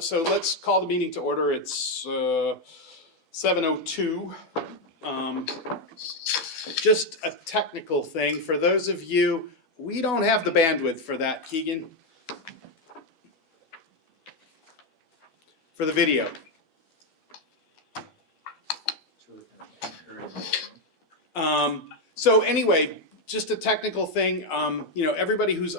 So let's call the meeting to order. It's 7:02. Just a technical thing for those of you, we don't have the bandwidth for that, Keegan. For the video. So anyway, just a technical thing. Everybody who's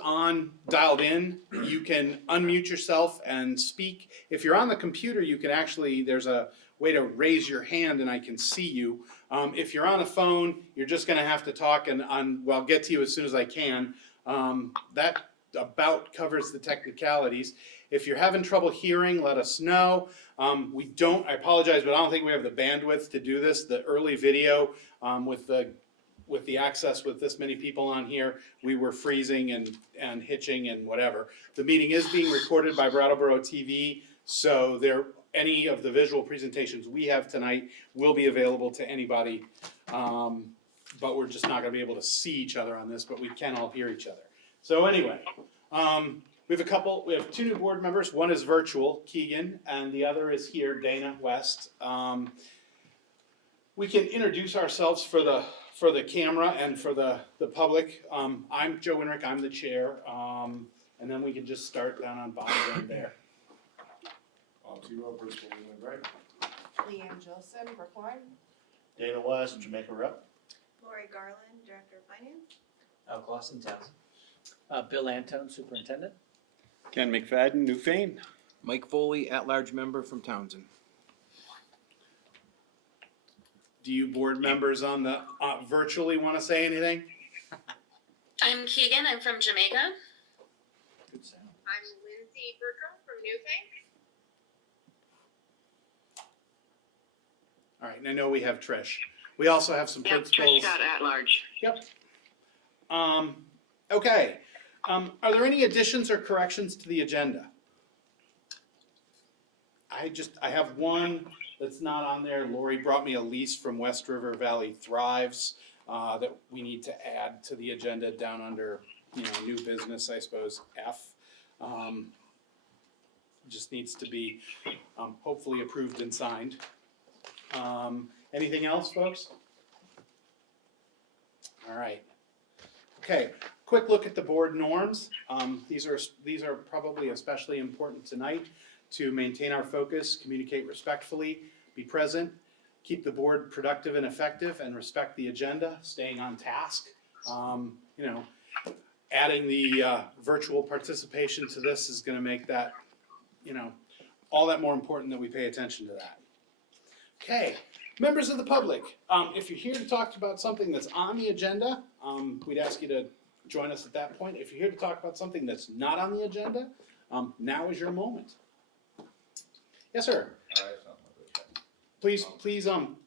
dialed in, you can unmute yourself and speak. If you're on the computer, you can actually, there's a way to raise your hand and I can see you. If you're on a phone, you're just gonna have to talk and I'll get to you as soon as I can. That about covers the technicalities. If you're having trouble hearing, let us know. I apologize, but I don't think we have the bandwidth to do this. The early video with the access with this many people on here, we were freezing and hitching and whatever. The meeting is being recorded by Brattleboro TV, so any of the visual presentations we have tonight will be available to anybody, but we're just not gonna be able to see each other on this, but we can all hear each other. So anyway, we have two new board members. One is virtual, Keegan, and the other is here, Dana West. We can introduce ourselves for the camera and for the public. I'm Joe Winrick, I'm the chair, and then we can just start down on bottom end there. Principal Leland Bright. Leanne Jolson, Brookline. Dana West, Jamaica Rep. Lori Garland, Director of Finance. Al Clausen, Townsend. Bill Antone, Superintendent. Ken McFadden, Newfane. Mike Foley, at-large member from Townsend. Do you board members on the virtually want to say anything? I'm Keegan, I'm from Jamaica. Good sound. I'm Lindsay Bertram from Newfane. All right, and I know we have Trish. We also have some principals. Trish got at large. Yep. Okay. Are there any additions or corrections to the agenda? I have one that's not on there. Lori brought me a lease from West River Valley Thrives that we need to add to the agenda down under, new business, I suppose, F. Just needs to be hopefully approved and signed. Anything else, folks? All right. Okay, quick look at the board norms. These are probably especially important tonight to maintain our focus, communicate respectfully, be present, keep the board productive and effective, and respect the agenda, staying on task. Adding the virtual participation to this is going to make that, all that more important that we pay attention to that. Okay, members of the public, if you're here to talk about something that's on the agenda, we'd ask you to join us at that point. If you're here to talk about something that's not on the agenda, now is your moment. Yes, sir. Please,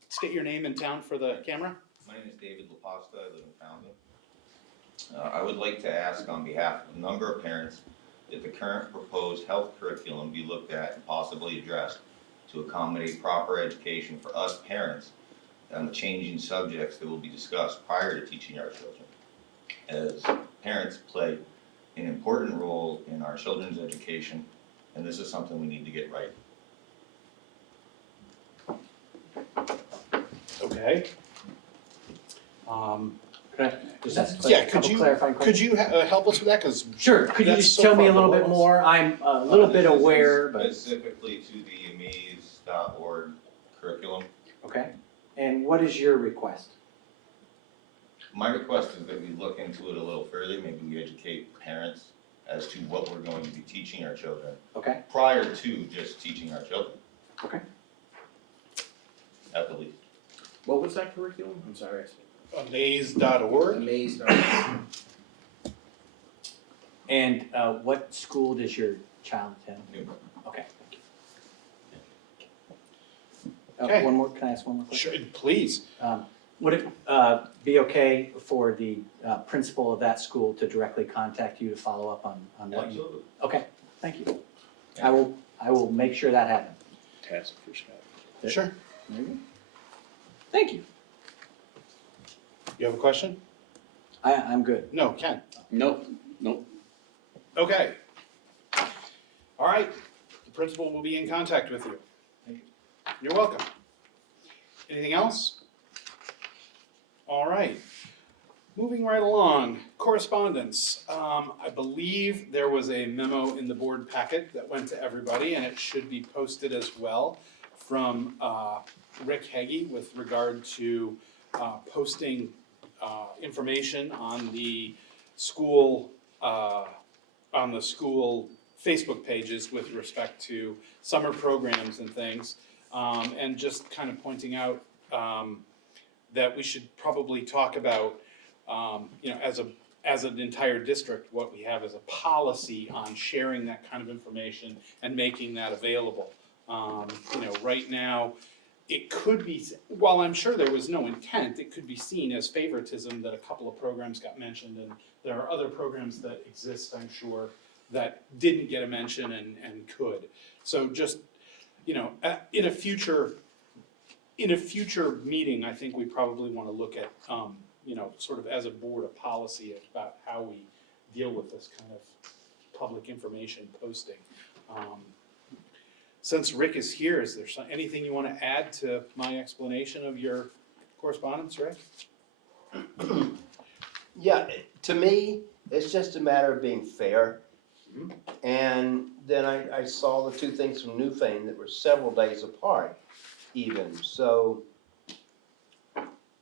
state your name and town for the camera. My name is David LaPasta, I live in Fountain. I would like to ask on behalf of a number of parents that the current proposed health curriculum be looked at and possibly addressed to accommodate proper education for us parents on the changing subjects that will be discussed prior to teaching our children. As parents play an important role in our children's education, and this is something we need to get right. Okay. Could I just ask Yeah, a couple clarifying could questions? you help us with that? Because Sure, could you that's just so tell me a far little below bit us. more? I'm a little bit This is aware, but, specifically to the amaze.org curriculum. okay. And what is your request? My request is that we look into it a little further, maybe we educate parents as to what we're going to be teaching our children Okay, prior to just teaching our children, okay. at the least. What was that curriculum? I'm sorry. amaze.org. Amazed. And what school does your child attend? Newbrook. Okay. Okay. One more, can I ask one more question? Sure, please. Would it be okay for the principal of that school to directly contact you to follow up on what you? Absolutely. Okay, thank you. I will make sure that happens. Task for Scott. Sure. Very good. Thank you. You have a question? I'm good. No, Ken. Nope. Okay. All right. the principal will be in contact with you. You're welcome. Anything else? All right. Moving right along, correspondence. I believe there was a memo in the board packet that went to everybody, and it should be posted as well from Rick Heggie with regard to posting information on the school Facebook pages with respect to summer programs and things, and just kind of pointing out that we should probably talk about, as an entire district, what we have as a policy on sharing that kind of information and making that available. Right now, it could be, while I'm sure there was no intent, it could be seen as favoritism that a couple of programs got mentioned, and there are other programs that exist, I'm sure, that didn't get a mention and could. So just, in a future meeting, I think we probably want to look at, sort of as a board, a policy about how we deal with this kind of public information posting. Since Rick is here, is there anything you want to add to my explanation of your correspondence, Rick? Yeah, to me, it's just a matter of being fair. Mhm. And then I saw the two things from Newfane that were several days apart even, so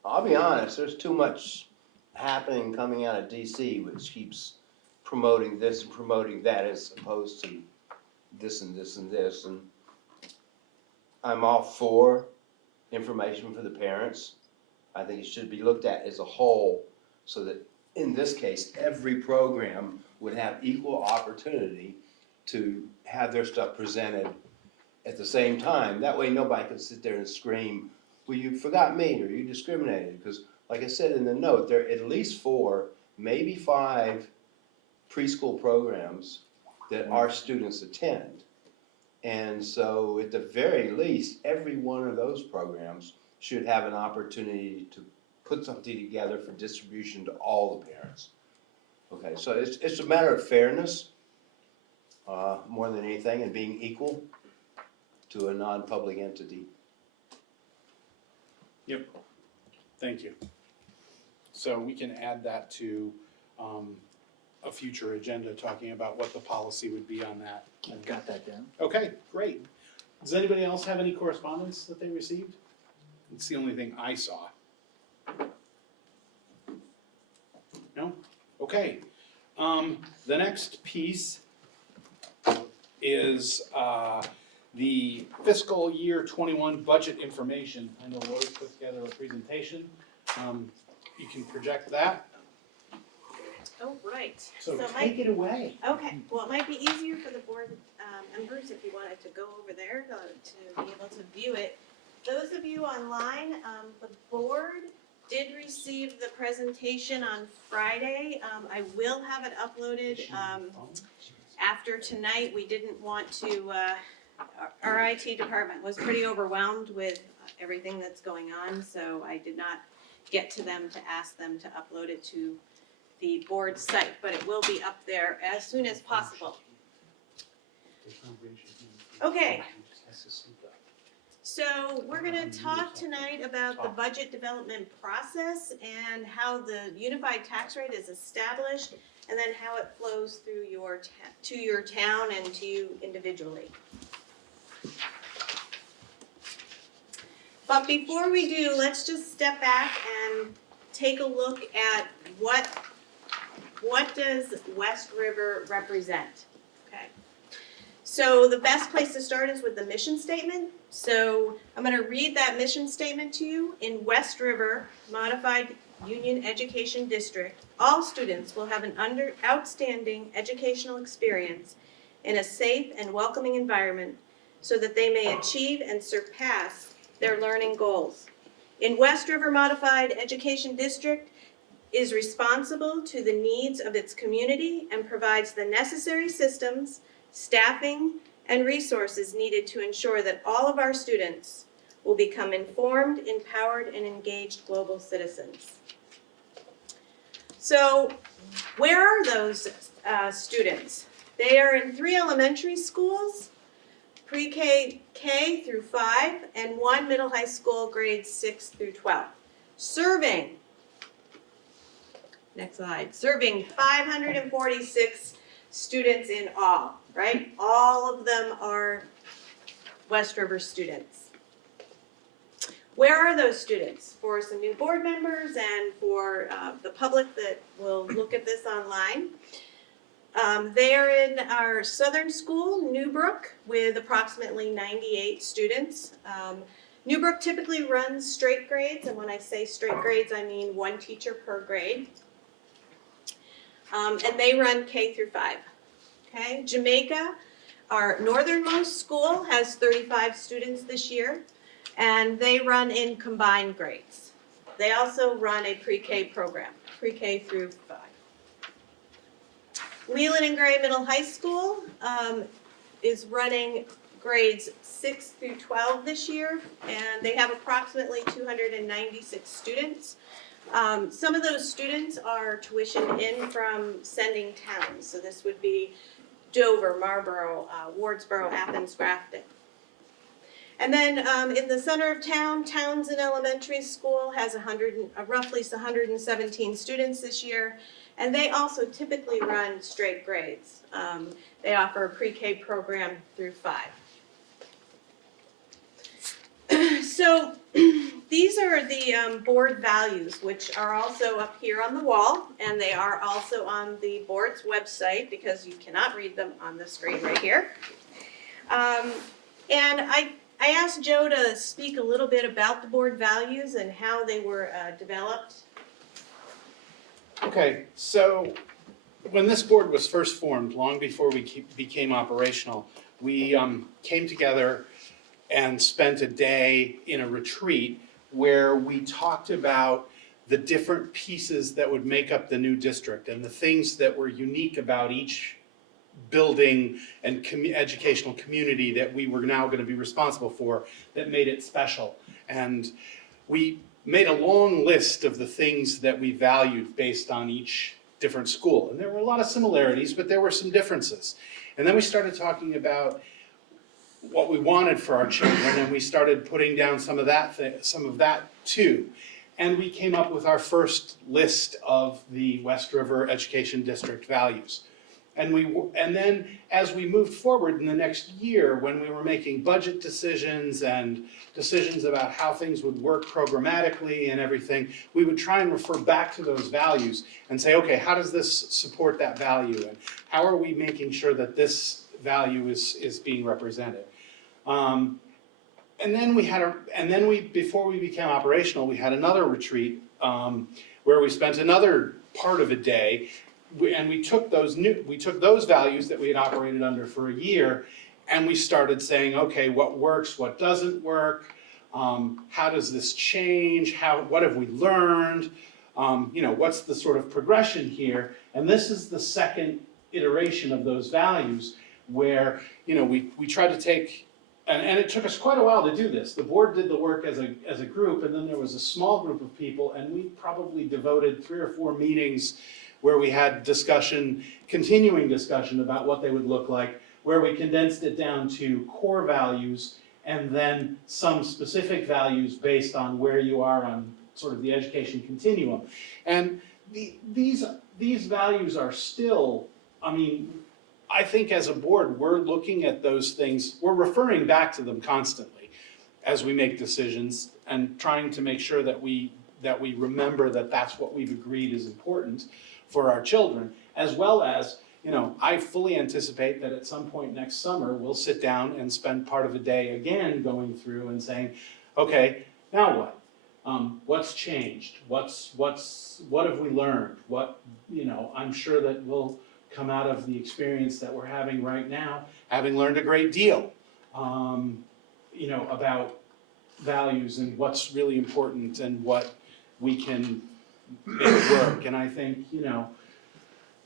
I'll be honest, there's too much happening coming out of DC which keeps promoting this and promoting that as opposed to this and this and this, and I'm all for information for the parents. I think it should be looked at as a whole, so that in this case, every program would have equal opportunity to have their stuff presented at the same time. That way nobody can sit there and scream, well, you forgot me, or you discriminated, because like I said in the note, there are at least 4, maybe 5 preschool programs that our students attend. And so at the very least, every one of those programs should have an opportunity to put something together for distribution to all the parents. Okay, so it's a matter of fairness, more than anything, and being equal to a non-public entity. Yep, thank you. So we can add that to a future agenda, talking about what the policy would be on that. I've got that down. Okay, great. Does anybody else have any correspondence that they received? It's the only thing I saw. No? Okay. The next piece is the fiscal year 21 budget information. I know Lori put together a presentation. You can project that. Oh, right. So it take it away. Okay, well, it might be easier for the board members if you wanted to go over there to be able to view it. Those of you online, the board did receive the presentation on Friday. I will have it uploaded after tonight. We didn't want to, our IT department was pretty overwhelmed with everything that's going on, so I did not get to them to ask them to upload it to the board site, but it will be up there as soon as possible. Okay. So we're gonna talk tonight about the budget development process and how the unified tax rate is established, and then how it flows through to your town and to you individually. But before we do, let's just step back and take a look at what does West River represent, okay? So the best place to start is with the mission statement. So I'm gonna read that mission statement to you. In West River Modified Union Education District, all students will have an outstanding educational experience in a safe and welcoming environment so that they may achieve and surpass their learning goals. In West River Modified Education District is responsible to the needs of its community and provides the necessary systems, staffing, and resources needed to ensure that all of our students will become informed, empowered, and engaged global citizens. So, where are those students? They are in 3 elementary schools, pre-K, K through 5, and 1 middle high school grades 6 through 12. Serving, next slide, serving 546 students in all, right? All of them are West River students. Where are those students? For some new board members and for the public that will look at this online. They are in our southern school, Newbrook, with approximately 98 students. Newbrook typically runs straight grades, and when I say straight grades, I mean one teacher per grade. And they run K through 5. Okay, Jamaica, our northernmost school, has 35 students this year, and they run in combined grades. They also run a pre-K program, pre-K through 5. Leland and Gray Middle High School is running grades 6 through 12 this year, and they have approximately 296 students. Some of those students are tuitioned in from sending towns, so this would be Dover, Marlboro, Wardsboro, Athens, Grafton. And then in the center of town, Townsend Elementary School has roughly 117 students this year, and they also typically run straight grades. They offer a pre-K program through 5. So these are the board values, which are also up here on the wall, and they are also on the board's website because you cannot read them on the screen right here. And I asked Joe to speak a little bit about the board values and how they were developed. Okay, so when this board was first formed, long before we became operational, we came together and spent a day in a retreat where we talked about the different pieces that would make up the new district and the things that were unique about each building and educational community that we were now going to be responsible for that made it special. And we made a long list of the things that we valued based on each different school. And there were a lot of similarities, but there were some differences. And then we started talking about what we wanted for our children, and we started putting down some of that too. And we came up with our first list of the West River Education District values. And then as we moved forward in the next year, when we were making budget decisions and decisions about how things would work programmatically and everything, we would try and refer back to those values and say, okay, how does this support that value? And how are we making sure that this value is being represented? And then before we became operational, we had another retreat where we spent another part of a day, and we took those values that we had operated under for a year, and we started saying, okay, what works, what doesn't work, how does this change, what have we learned, what's the sort of progression here? And this is the second iteration of those values where, we tried to take, and it took us quite a while to do this. The board did the work as a group, and then there was a small group of people, and we probably devoted 3 or 4 meetings where we had continuing discussion about what they would look like, where we condensed it down to core values and then some specific values based on where you are on sort of the education continuum. And these values are still, I think as a board, we're looking at those things, we're referring back to them constantly as we make decisions and trying to make sure that we remember that that's what we've agreed is important for our children, as well as, I fully anticipate that at some point next summer, we'll sit down and spend part of a day again going through and saying, okay, now what? What's changed? What have we learned? I'm sure that we'll come out of the experience that we're having right now, having learned a great deal, about values and what's really important and what we can make work. And I think,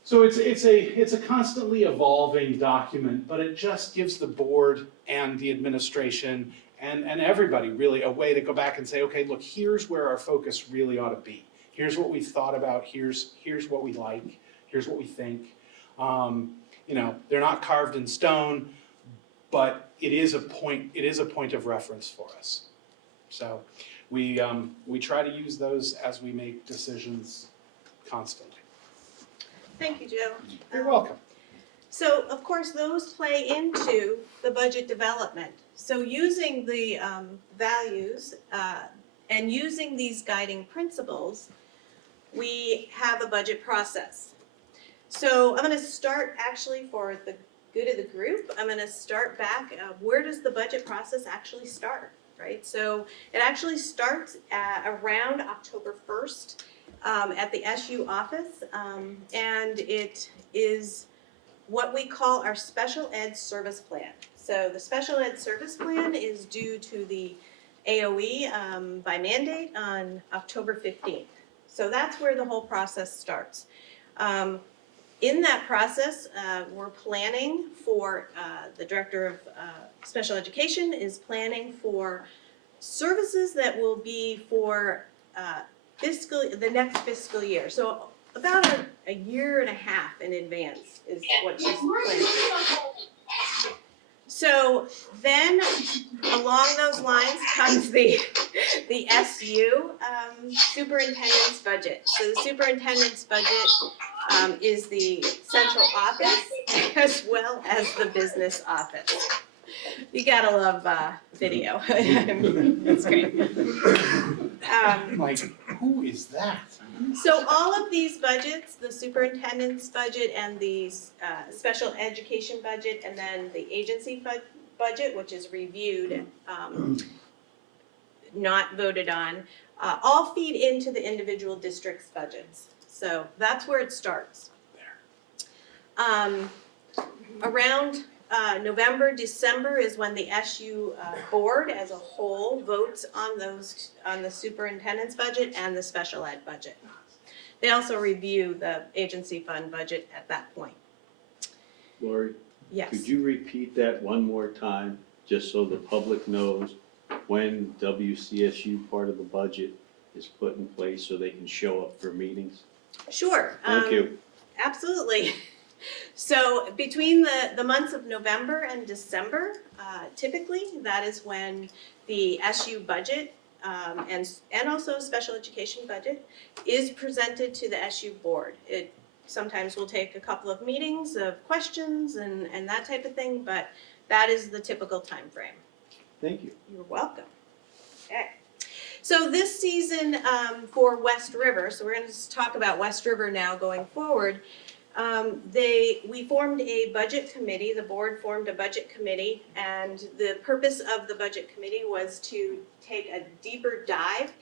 so it's a constantly evolving document, but it just gives the board and the administration and everybody really a way to go back and say, okay, look, here's where our focus really ought to be. Here's what we've thought about, here's what we like, here's what we think. They're not carved in stone, but it is a point of reference for us. So we try to use those as we make decisions constantly. Thank you, Joe. You're welcome. So, of course, those play into the budget development. So using the values and using these guiding principles, we have a budget process. So I'm going to start, actually, for the good of the group, I'm going to start back. Where does the budget process actually start, right? So it actually starts around October 1st at the SU office, and it is what we call our special ed service plan. So the special ed service plan is due to the AOE by mandate on October 15th. So that's where the whole process starts. In that process, we're planning for, the Director of Special Education is planning for services that will be for the next fiscal year. So about a year and a half in advance is what she's planning. So then, along those lines comes the SU superintendent's budget. So the superintendent's budget is the central office as well as the business office. You gotta love video. That's great. Like, who is that? So all of these budgets, the superintendent's budget and the special education budget, and then the agency budget, which is reviewed, not voted on, all feed into the individual district's budgets. So that's where it starts. Around November, December is when the SU board as a whole votes on the superintendent's budget and the special ed budget. They also review the agency fund budget at that point. Lori, Yes. could you repeat that one more time, just so the public knows when WCSU part of the budget is put in place so they can show up for meetings? Sure. Thank you. Absolutely. So between the months of November and December, typically, that is when the SU budget and also special education budget is presented to the SU board. It sometimes will take a couple of meetings of questions and that type of thing, but that is the typical time frame. Thank you. You're welcome. Okay. So this season for West River, so we're going to talk about West River now going forward. We formed a budget committee, the board formed a budget committee, and the purpose of the budget committee was to take a deeper dive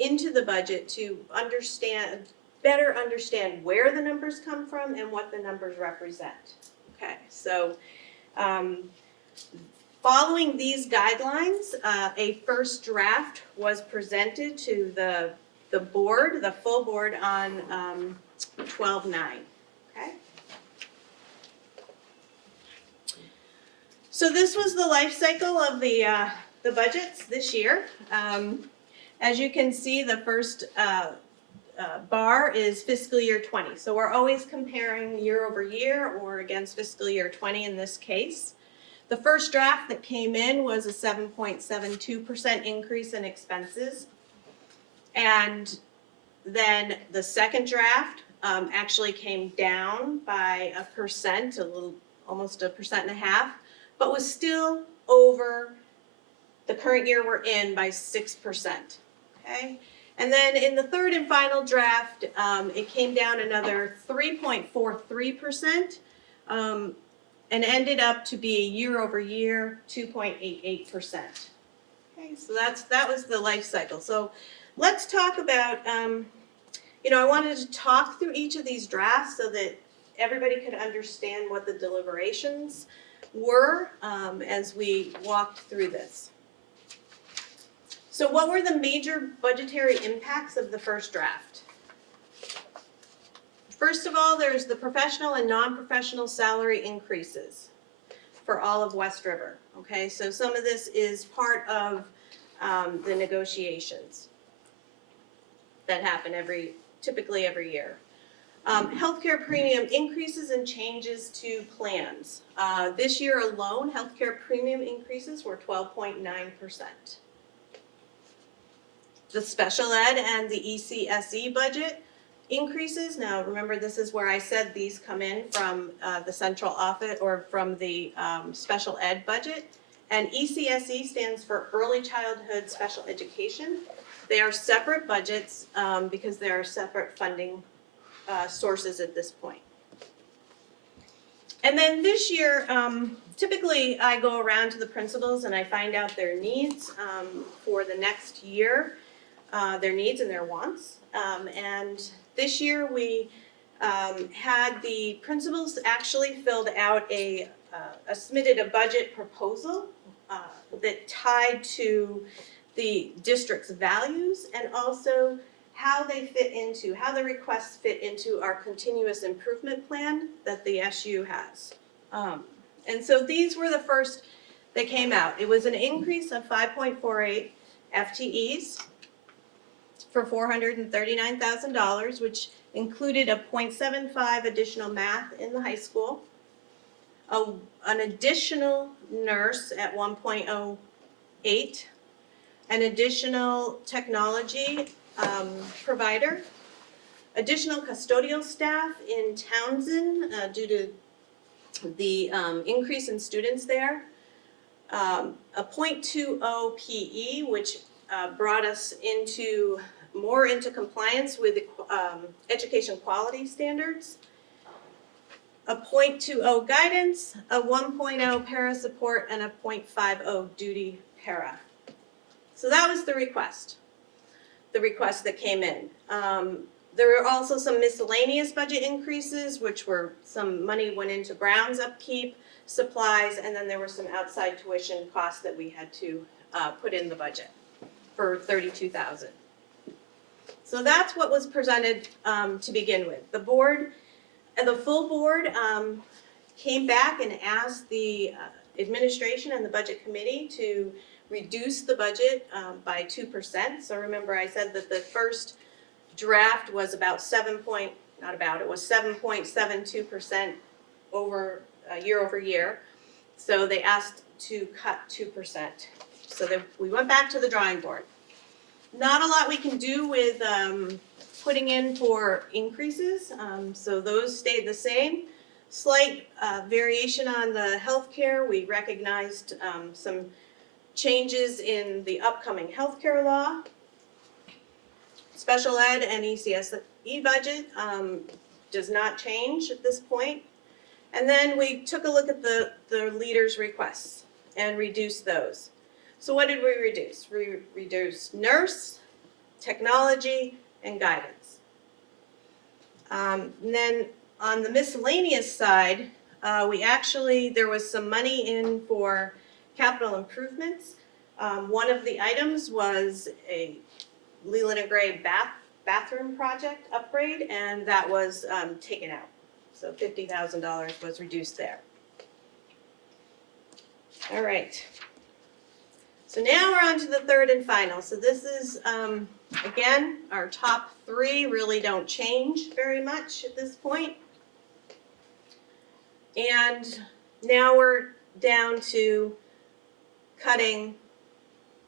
into the budget to better understand where the numbers come from and what the numbers represent. Okay, so following these guidelines, a first draft was presented to the board, the full board on 12/9. Okay. So this was the life cycle of the budgets this year. As you can see, the first bar is fiscal year 20. So we're always comparing year over year or against fiscal year 20 in this case. The first draft that came in was a 7.72% increase in expenses. And then the second draft actually came down by 1%, almost 1.5%, but was still over the current year we're in by 6%. Okay, and then in the third and final draft, it came down another 3.43%, and ended up to be year over year 2.88%. Okay, so that was the life cycle. So let's talk about. I wanted to talk through each of these drafts so that everybody could understand what the deliberations were as we walked through this. So what were the major budgetary impacts of the first draft? First of all, there's the professional and non-professional salary increases for all of West River. Okay, so some of this is part of the negotiations that happen typically every year. Healthcare premium increases and changes to plans. This year alone, healthcare premium increases were 12.9%. The special ed and the ECSE budget increases, now remember this is where I said these come in from the central office or from the special ed budget. And ECSE stands for Early Childhood Special Education. They are separate budgets because they are separate funding sources at this point. And then this year, typically I go around to the principals and I find out their needs for the next year, their needs and their wants. And this year we had the principals actually filled out submitted a budget proposal that tied to the district's values and also how the requests fit into our continuous improvement plan that the SU has. And so these were the first that came out. It was an increase of 5.48 FTEs for $439,000, which included a 0.75 additional math in the high school, an additional nurse at 1.08, an additional technology provider, additional custodial staff in Townsend due to the increase in students there, a 0.20 PE, which brought us more into compliance with the education quality standards, a 0.20 guidance, a 1.0 para support, and a 0.50 duty para. So that was the request that came in. There were also some miscellaneous budget increases, which were some money went into Brown's upkeep, supplies, and then there were some outside tuition costs that we had to put in the budget for $32,000. So that's what was presented to begin with. The full board came back and asked the administration and the budget committee to reduce the budget by 2%. So remember I said that the first draft was about 7.72% year over year. So they asked to cut 2%. So we went back to the drawing board. Not a lot we can do with putting in for increases, so those stayed the same. Slight variation on the healthcare. We recognized some changes in the upcoming healthcare law. Special ed and ECSE budget does not change at this point. And then we took a look at the leaders' requests and reduced those. So what did we reduce? We reduced nurse, technology, and guidance. And then on the miscellaneous side, there was some money in for capital improvements. One of the items was a Leland and Gray bathroom project upgrade, and that was taken out. So $50,000 was reduced there. All right. So now we're on to the third and final. So this is, again, our top three really don't change very much at this point. And now we're down to cutting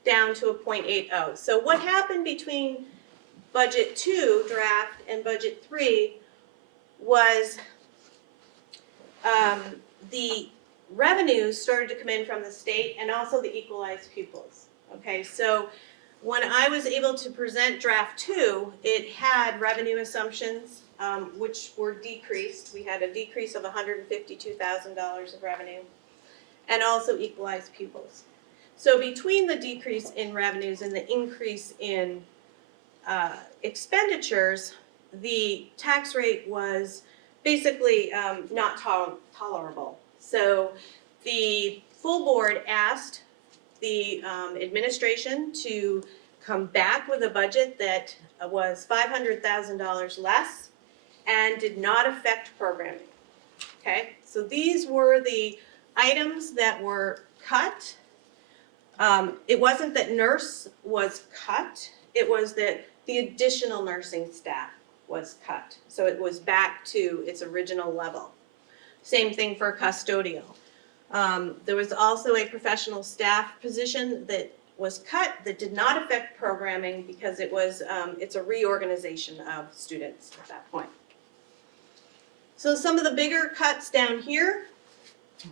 down to a 0.80. So what happened between budget 2 draft and budget 3 was the revenues started to come in from the state and also the equalized pupils. Okay, so when I was able to present draft 2, it had revenue assumptions which were decreased. We had a decrease of $152,000 of revenue and also equalized pupils. So between the decrease in revenues and the increase in expenditures, the tax rate was basically not tolerable. So the full board asked the administration to come back with a budget that was $500,000 less and did not affect programming. Okay, so these were the items that were cut. It wasn't that nurse was cut, it was that the additional nursing staff was cut. So it was back to its original level. Same thing for custodial. There was also a professional staff position that was cut that did not affect programming because it was, it's a reorganization of students at that point. So some of the bigger cuts down here,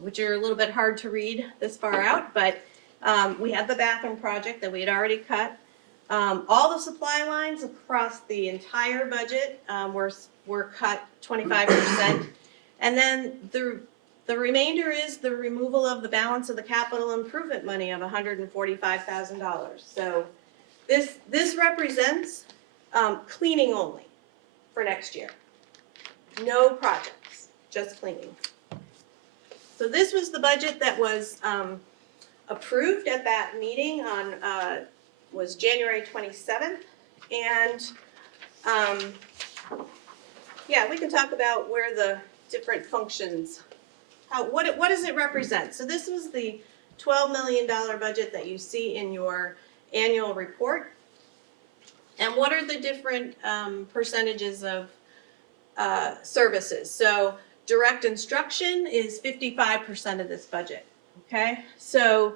which are a little bit hard to read this far out, but we had the bathroom project that we had already cut. All the supply lines across the entire budget were cut 25%. And then the remainder is the removal of the balance of the capital improvement money of $145,000. So this represents cleaning only for next year. No projects, just cleaning. So this was the budget that was approved at that meeting on was January 27th, and yeah, we can talk about where the different functions, what does it represent? So this was the $12 million budget that you see in your annual report. And what are the different percentages of services? So direct instruction is 55% of this budget, okay? So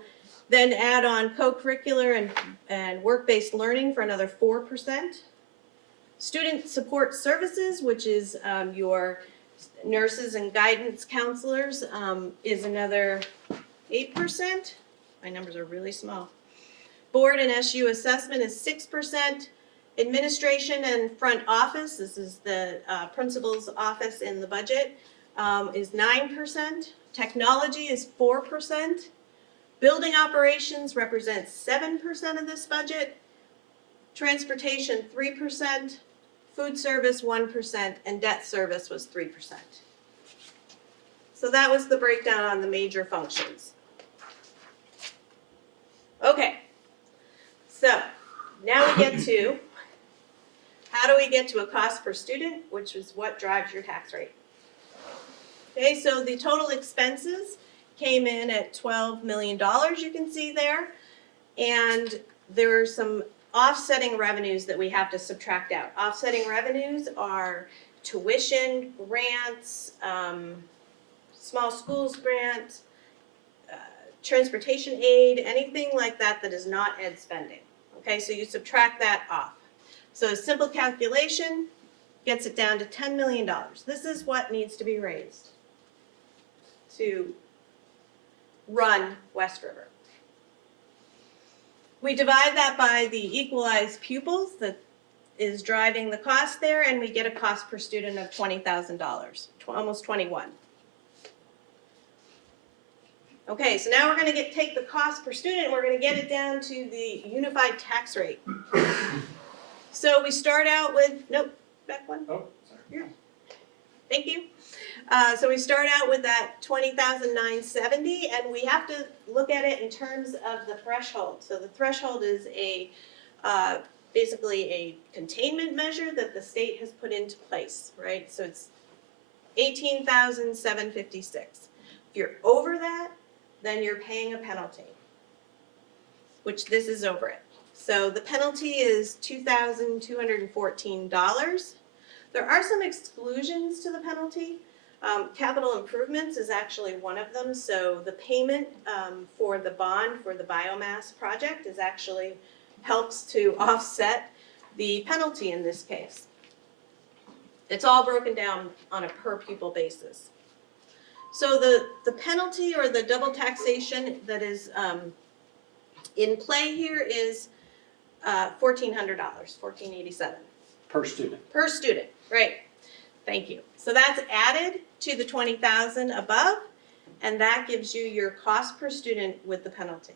then add on co-curricular and work-based learning for another 4%. Student support services, which is your nurses and guidance counselors, is another 8%. My numbers are really small. Board and SU assessment is 6%. Administration and front office, this is the principal's office in the budget, is 9%. Technology is 4%. Building operations represents 7% of this budget. Transportation 3%. Food service 1%, and debt service was 3%. So that was the breakdown on the major functions. Okay, so now we get to how do we get to a cost per student, which is what drives your tax rate. Okay, so the total expenses came in at $12 million, you can see there, and there are some offsetting revenues that we have to subtract out. Offsetting revenues are tuition, grants, small schools grant, transportation aid, anything like that that is not ed spending. Okay, so you subtract that off. So a simple calculation gets it down to $10 million. This is what needs to be raised to run West River. We divide that by the equalized pupils that is driving the cost there, and we get a cost per student of $20,000, almost 21. Okay, so now we're going to take the cost per student and we're going to get it down to the unified tax rate. So we start out with, nope, back one. Oh, sorry. Here. Thank you. So we start out with that $20,970, and we have to look at it in terms of the threshold. So the threshold is a basically a containment measure that the state has put into place, right? So it's $18,756. If you're over that, then you're paying a penalty, which this is over it. So the penalty is $2,214. There are some exclusions to the penalty. Capital improvements is actually one of them. So the payment for the bond for the biomass project is actually helps to offset the penalty in this case. It's all broken down on a per pupil basis. So the penalty or the double taxation that is in play here is $1,400, $1,487. Per student. Per student, right. Thank you. So that's added to the 20,000 above, and that gives you your cost per student with the penalty.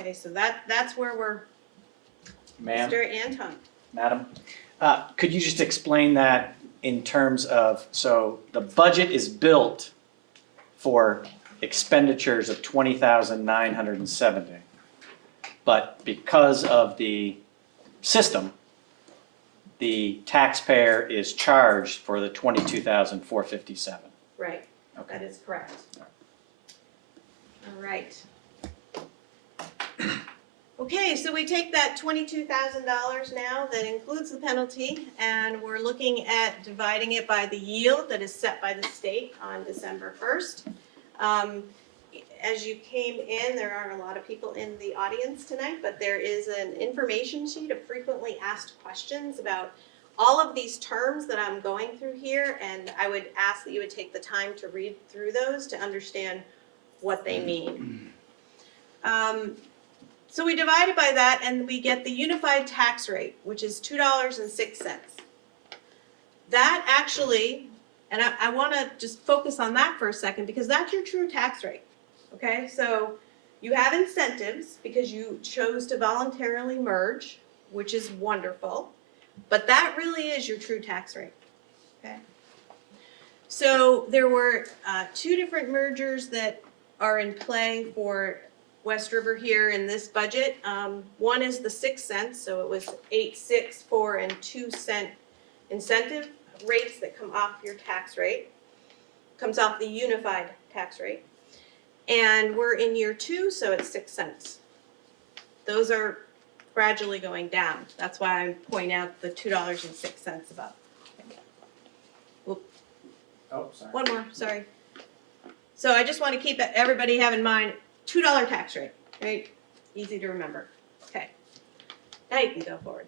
Okay, so that's where we're, Ma'am, Mr. Anton. Madam, could you just explain that in terms of, so the budget is built for expenditures of $20,970, but because of the system, the taxpayer is charged for the $22,457. Right, Okay. that is correct. All right. Okay, so we take that $22,000 now, that includes the penalty, and we're looking at dividing it by the yield that is set by the state on December 1st. As you came in, there aren't a lot of people in the audience tonight, but there is an information sheet of frequently asked questions about all of these terms that I'm going through here, and I would ask that you would take the time to read through those to understand what they mean. So we divide it by that and we get the unified tax rate, which is $2.06. That actually, and I wanna just focus on that for a second because that's your true tax rate, okay? So you have incentives because you chose to voluntarily merge, which is wonderful, but that really is your true tax rate, okay? So there were two different mergers that are in play for West River here in this budget. One is the 6 cents, so it was 8, 6, 4, and 2 cent incentive rates that come off your tax rate, comes off the unified tax rate. And we're in year 2, so it's 6 cents. Those are gradually going down. That's why I point out the $2.06 above. Oh, sorry. One more, sorry. So I just want to keep everybody have in mind, $2 tax rate, right? Easy to remember. Okay. Now you can go forward.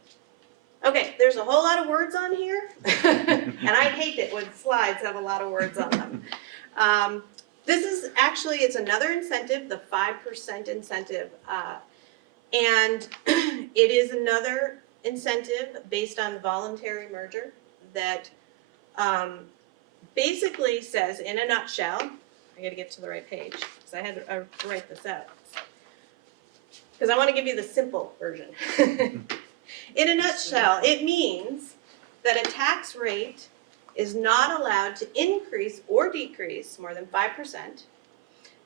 Okay, there's a whole lot of words on here, and I hate it when slides have a lot of words on them. This is actually, it's another incentive, the 5% incentive, and it is another incentive based on voluntary merger that basically says, in a nutshell, I gotta get to the right page, because I had to write this out. Because I want to give you the simple version. In a nutshell, it means that a tax rate is not allowed to increase or decrease more than 5%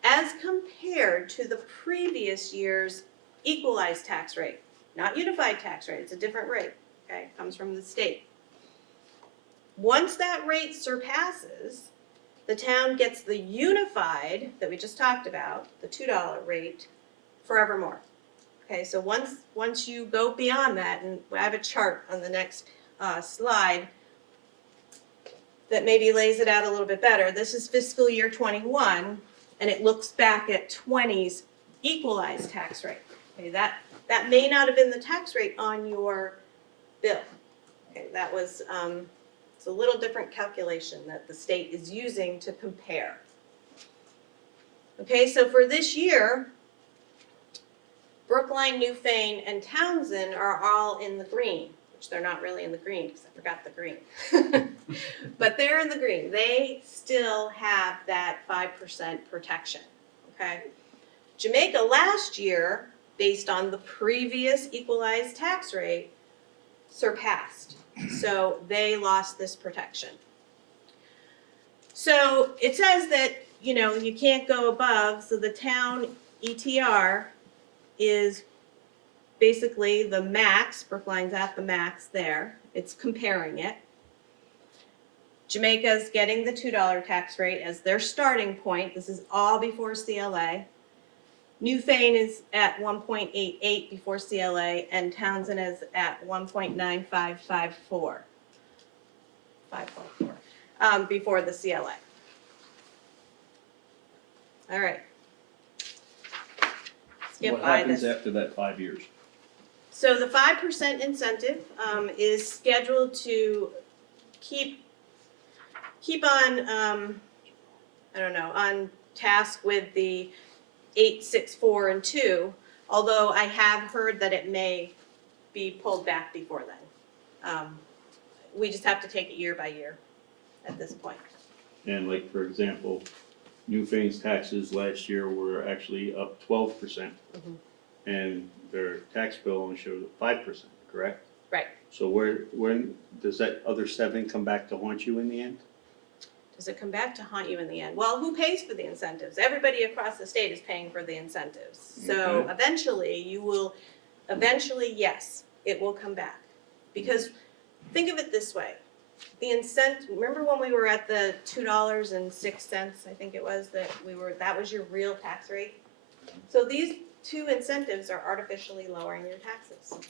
as compared to the previous year's equalized tax rate. Not unified tax rate, it's a different rate, okay? It comes from the state. Once that rate surpasses, the town gets the unified, that we just talked about, the $2 rate, forevermore. Okay, so once you go beyond that, and I have a chart on the next slide that maybe lays it out a little bit better. This is fiscal year 21, and it looks back at 20's equalized tax rate. Okay, that may not have been the tax rate on your bill. Okay, that was it's a little different calculation that the state is using to compare. Okay, so for this year, Brookline, Newfane, and Townsend are all in the green, which they're not really in the green because I forgot the green. But they're in the green. They still have that 5% protection, okay? Jamaica last year, based on the previous equalized tax rate, surpassed. So they lost this protection. So it says that, you know, you can't go above, so the town ETR is basically the max, Brookline's at the max there, it's comparing it. Jamaica's getting the $2 tax rate as their starting point, this is all before CLA. Newfane is at 1.88 before CLA, and Townsend is at 1.9554. Before the CLA. All right. Skip What by happens this. after that 5 years? So the 5% incentive is scheduled to keep on, I don't know, on task with the 8, 6, 4, and 2, although I have heard that it may be pulled back before then. We just have to take it year by year at this point. And like, for example, Newfane's taxes last year were actually up 12%. And their tax bill only showed 5%, correct? Right. So when does that other 7 come back to haunt you in the end? Does it come back to haunt you in the end? Well, who pays for the incentives? Everybody across the state is paying for the incentives. So eventually, yes, it will come back. Because think of it this way. The incentive, remember when we were at the $2.06, I think it was, that was your real tax rate? So these two incentives are artificially lowering your taxes.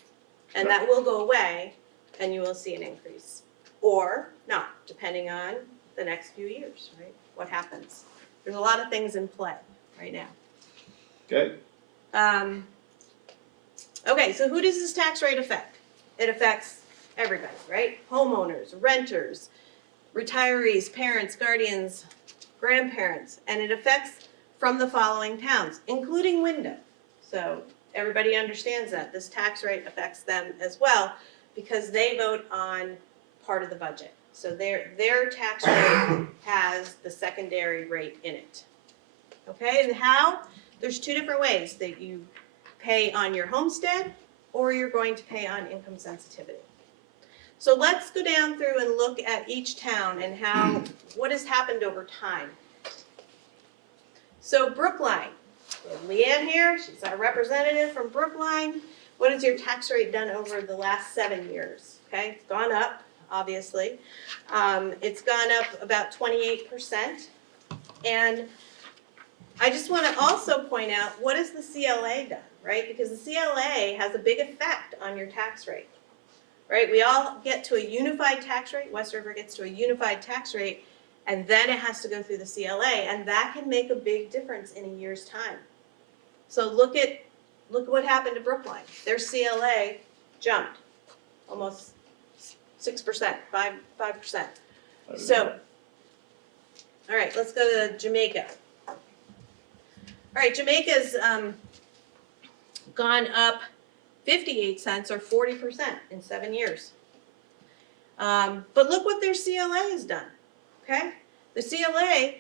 And that will go away and you will see an increase. Or not, depending on the next few years, right? What happens? There's a lot of things in play right now. Okay. Okay, so who does this tax rate affect? It affects everybody, right? Homeowners, renters, retirees, parents, guardians, grandparents, and it affects from the following towns, including Wyndham. So everybody understands that this tax rate affects them as well because they vote on part of the budget. So their tax rate has the secondary rate in it. Okay, and how? There's two different ways that you pay on your homestead or you're going to pay on income sensitivity. So let's go down through and look at each town and how, what has happened over time. So Brookline, we have Leanne here, she's our representative from Brookline. What has your tax rate done over the last 7 years? Okay, it's gone up, obviously. It's gone up about 28%. And I just want to also point out, what has the CLA done, right? Because the CLA has a big effect on your tax rate, right? We all get to a unified tax rate, West River gets to a unified tax rate, and then it has to go through the CLA, and that can make a big difference in a year's time. So look at what happened to Brookline. Their CLA jumped almost 6%, 5%. So, all right, let's go to Jamaica. All right, Jamaica's gone up 58 cents or 40% in 7 years. But look what their CLA has done, okay? The CLA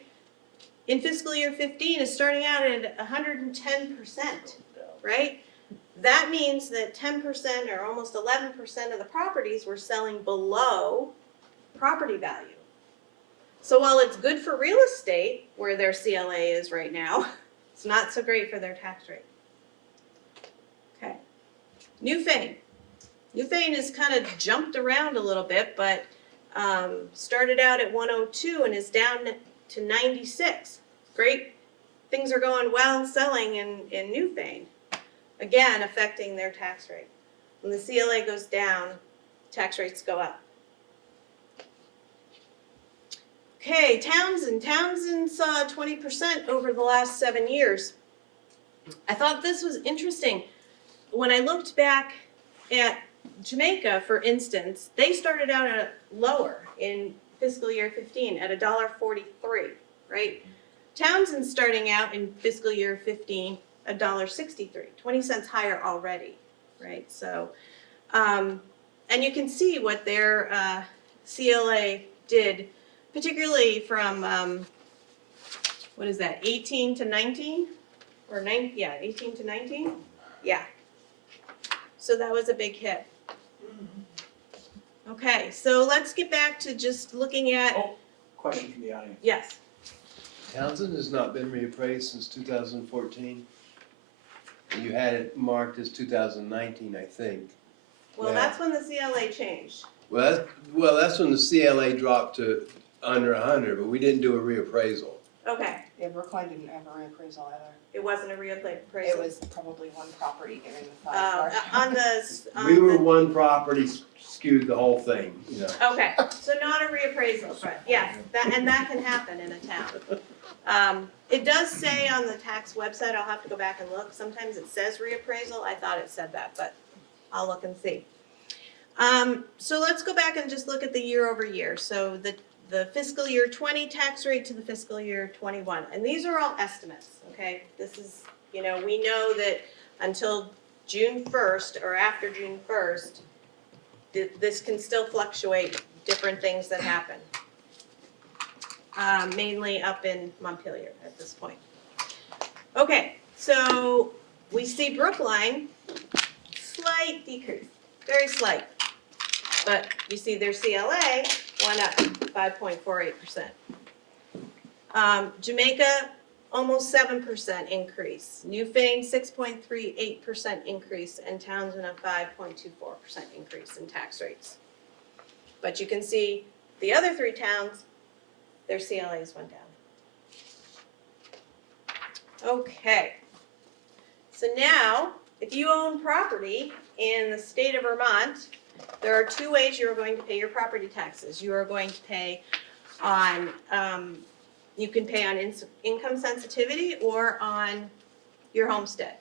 in fiscal year 15 is starting out at 110%, right? That means that 10% or almost 11% of the properties were selling below property value. So while it's good for real estate, where their CLA is right now, it's not so great for their tax rate. Okay. Newfane. Newfane has kind of jumped around a little bit, but started out at 102 and is down to 96. Great. Things are going well selling in Newfane. Again, affecting their tax rate. When the CLA goes down, tax rates go up. Okay, Townsend. Townsend saw 20% over the last 7 years. I thought this was interesting. When I looked back at Jamaica, for instance, they started out at lower in fiscal year 15 at $1.43, right? Townsend starting out in fiscal year 15 $1.63, 20 cents higher already, right? So, and you can see what their CLA did, particularly from, what is that, 18 to 19? Or 9, yeah, 18 to 19? Yeah. So that was a big hit. Okay, so let's get back to just looking at, Question from the audience. yes. Townsend has not been reappraised since 2014. You had it marked as 2019, I think. Well, Yeah. that's when the CLA changed. Well, that's when the CLA dropped to under 100, but we didn't do a reappraisal. Okay, Yeah, Brookline didn't have a reappraisal either. it wasn't a reappraisal. It was probably one property getting the Oh, 5 on the, We were one property skewed the whole thing, you know. okay, so not a reappraisal, but yeah, that can happen in a town. It does say on the tax website, I'll have to go back and look, sometimes it says reappraisal, I thought it said that, but I'll look and see. So let's go back and just look at the year over year, so the fiscal year 20 tax rate to the fiscal year 21, and these are all estimates, okay? This is, we know that until June 1st or after June 1st, this can still fluctuate, different things that happen. Mainly up in Montpelier at this point. Okay, so we see Brookline, slight decrease, very slight. But you see their CLA went up 5.48%. Jamaica, almost 7% increase. Newfane, 6.38% increase, and Townsend, a 5.24% increase in tax rates. But you can see the other three towns, their CLAs went down. Okay. So now, if you own property in the state of Vermont, there are two ways you're going to pay your property taxes. You are going to pay on, you can pay on income sensitivity or on your homestead.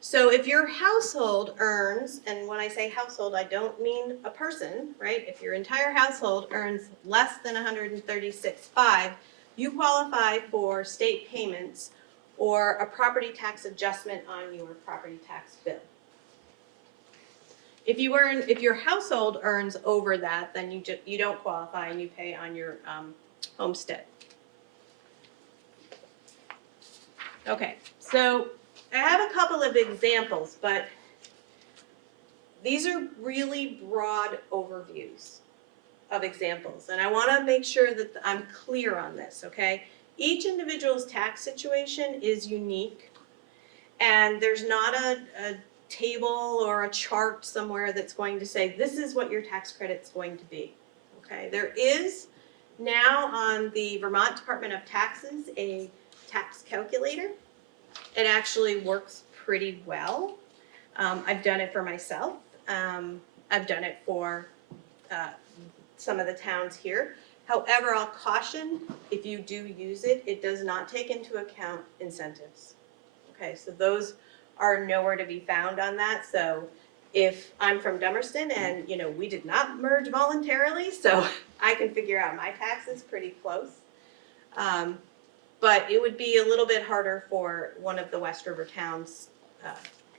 So if your household earns, and when I say household, I don't mean a person, right? If your entire household earns less than $136,500, you qualify for state payments or a property tax adjustment on your property tax bill. If your household earns over that, then you don't qualify and you pay on your homestead. Okay, so I have a couple of examples, but these are really broad overviews of examples, and I want to make sure that I'm clear on this, okay? Each individual's tax situation is unique, and there's not a table or a chart somewhere that's going to say this is what your tax credit's going to be, okay? There is now on the Vermont Department of Taxes a tax calculator. It actually works pretty well. I've done it for myself. I've done it for some of the towns here. However, I'll caution, if you do use it, it does not take into account incentives. Okay, so those are nowhere to be found on that. So if I'm from Dummerston and, you know, we did not merge voluntarily, so I can figure out my taxes pretty close. But it would be a little bit harder for one of the West River towns,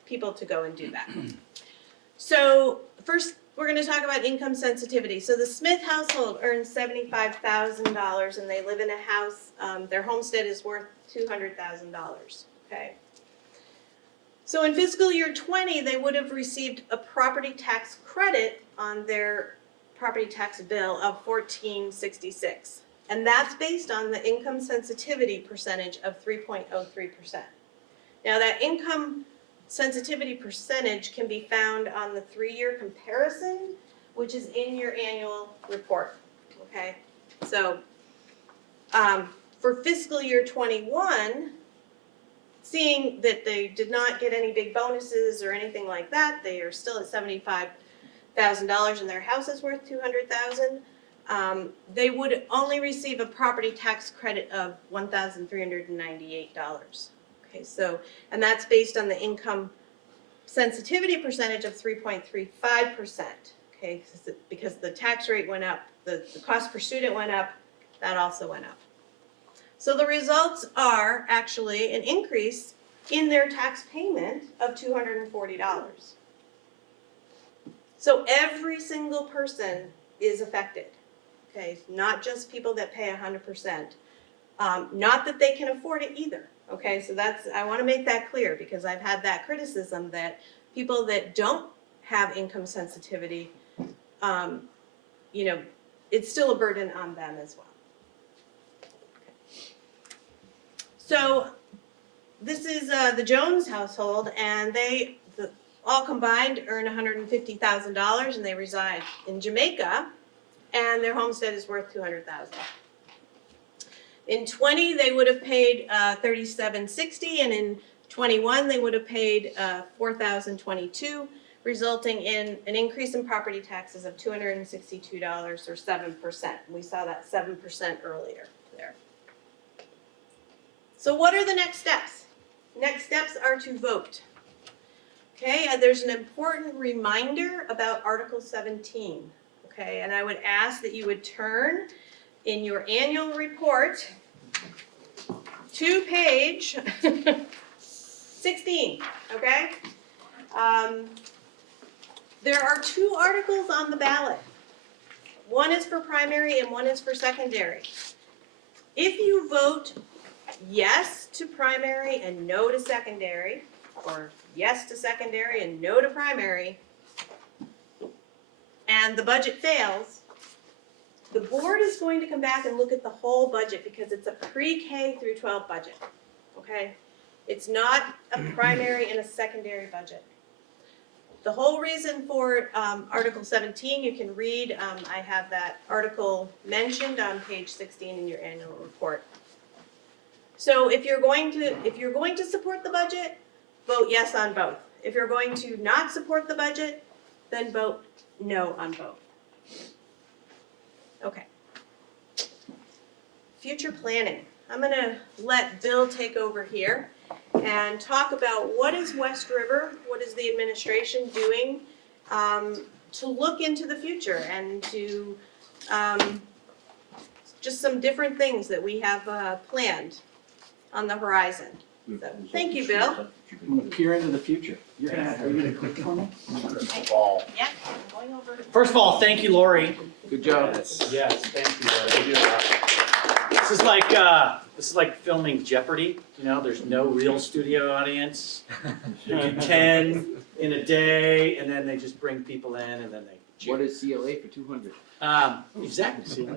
people to go and do that. So first, we're going to talk about income sensitivity. So the Smith household earns $75,000 and they live in a house, their homestead is worth $200,000, okay? So in fiscal year 20, they would have received a property tax credit on their property tax bill of $1,466. And that's based on the income sensitivity percentage of 3.03%. Now that income sensitivity percentage can be found on the 3-year comparison, which is in your annual report, okay? So for fiscal year 21, seeing that they did not get any big bonuses or anything like that, they are still at $75,000 and their house is worth $200,000. They would only receive a property tax credit of $1,398. Okay, so, and that's based on the income sensitivity percentage of 3.35%. Okay, because the tax rate went up, the cost per student went up, that also went up. So the results are actually an increase in their tax payment of $240. So every single person is affected. Okay, not just people that pay 100%. Not that they can afford it either. Okay, so that's, I want to make that clear because I've had that criticism that people that don't have income sensitivity, you know, it's still a burden on them as well. Okay. So this is the Jones household, and they all combined earn $150,000, and they reside in Jamaica. And their homestead is worth $200,000. In 20, they would have paid $3,760, and in 21, they would have paid $4,022, resulting in an increase in property taxes of $262 or 7%. We saw that 7% earlier there. So what are the next steps? Next steps are to vote. Okay, there's an important reminder about Article 17. Okay, and I would ask that you would turn in your annual report to page 16, okay? There are 2 articles on the ballot. One is for primary and one is for secondary. If you vote yes to primary and no to secondary, or yes to secondary and no to primary, and the budget fails, the board is going to come back and look at the whole budget because it's a pre-K through 12 budget, okay? It's not a primary and a secondary budget. The whole reason for Article 17, you can read, I have that article mentioned on page 16 in your annual report. So if you're going to support the budget, vote yes on both. If you're going to not support the budget, then vote no on both. Okay. Future planning. I'm gonna let Bill take over here and talk about what is West River, what is the administration doing to look into the future and to just some different things that we have planned on the horizon. So, thank you, Bill. I'm gonna peer into the future. Are you gonna click for me? Ball. Yeah, I'm going over. First of all, thank you, Lori. Good job. Yes, thank you, Lori. This is like filming Jeopardy, you know, there's no real studio audience. They do 10 in a day, and then they just bring people in, and then they cheer. What is CLA for 200? Exactly.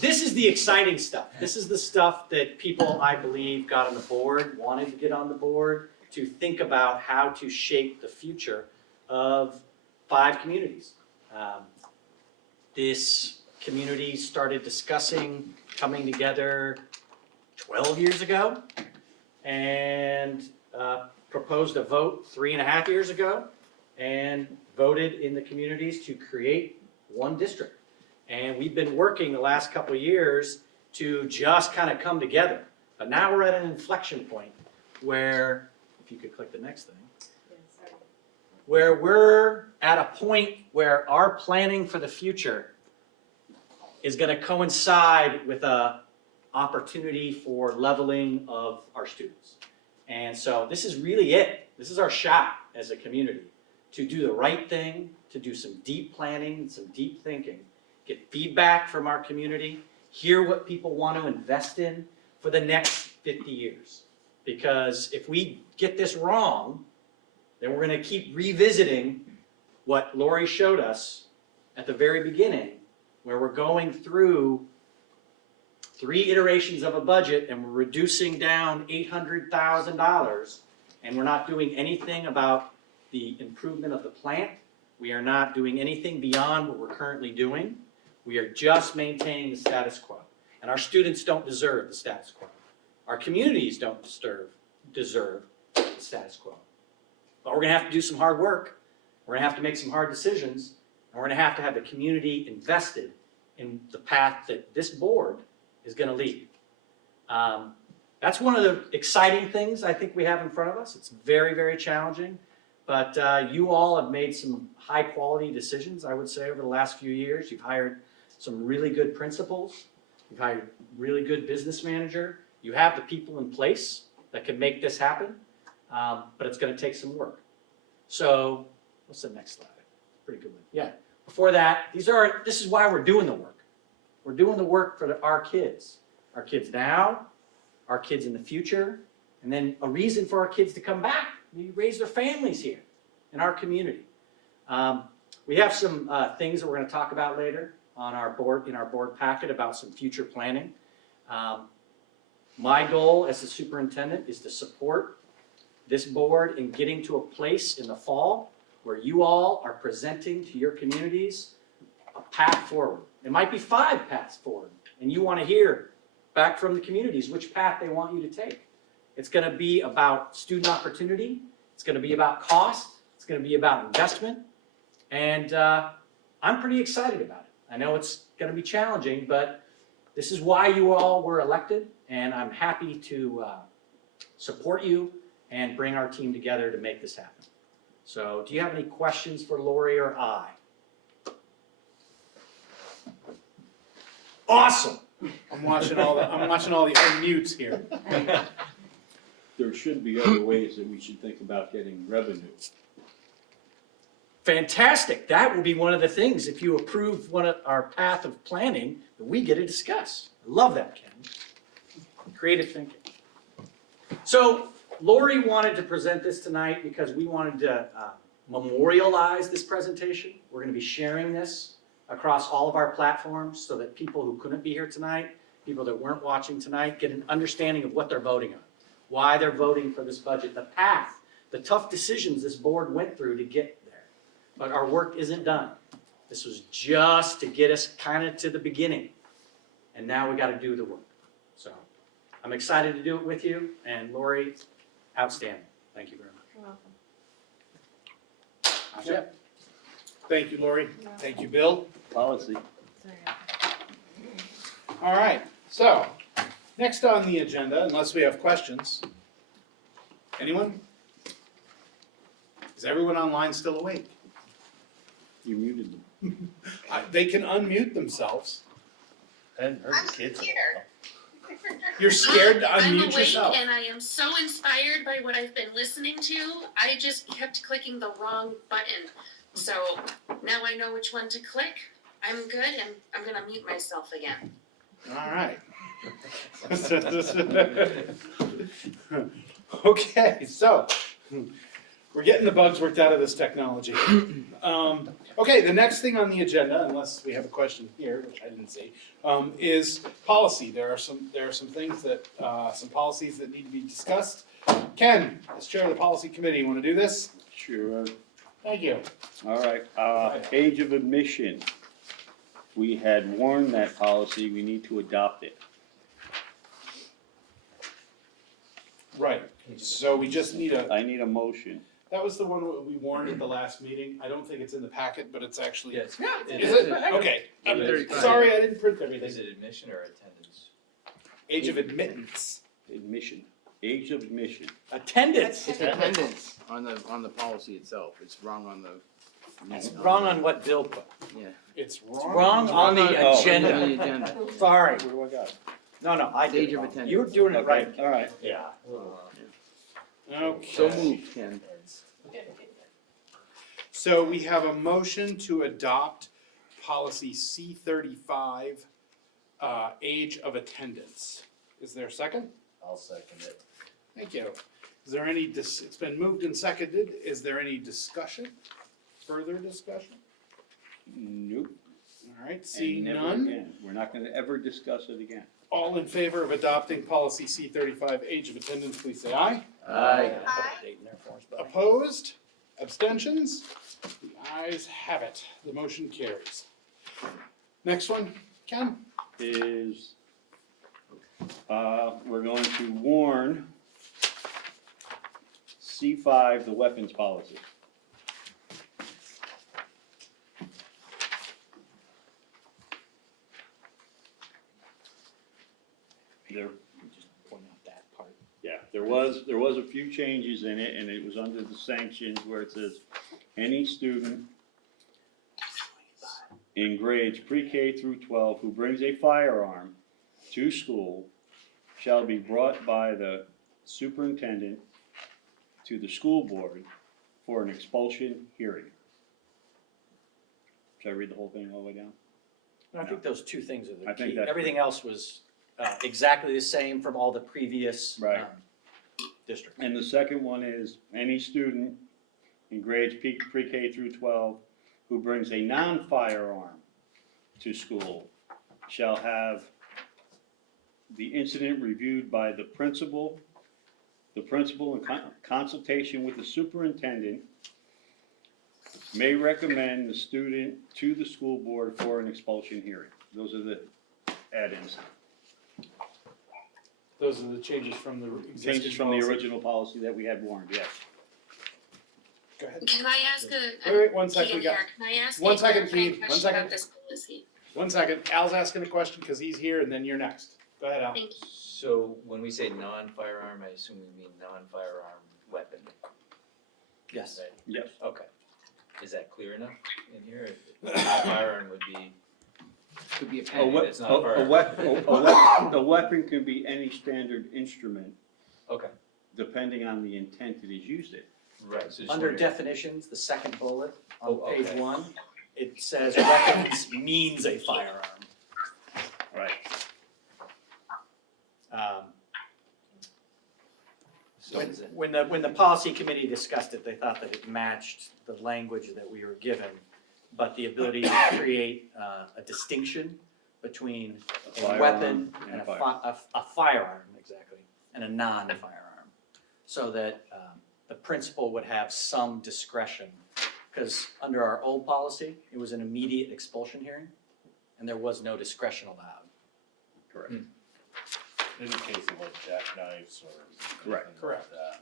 This is the exciting stuff. This is the stuff that people, I believe, got on the board, wanted to get on the board, to think about how to shape the future of 5 communities. This community started discussing coming together 12 years ago and proposed a vote 3.5 years ago and voted in the communities to create one district. And we've been working the last couple of years to just kind of come together. But now we're at an inflection point where, if you could click the next thing, where we're at a point where our planning for the future is going to coincide with a opportunity for leveling of our students. And so this is really it. This is our shot as a community to do the right thing, to do some deep planning, some deep thinking, get feedback from our community, hear what people want to invest in for the next 50 years. Because if we get this wrong, then we're going to keep revisiting what Lori showed us at the very beginning, where we're going through 3 iterations of a budget and we're reducing down $800,000, and we're not doing anything about the improvement of the plant. We are not doing anything beyond what we're currently doing. We are just maintaining the status quo. And our students don't deserve the status quo. Our communities don't deserve the status quo. But we're going to have to do some hard work. We're going to have to make some hard decisions. And we're going to have the community invested in the path that this board is going to lead. That's one of the exciting things I think we have in front of us. It's very, very challenging. But you all have made some high quality decisions, I would say, over the last few years. You've hired some really good principals. You've hired a really good business manager. You have the people in place that can make this happen. But it's going to take some work. So, what's the next slide? Pretty good one. Yeah. Before that, this is why we're doing the work. We're doing the work for our kids. Our kids now, our kids in the future, and then a reason for our kids to come back. We raise their families here in our community. We have some things that we're going to talk about later on our board, in our board packet, about some future planning. My goal as the superintendent is to support this board in getting to a place in the fall where you all are presenting to your communities a path forward. It might be 5 paths forward, and you want to hear back from the communities which path they want you to take. It's going to be about student opportunity. It's going to be about cost. It's going to be about investment. And I'm pretty excited about it. I know it's going to be challenging, but this is why you all were elected, and I'm happy to support you and bring our team together to make this happen. So, do you have any questions for Lori or I? Awesome. I'm watching all the unmutes here. There should be other ways that we should think about getting revenue. Fantastic. That will be one of the things, if you approve one of our path of planning, that we get to discuss. I love that, Ken. Creative thinking. So, Lori wanted to present this tonight because we wanted to memorialize this presentation. We're going to be sharing this across all of our platforms so that people who couldn't be here tonight, people that weren't watching tonight, get an understanding of what they're voting on, why they're voting for this budget, the path, the tough decisions this board went through to get there. But our work isn't done. This was just to get us kind of to the beginning. And now we got to do the work. So I'm excited to do it with you. And Lori, outstanding. Thank you very much. You're welcome. Yep. Thank you, Lori. Thank you, Bill. Policy. All right, so, next on the agenda, unless we have questions. Anyone? Is everyone online still awake? You muted them. They can unmute themselves. Hadn't heard the kids in a while. You're scared to I'm unmute awake yourself. and I am so inspired by what I've been listening to. I just kept clicking the wrong button. So now I know which one to click. I'm good and I'm gonna mute myself again. All right. Okay, so, we're getting the bugs worked out of this technology. Okay, the next thing on the agenda, unless we have a question here, which I didn't see, is policy. There are some things that, some policies that need to be discussed. Ken, as chair of the policy committee, you wanna do this? Sure. Thank you. All right, age of admission. We had warned that policy, we need to adopt it. Right, so we just need a, I need a motion. that was the one we warned at the last meeting. I don't think it's in the packet, but it's actually. Yes. Is it? Okay. Sorry, I didn't print everything. Is it admission or attendance? Age of admittance. Admission, age of admission. Attendance. It's attendance on the policy itself. It's wrong on the. It's wrong on what Bill put. Yeah. It's It's wrong. wrong on the Oh. agenda. On the agenda. Sorry. What do I got? No, I did Age it of wrong. attendance. You're doing it right. All right. Yeah. Okay. So moved, Ken. So we have a motion to adopt policy C35, age of attendance. Is there a second? I'll second it. Thank you. Is there any, it's been moved and seconded. Is there any discussion? Further discussion? Nope. All right, seeing And never none. again. We're not gonna ever discuss it again. All in favor of adopting policy C35, age of attendance, please say aye. Aye. Opposed? Abstentions? The ayes have it. The motion carries. Next one, Ken? Is, we're going to warn C5, the weapons policy. There, Just point out that part. yeah, there was a few changes in it, and it was under the sanctions where it says, any student in grades pre-K through 12 who brings a firearm to school shall be brought by the superintendent to the school board for an expulsion hearing. Should I read the whole thing all the way down? I think those two things are I the think key. that's- Everything else was exactly the same from all the previous Right. districts. And the second one is, any student in grades pre-K through 12 who brings a non-firearm to school shall have the incident reviewed by the principal in consultation with the superintendent may recommend the student to the school board for an expulsion hearing. Those are the add-ins, Those are the changes from the existing changes from the policy. original policy that we had warned, yes. Go ahead. Can I ask Wait, 1 second, we Keegan got, here, can I ask one a second, clarifying Keegan, 1 question second. about this policy? 1 second. Al's asking a question because he's here and then you're next. Go ahead, Al. Thank you. So when we say non-firearm, I assume we mean non-firearm weapon. Yes. Right? Yes. Okay. Is that clear enough in here? Firearm would be. Could be a pen, it's not a firearm. A weapon can be any standard instrument, Okay, depending on the intent it is used in. right, so just Under wondering- definitions, the second bullet on Oh, page okay. 1, it says weapons means a firearm. Right. So is it, When the policy committee discussed it, they thought that it matched the language that we were given, but the ability to create a distinction between a Firearm weapon and and a firearm. a firearm, exactly, and a non-firearm. So that the principal would have some discretion, because under our old policy, it was an immediate expulsion hearing, and there was no discretion allowed. Correct. In the case of like jackknives or Correct. anything like that.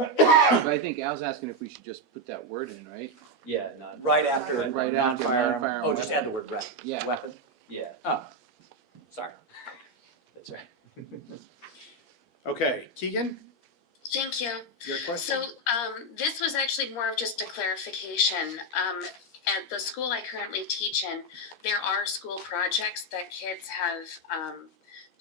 But I think Al's asking if we should just put that word in, right? Yeah, not. Right after Right after non-firearm. non-firearm Oh, just weapon. add the word Yeah. weapon. Yeah, Sorry. that's right. Okay, Keegan, Thank you. your question? So, this was actually more of just a clarification. At the school I currently teach in, there are school projects that kids have,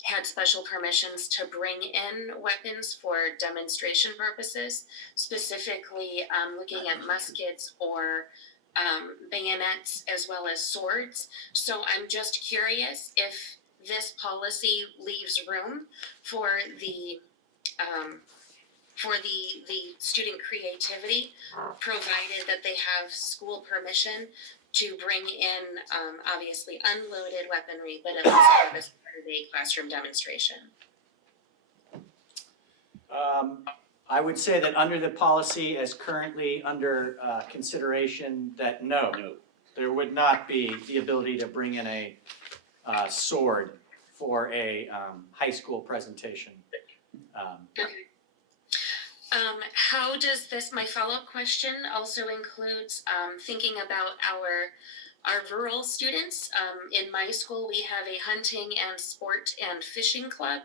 had special permissions to bring in weapons for demonstration purposes, specifically, looking at muskets or, bayonets as well as swords. So I'm just curious if this policy leaves room for the, student creativity, provided that they have school permission to bring in, obviously unloaded weaponry, but at least have as part of a classroom demonstration. I would say that under the policy as currently under consideration, that no, there would not be the ability to bring in a sword for a high school presentation. How does this, my follow-up question also includes, thinking about our rural students. In my school, we have a hunting and sport and fishing club.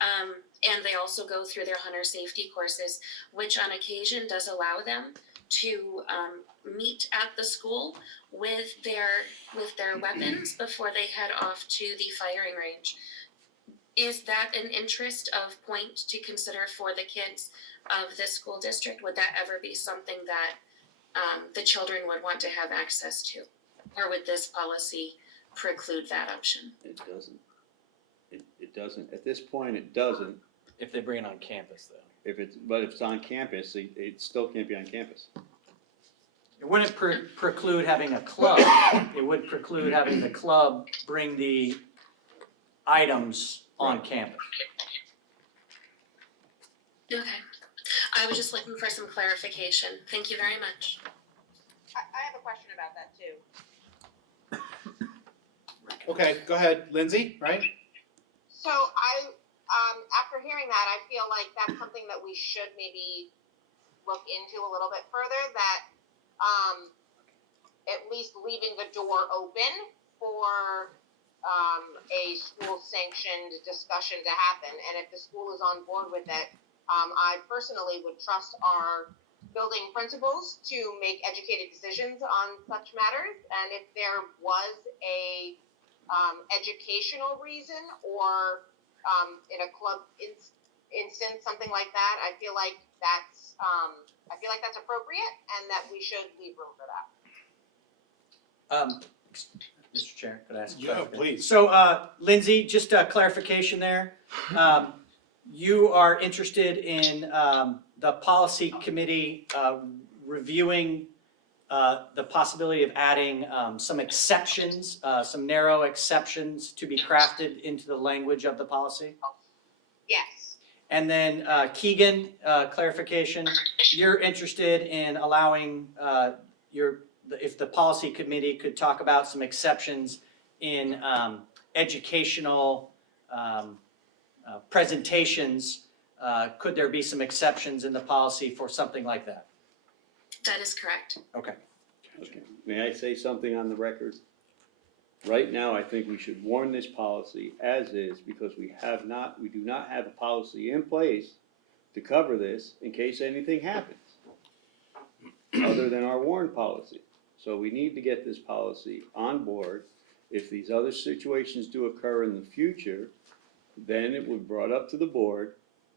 And they also go through their hunter safety courses, which on occasion does allow them to meet at the school with their weapons before they head off to the firing range. Is that an interest of point to consider for the kids of this school district? Would that ever be something that the children would want to have access to? Or would this policy preclude that option? It doesn't. It doesn't, at this point, it doesn't. If they bring it on campus, though. But if it's on campus, it still can't be on campus. It wouldn't preclude having a club. It would preclude having the club bring the items on campus. Okay. I was just looking for some clarification. Thank you very much. I have a question about that too. Okay, go ahead, Lindsay, right? So after hearing that, I feel like that's something that we should maybe look into a little bit further, that at least leaving the door open for a school sanctioned discussion to happen. And if the school is on board with it, I personally would trust our building principals to make educated decisions on such matters. And if there was a educational reason or in a club instance, something like that, I feel like that's appropriate and that we should leave room for that. Mr. Chair, could I ask a Yeah, question? please. So, Lindsay, just a clarification there. You are interested in the policy committee reviewing the possibility of adding some exceptions, some narrow exceptions to be crafted into the language of the policy? Yes. And then Keegan, clarification, you're interested in allowing if the policy committee could talk about some exceptions in educational presentations, could there be some exceptions in the policy for something like that? That is correct. Okay. Okay. May I say something on the record? Right now, I think we should warn this policy as is, because we do not have a policy in place to cover this in case anything happens, other than our warn policy. So we need to get this policy on board. If these other situations do occur in the future, then it would be brought up to the board,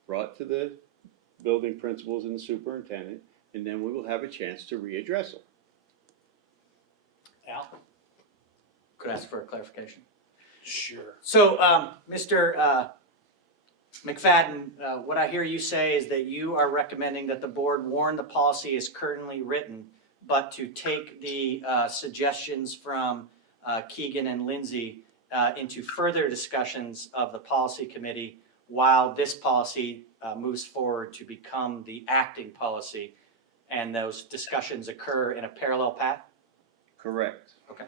brought to the building principals and the superintendent, and then we will have a chance to readdress them. Al? Could I ask for a clarification? Sure. So, Mr. McFadden, what I hear you say is that you are recommending that the board warn the policy as currently written, but to take the suggestions from Keegan and Lindsay into further discussions of the policy committee while this policy moves forward to become the acting policy, and those discussions occur in a parallel path? Correct. Okay.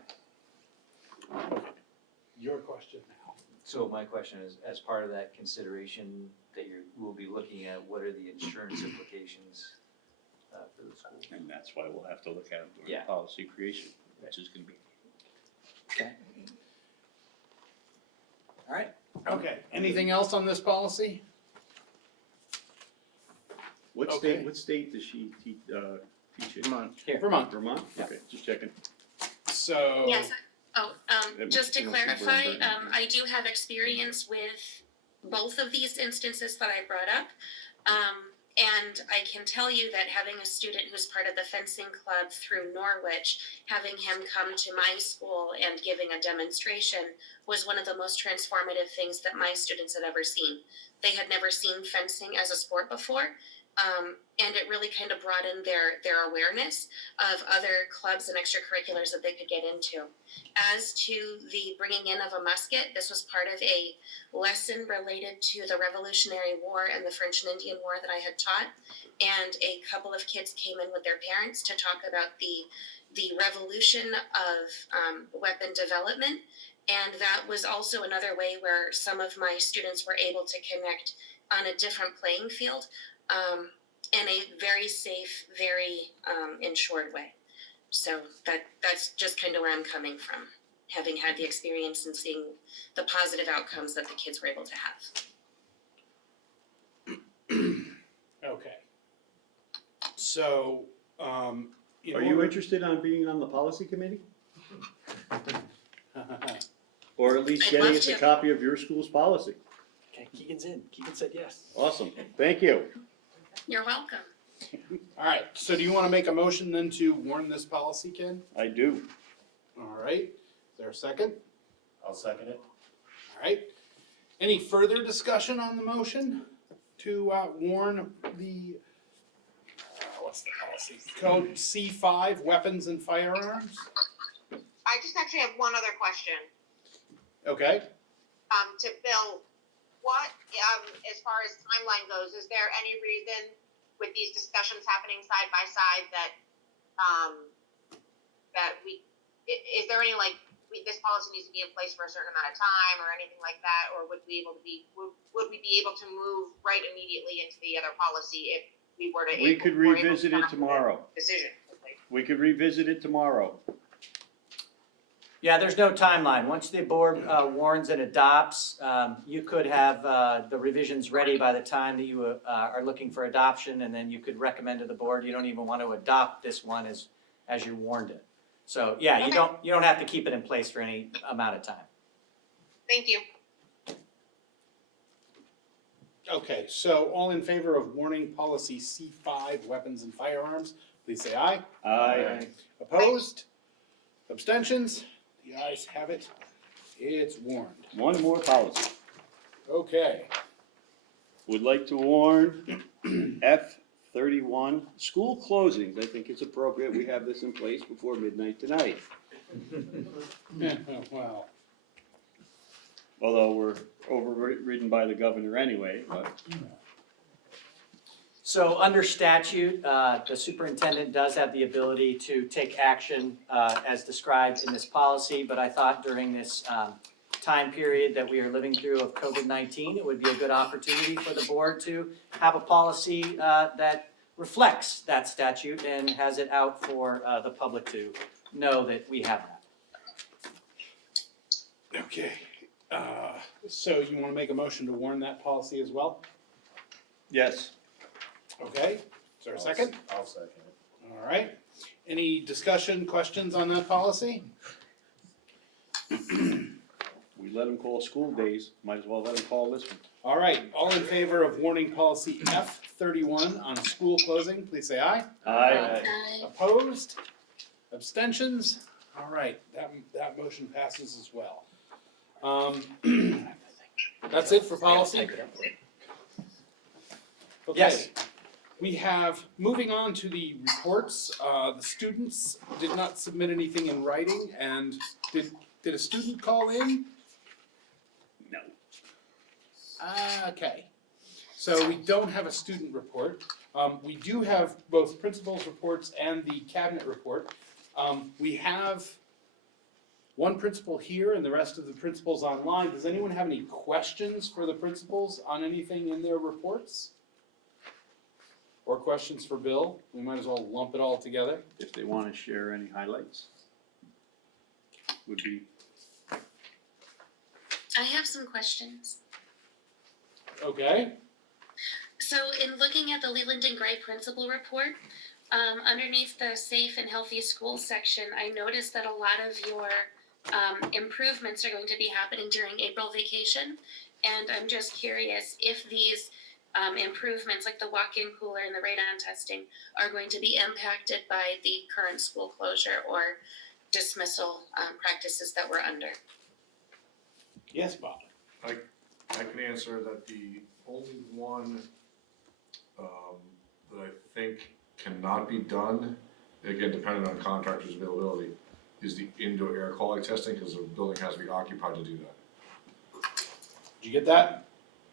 Your question now. So my question is, as part of that consideration that we'll be looking at what are the insurance implications for the school. And that's why we'll have to look at it during Yeah. policy creation, which is gonna be. All right. Okay, anything else on this policy? What Okay. state does she teach in? Vermont. Here. Vermont. Vermont? Yeah. Okay, just checking. So. Yes, It just to must be clarify, Bloomberg. I do have experience with both of these instances that I brought up. And I can tell you that having a student who's part of the fencing club through Norwich, having him come to my school and giving a demonstration was one of the most transformative things that my students had ever seen. They had never seen fencing as a sport before. And it really kind of broadened their awareness of other clubs and extracurriculars that they could get into. As to the bringing in of a musket, this was part of a lesson related to the Revolutionary War and the French and Indian War that I had taught. And a couple of kids came in with their parents to talk about the revolution of weapon development. And that was also another way where some of my students were able to connect on a different playing field. In a very safe, very insured way. So that's just kind of where I'm coming from, having had the experience and seeing the positive outcomes that the kids were able to have. Okay. So, Are you interested on being on the policy committee? Or at least I'd getting love us a to. copy of your school's policy? Okay, Keegan's in. Keegan said yes. Awesome, thank you. You're welcome. All right, so do you want to make a motion then to warn this policy, Ken? I do. All right, is there a second? I'll second it. All right. Any further discussion on the motion to warn the, what's the policy? Code C5, weapons and firearms? I just actually have one other question. Okay. To Bill, what, as far as timeline goes, is there any reason with these discussions happening side by side that, is there any this policy needs to be in place for a certain amount of time or anything like that, or would we be able to move right immediately into the other policy if we were to? We could were able to revisit come it up with a tomorrow. Decision. We could revisit it tomorrow. Yeah, there's no timeline. Once the board warns and adopts, you could have the revisions ready by the time that you are looking for adoption, and then you could recommend to the board, you don't even want to adopt this one as you warned it. So, yeah, you don't have to keep it in place for any amount of time. Thank you. Okay, so all in favor of warning policy C5, weapons and firearms, please say aye. Aye. Opposed? Abstentions? The ayes have it. It's warned. One more policy. Okay. Would like to warn F31 School Closings. I think it's appropriate we have this in place before midnight tonight. Wow. Although we're overridden by the governor anyway, but. So under statute, the superintendent does have the ability to take action as described in this policy, but I thought during this time period that we are living through of COVID-19, it would be a good opportunity for the board to have a policy that reflects that statute and has it out for the public to know that we have that. Okay. So you want to make a motion to warn that policy as well? Yes. Okay. Is there a second? I'll second it. All right. Any discussion, questions on that policy? We let them call school days, might as well let them call this one. All right. All in favor of warning policy F31 on school closing, please say aye. Aye. Opposed? Abstentions? All right. That motion passes as well. That's it for policy? Okay. Yes. We have, moving on to the reports, the students did not submit anything in writing, and did a student call in? No. Okay. So we don't have a student report. We do have both principals' reports and the cabinet report. We have one principal here and the rest of the principals online. Does anyone have any questions for the principals on anything in their reports? Or questions for Bill? We might as well lump it all together. If they want to share any highlights, would be. I have some questions. Okay. So in looking at the Leland and Gray principal report, underneath the safe and healthy schools section, I noticed that a lot of your improvements are going to be happening during April vacation. And I'm just curious if these improvements, like the walk-in cooler and the radon testing, are going to be impacted by the current school closure or dismissal practices that we're under. Yes, Bob. I can answer that the only one that I think cannot be done, again, depending on contractor's availability, is the indoor air quality testing, because the building has to be occupied to do that. Did you get that?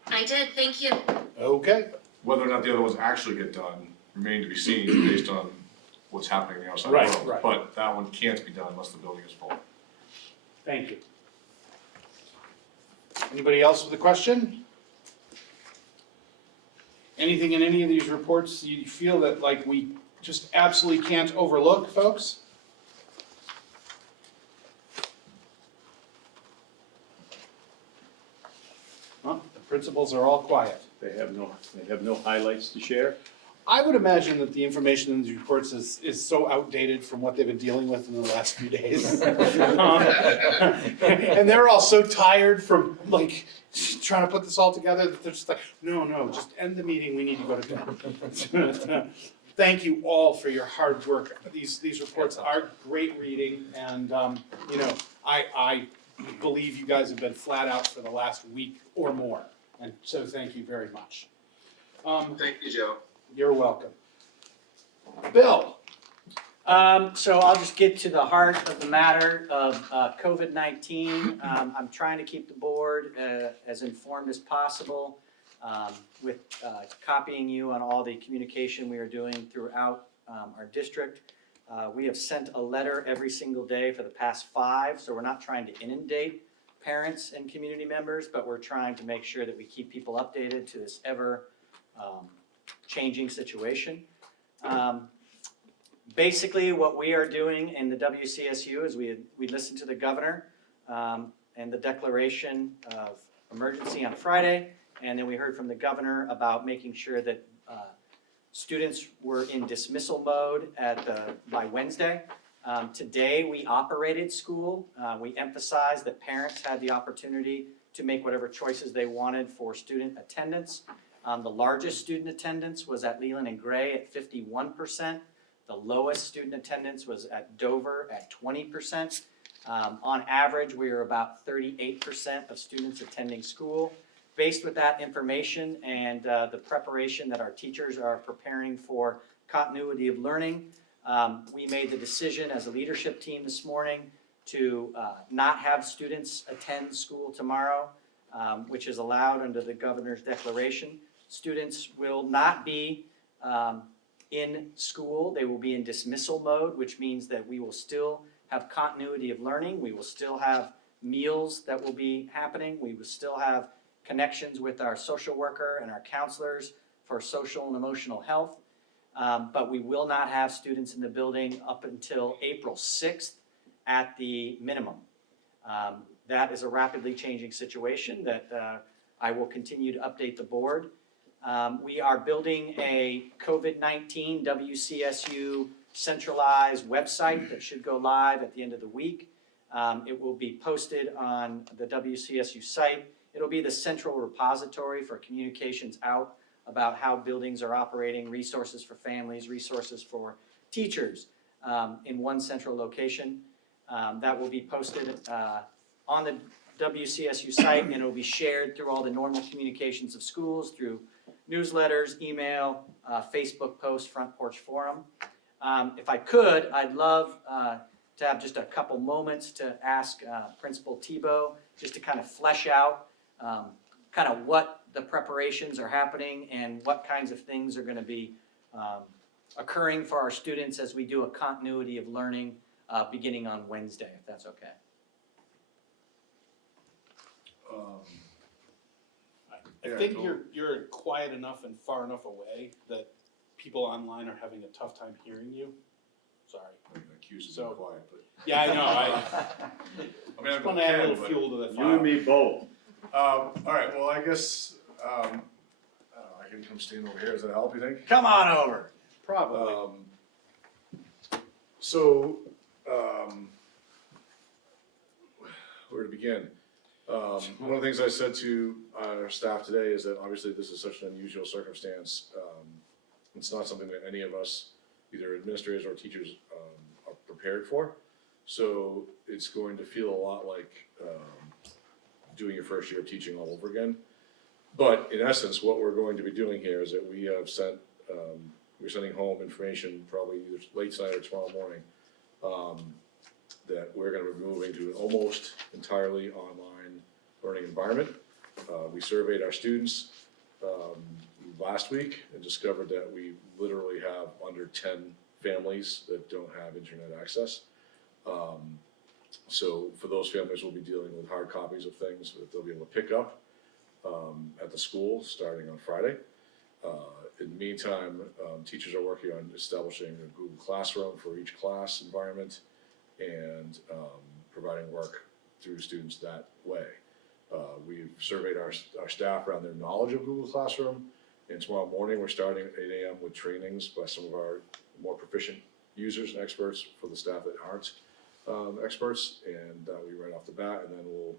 I did, thank you. Okay. Whether or not the other ones actually get done remain to be seen based on what's happening in the outside Right, world. right. But that one can't be done unless the building is full. Thank you. Anybody else with a question? Anything in any of these reports you feel that like we just absolutely can't overlook, folks? Well, the principals are all quiet. They have no highlights to share. I would imagine that the information in these reports is so outdated from what they've been dealing with in the last few days. And they're all so tired from like trying to put this all together that they're just like, no, just end the meeting, we need to go to bed. Thank you all for your hard work. These reports are great reading, and I believe you guys have been flat out for the last week or more, and so thank you very much. Thank you, Joe. You're welcome. Bill. So I'll just get to the heart of the matter of COVID-19. I'm trying to keep the board as informed as possible with copying you on all the communication we are doing throughout our district. We have sent a letter every single day for the past 5, so we're not trying to inundate parents and community members, but we're trying to make sure that we keep people updated to this ever changing situation. Basically, what we are doing in the WCSU is we listened to the governor and the declaration of emergency on Friday, and then we heard from the governor about making sure that students were in dismissal mode by Wednesday. Today, we operated school. We emphasized that parents had the opportunity to make whatever choices they wanted for student attendance. The largest student attendance was at Leland and Gray at 51%. The lowest student attendance was at Dover at 20%. On average, we were about 38% of students attending school. Based with that information and the preparation that our teachers are preparing for continuity of learning, we made the decision as a leadership team this morning to not have students attend school tomorrow, which is allowed under the governor's declaration. Students will not be in school. They will be in dismissal mode, which means that we will still have continuity of learning. We will still have meals that will be happening. We will still have connections with our social worker and our counselors for social and emotional health. But we will not have students in the building up until April 6th at the minimum. That is a rapidly changing situation that I will continue to update the board. We are building a COVID-19 WCSU centralized website that should go live at the end of the week. It will be posted on the WCSU site. It'll be the central repository for communications out about how buildings are operating, resources for families, resources for teachers in one central location. That will be posted on the WCSU site, and it will be shared through all the normal communications of schools, through newsletters, email, Facebook posts, Front Porch Forum. If I could, I'd love to have just a couple moments to ask Principal Tebow just to kind of flesh out kind of what the preparations are happening and what kinds of things are going to be occurring for our students as we do a continuity of learning beginning on Wednesday, if that's okay. I Yeah, think totally. you're quiet enough and far enough away that people online are having a tough time hearing you. Sorry. I mean, accused of So- being quiet, but. Yeah, I know, I I mean, just wanna add a little fuel to the You fire. and me both. All right, well, I guess, I can come stand over here, does that help, you think? Come on over. Probably. So, where to begin? One of the things I said to our staff today is that obviously this is such an unusual circumstance. It's not something that any of us, either administrators or teachers, are prepared for. So it's going to feel a lot like, doing your first year of teaching all over again. But in essence, what we're going to be doing here is that we have sent, we're sending home information probably either late tonight or tomorrow morning, that we're gonna be moving to an almost entirely online learning environment. We surveyed our students, last week and discovered that we literally have under 10 families that don't have internet access. So for those families, we'll be dealing with hard copies of things that they'll be able to pick up, at the school starting on Friday. In the meantime, teachers are working on establishing a Google Classroom for each class environment and providing work through students that way. We've surveyed our staff around their knowledge of Google Classroom, and tomorrow morning, we're starting at 8 a.m. with trainings by some of our more proficient users and experts for the staff that aren't experts, and that'll be right off the bat, and then we'll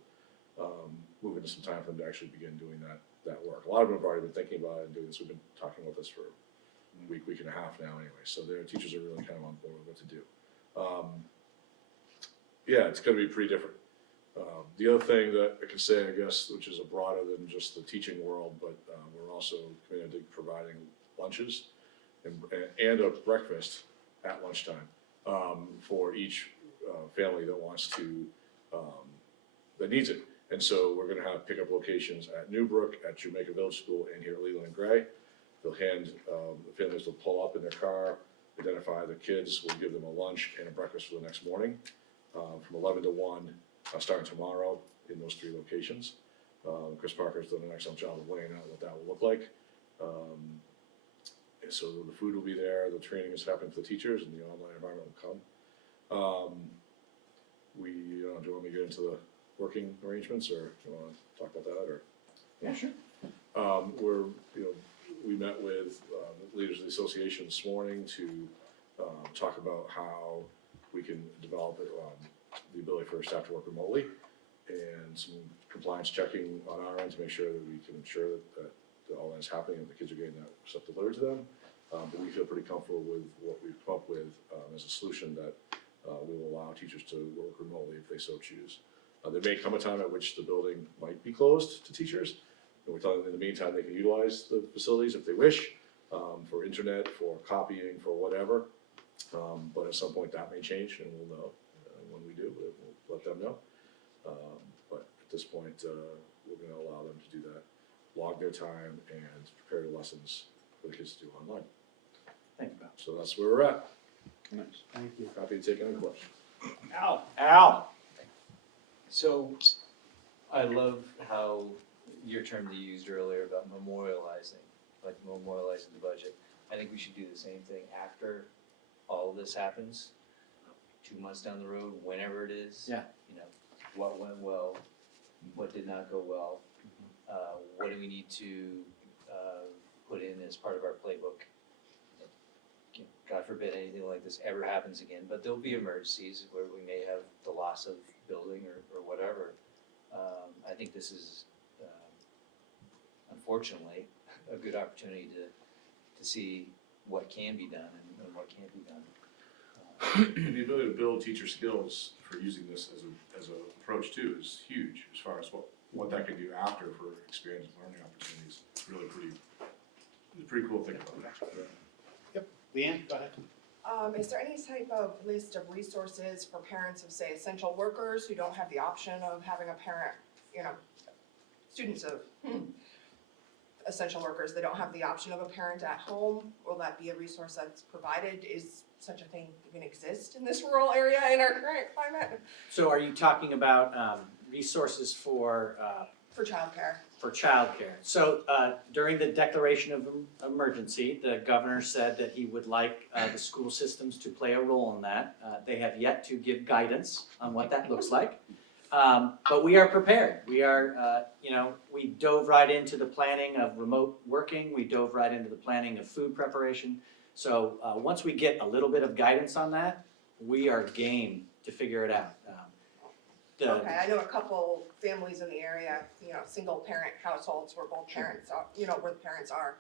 move into some time for them to actually begin doing that work. A lot of them have already been thinking about it and doing this. We've been talking about this for a week and a half now anyway, so their teachers are really kind of on board with what to do. Yeah, it's gonna be pretty different. The other thing that I can say, I guess, which is broader than just the teaching world, but we're also committed to providing lunches and a breakfast at lunchtime for each family that wants to, that needs it. And so we're gonna have pickup locations at Newbrook, at Jamaica Village School, and here at Leland and Gray. They'll hand, the families will pull up in their car, identify the kids, we'll give them a lunch and a breakfast for the next morning, from 11 to 1, starting tomorrow in those 3 locations. Chris Parker's done an excellent job of laying out what that will look like. And so the food will be there, the training is happening for the teachers, and the online environment will come. Do you want me to get into the working arrangements, or do you wanna talk about that, or? Yeah, sure. We met with the leaders of the association this morning to talk about how we can develop the ability for staff to work remotely, and some compliance checking on our end to make sure that we can ensure that all that is happening and the kids are getting that stuff delivered to them. But we feel pretty comfortable with what we've come up with as a solution that will allow teachers to work remotely if they so choose. There may come a time at which the building might be closed to teachers, and we're telling them in the meantime they can utilize the facilities if they wish, for internet, for copying, for whatever. But at some point that may change, and we'll know when we do, but we'll let them know. But at this point, we're gonna allow them to do that, log their time and prepare the lessons for the kids to do online. Thank you, Bob. So that's where we're at. Nice. Thank you. Happy to take any questions. Al. So, I love how your term that you used earlier about memorializing the budget. I think we should do the same thing after all of this happens, 2 months down the road, whenever it is. Yeah. You know, what went well, what did not go well, what do we need to, put in as part of our playbook. God forbid anything like this ever happens again, but there'll be emergencies where we may have the loss of building or whatever. I think this is, unfortunately, a good opportunity to see what can be done and what can't be done. And the ability to build teacher skills for using this as a approach too is huge as far as what that can do after for expanded learning opportunities. It's really pretty cool thing about that. Yep, Leanne, go ahead. Is there any type of list of resources for parents of, say, essential workers who don't have the option of having a parent, students of essential workers that don't have the option of a parent at home? Will that be a resource that's provided? Is such a thing even exist in this rural area in our current climate? So are you talking about resources for For childcare. for childcare. So during the declaration of emergency, the governor said that he would like the school systems to play a role in that. They have yet to give guidance on what that looks like. But we are prepared. We are, we dove right into the planning of remote working. We dove right into the planning of food preparation. So once we get a little bit of guidance on that, we are game to figure it out. Okay, I know a couple families in the area, single parent households where both parents are, where the parents are,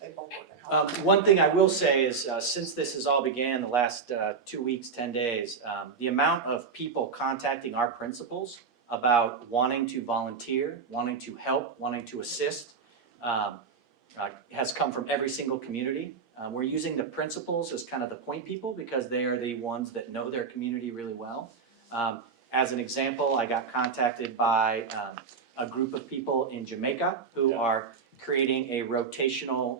they both work in households. One thing I will say is, since this has all began the last 2 weeks, 10 days, the amount of people contacting our principals about wanting to volunteer, wanting to help, wanting to assist, has come from every single community. We're using the principals as kind of the point people because they are the ones that know their community really well. As an example, I got contacted by a group of people in Jamaica who are creating a rotational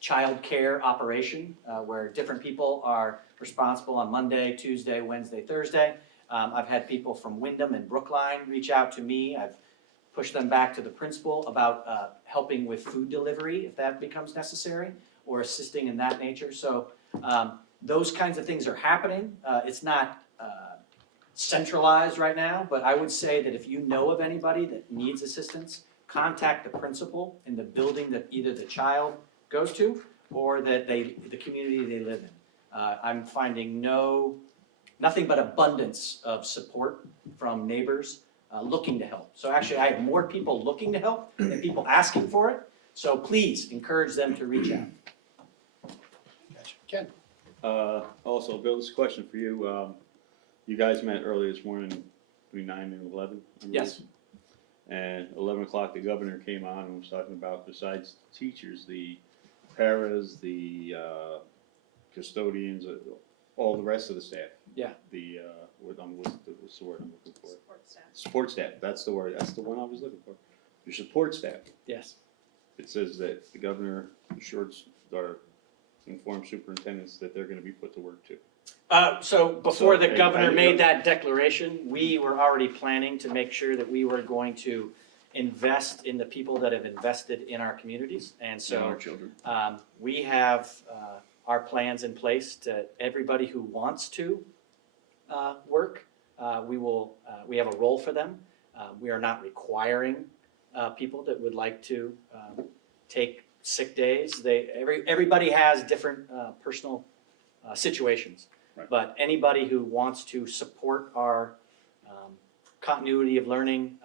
child care operation where different people are responsible on Monday, Tuesday, Wednesday, Thursday. I've had people from Wyndham and Brookline reach out to me. I've pushed them back to the principal about helping with food delivery if that becomes necessary or assisting in that nature. So those kinds of things are happening. It's not centralized right now, but I would say that if you know of anybody that needs assistance, contact the principal in the building that either the child goes to or that the community they live in. I'm finding nothing but abundance of support from neighbors looking to help. So actually, I have more people looking to help than people asking for it. So please encourage them to reach out. Gotcha. Ken? Also, Bill, this is a question for you. You guys met earlier this morning between 9 and 11? I believe. Yes. And 11 o'clock, the governor came on and was talking about, besides teachers, the paras, the custodians, all the rest of the staff. Yeah. What's the word I'm looking for? Support staff. Support staff, that's the word, that's the one I was looking for. Your support staff. Yes. It says that the governor assured or informed superintendents that they're gonna be put to work too. So before the So, governor and- made that declaration, we were already planning to make sure that we were going to invest in the people that have invested in our communities. And And so our children. we have our plans in place to everybody who wants to work. We have a role for them. We are not requiring people that would like to take sick days. Everybody has different personal situations. Right. But anybody who wants to support our continuity of learning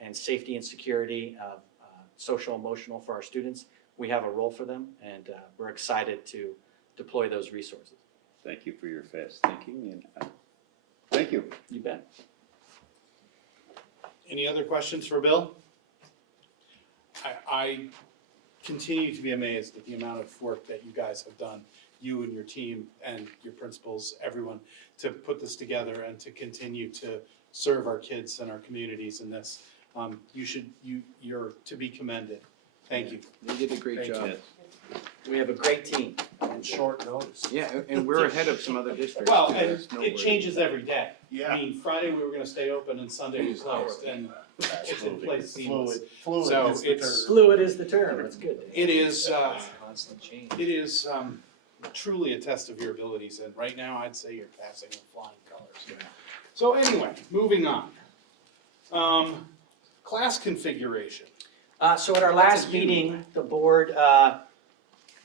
and safety and security, social, emotional for our students, we have a role for them, and we're excited to deploy those resources. Thank you for your fast thinking and, thank you. You bet. Any other questions for Bill? I continue to be amazed at the amount of work that you guys have done, you and your team and your principals, everyone, to put this together and to continue to serve our kids and our communities in this. You're to be commended. Thank you. They did a great Thank job. Yes. We have a great team. On short notice. Yeah, and we're ahead of some other districts. Well, too. and There's no it worry. changes every day. Yeah. I mean, Friday we were gonna stay open and Sunday we closed, and it's in place seamless. Fluid So is the it's- term. Fluid is the term, that's good. It is, Constant change. it is truly a test of your abilities, and right now I'd say you're passing with flying colors. So anyway, moving on. Class configuration. So at our That's last a huge meeting, the board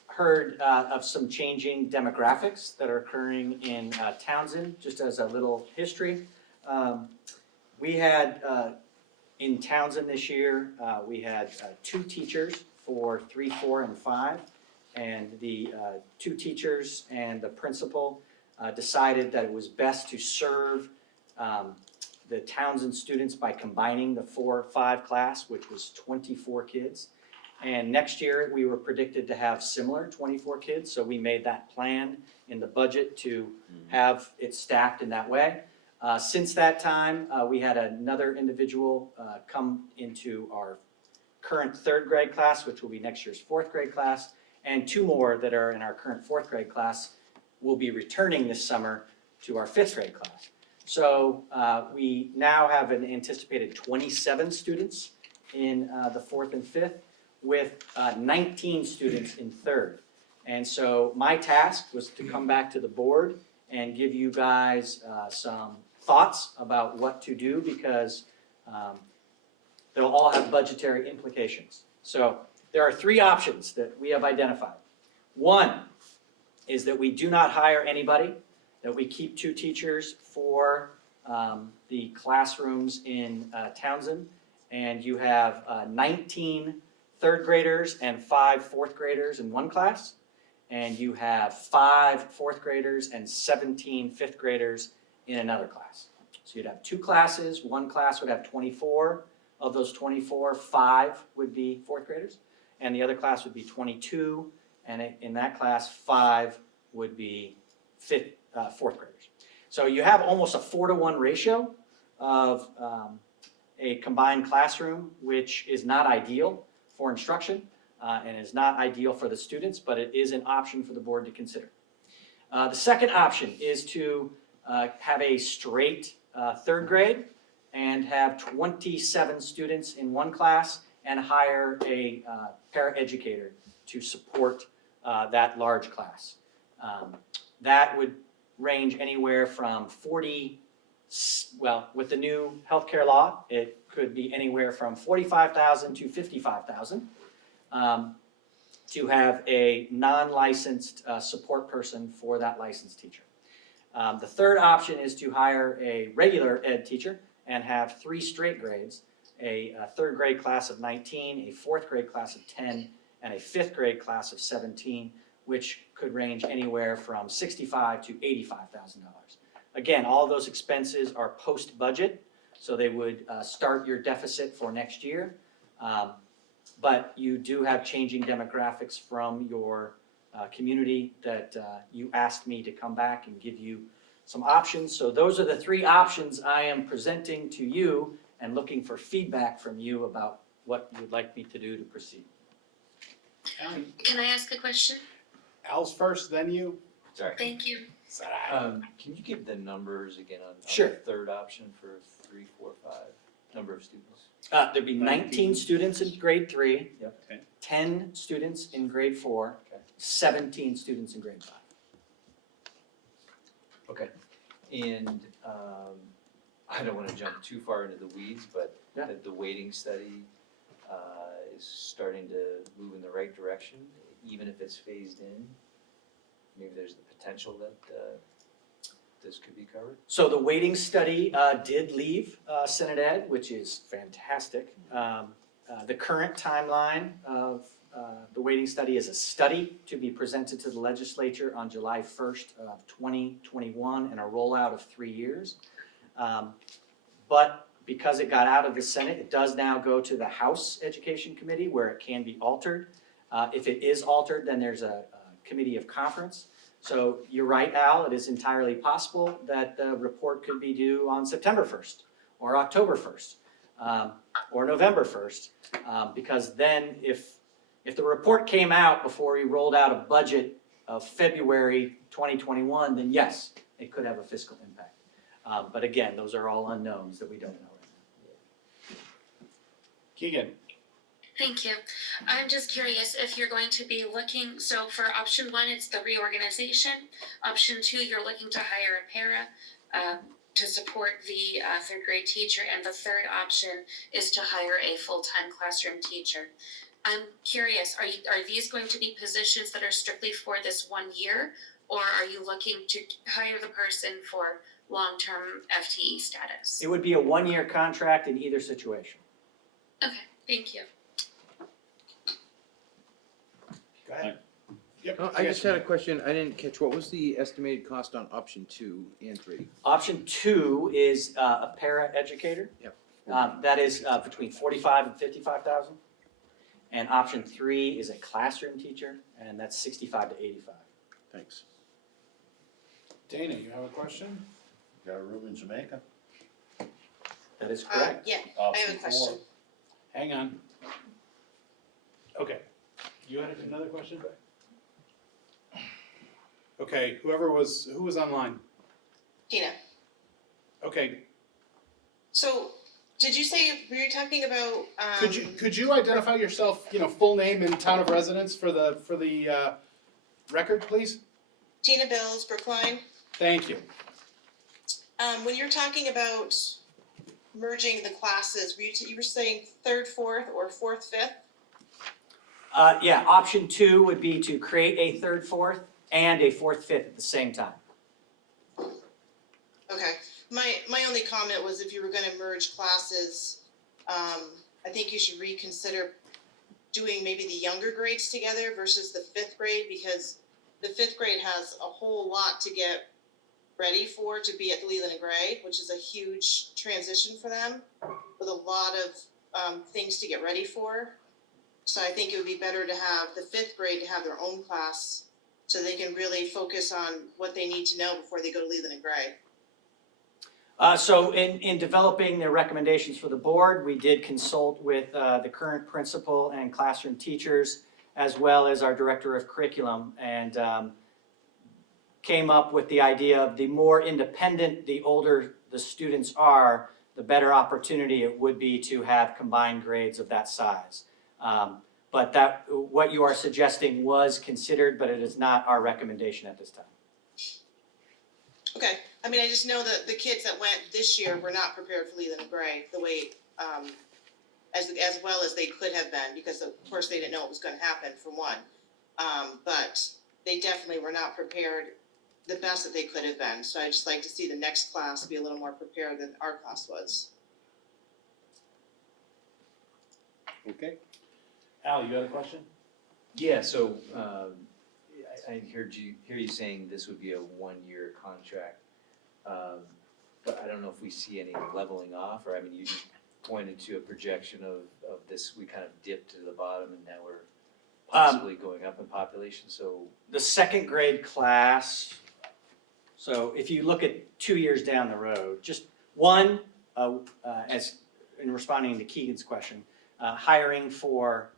heard of some changing demographics that are occurring in Townsend, just as a little history. We had, in Townsend this year, we had 2 teachers for 3, 4, and 5. And the 2 teachers and the principal decided that it was best to serve the Townsend students by combining the 4-5 class, which was 24 kids. And next year, we were predicted to have similar 24 kids, so we made that plan in the budget to have it staffed in that way. Since that time, we had another individual come into our current 3rd grade class, which will be next year's 4th grade class, and 2 more that are in our current 4th grade class will be returning this summer to our 5th grade class. So we now have an anticipated 27 students in the fourth and fifth, with 19 students in third. And so my task was to come back to the board and give you guys some thoughts about what to do, because they'll all have budgetary implications. So there are three options that we have identified. One is that we do not hire anybody, that we keep 2 teachers for the classrooms in Townsend, and you have 19 third graders and 5 fourth graders in one class, and you have 5 fourth graders and 17 fifth graders in another class. So you'd have 2 classes, one class would have 24. Of those 24, 5 would be fourth graders, and the other class would be 22, and in that class, 5 would be fourth graders. So you have almost a 4-to-1 ratio of a combined classroom, which is not ideal for instruction and is not ideal for the students, but it is an option for the board to consider. The second option is to have a straight third grade and have 27 students in one class and hire a paraeducator to support that large class. That would range anywhere from 40, well, with the new healthcare law, it could be anywhere from $45,000 to $55,000 to have a non-licensed support person for that licensed teacher. The third option is to hire a regular ed teacher and have 3 straight grades, a third grade class of 19, a fourth grade class of 10, and a fifth grade class of 17, which could range anywhere from $65,000 to $85,000. Again, all of those expenses are post-budget, so they would start your deficit for next year. But you do have changing demographics from your community that you asked me to come back and give you some options. So those are the 3 options I am presenting to you and looking for feedback from you about what you'd like me to do to proceed. Can I ask a question? Al's first, then you. Sorry. Thank you. Can you give the numbers again on Sure. the third option for 3, 4, 5, number of students? There'd be 19 students in grade 3, Yep. Okay. 10 students in grade 4, Okay. 17 students in grade 5. Okay. And I don't want to jump too far into the weeds, but Yeah. the weighting study is starting to move in the right direction, even if it's phased in. Maybe there's the potential that this could be covered. So the weighting study did leave Senate Ed, which is fantastic. The current timeline of the weighting study is a study to be presented to the legislature on July 1st of 2021 and a rollout of 3 years. But because it got out of the Senate, it does now go to the House Education Committee where it can be altered. If it is altered, then there's a committee of conference. So you're right, Al, it is entirely possible that the report could be due on September 1st or October 1st or November 1st. Because then if the report came out before we rolled out a budget of February 2021, then yes, it could have a fiscal impact. But again, those are all unknowns that we don't know right now. Keegan. Thank you. I'm just curious if you're going to be looking, so for option 1, it's the reorganization. Option 2, you're looking to hire a para to support the third grade teacher. And the third option is to hire a full-time classroom teacher. I'm curious, are these going to be positions that are strictly for this 1 year? Or are you looking to hire the person for long-term FTE status? It would be a 1-year contract in either situation. Okay, thank you. Go ahead. Yep. Oh, I just had a question, I didn't catch, what was the estimated cost on option 2 and 3? Option 2 is a para-educator. Yep. That is between $45,000 and $55,000. And option 3 is a classroom teacher, and that's $65,000 to $85,000. Thanks. Dana, you have a question? Got a room in Jamaica? That is correct. Yeah, I Option have a question. 4. Hang on. Okay. You had another question? Okay, who was online? Tina. Okay, So, did you say, were you talking about, could you identify yourself, full name and town of residence for the record, please? Tina Bills, Brookline? Thank you. When you're talking about merging the classes, you were saying third, fourth, or fourth, fifth? Yeah, option 2 would be to create a third, fourth, and a fourth, fifth at the same time. Okay, my only comment was if you were gonna merge classes, I think you should reconsider doing maybe the younger grades together versus the fifth grade, because the fifth grade has a whole lot to get ready for, to be at Leland and Gray, which is a huge transition for them, with a lot of things to get ready for. So I think it would be better to have the fifth grade to have their own class, so they can really focus on what they need to know before they go to Leland and Gray. So in developing the recommendations for the board, we did consult with the current principal and classroom teachers, as well as our director of curriculum, and came up with the idea of the more independent the older the students are, the better opportunity it would be to have combined grades of that size. But what you are suggesting was considered, but it is not our recommendation at this time. Okay, I mean, I just know that the kids that went this year were not prepared for Leland and Gray the way, as well as they could have been, because of course they didn't know what was gonna happen, for one. But they definitely were not prepared the best that they could have been, so I'd just like to see the next class be a little more prepared than our class was. Okay. Al, you got a question? Yeah, so, I hear you saying this would be a one-year contract. But I don't know if we see any leveling off, or, I mean, you just pointed to a projection of this, we kind of dipped to the bottom and now we're possibly going up in population, so. The second grade class, so if you look at 2 years down the road, just one, as in responding to Keegan's question, hiring for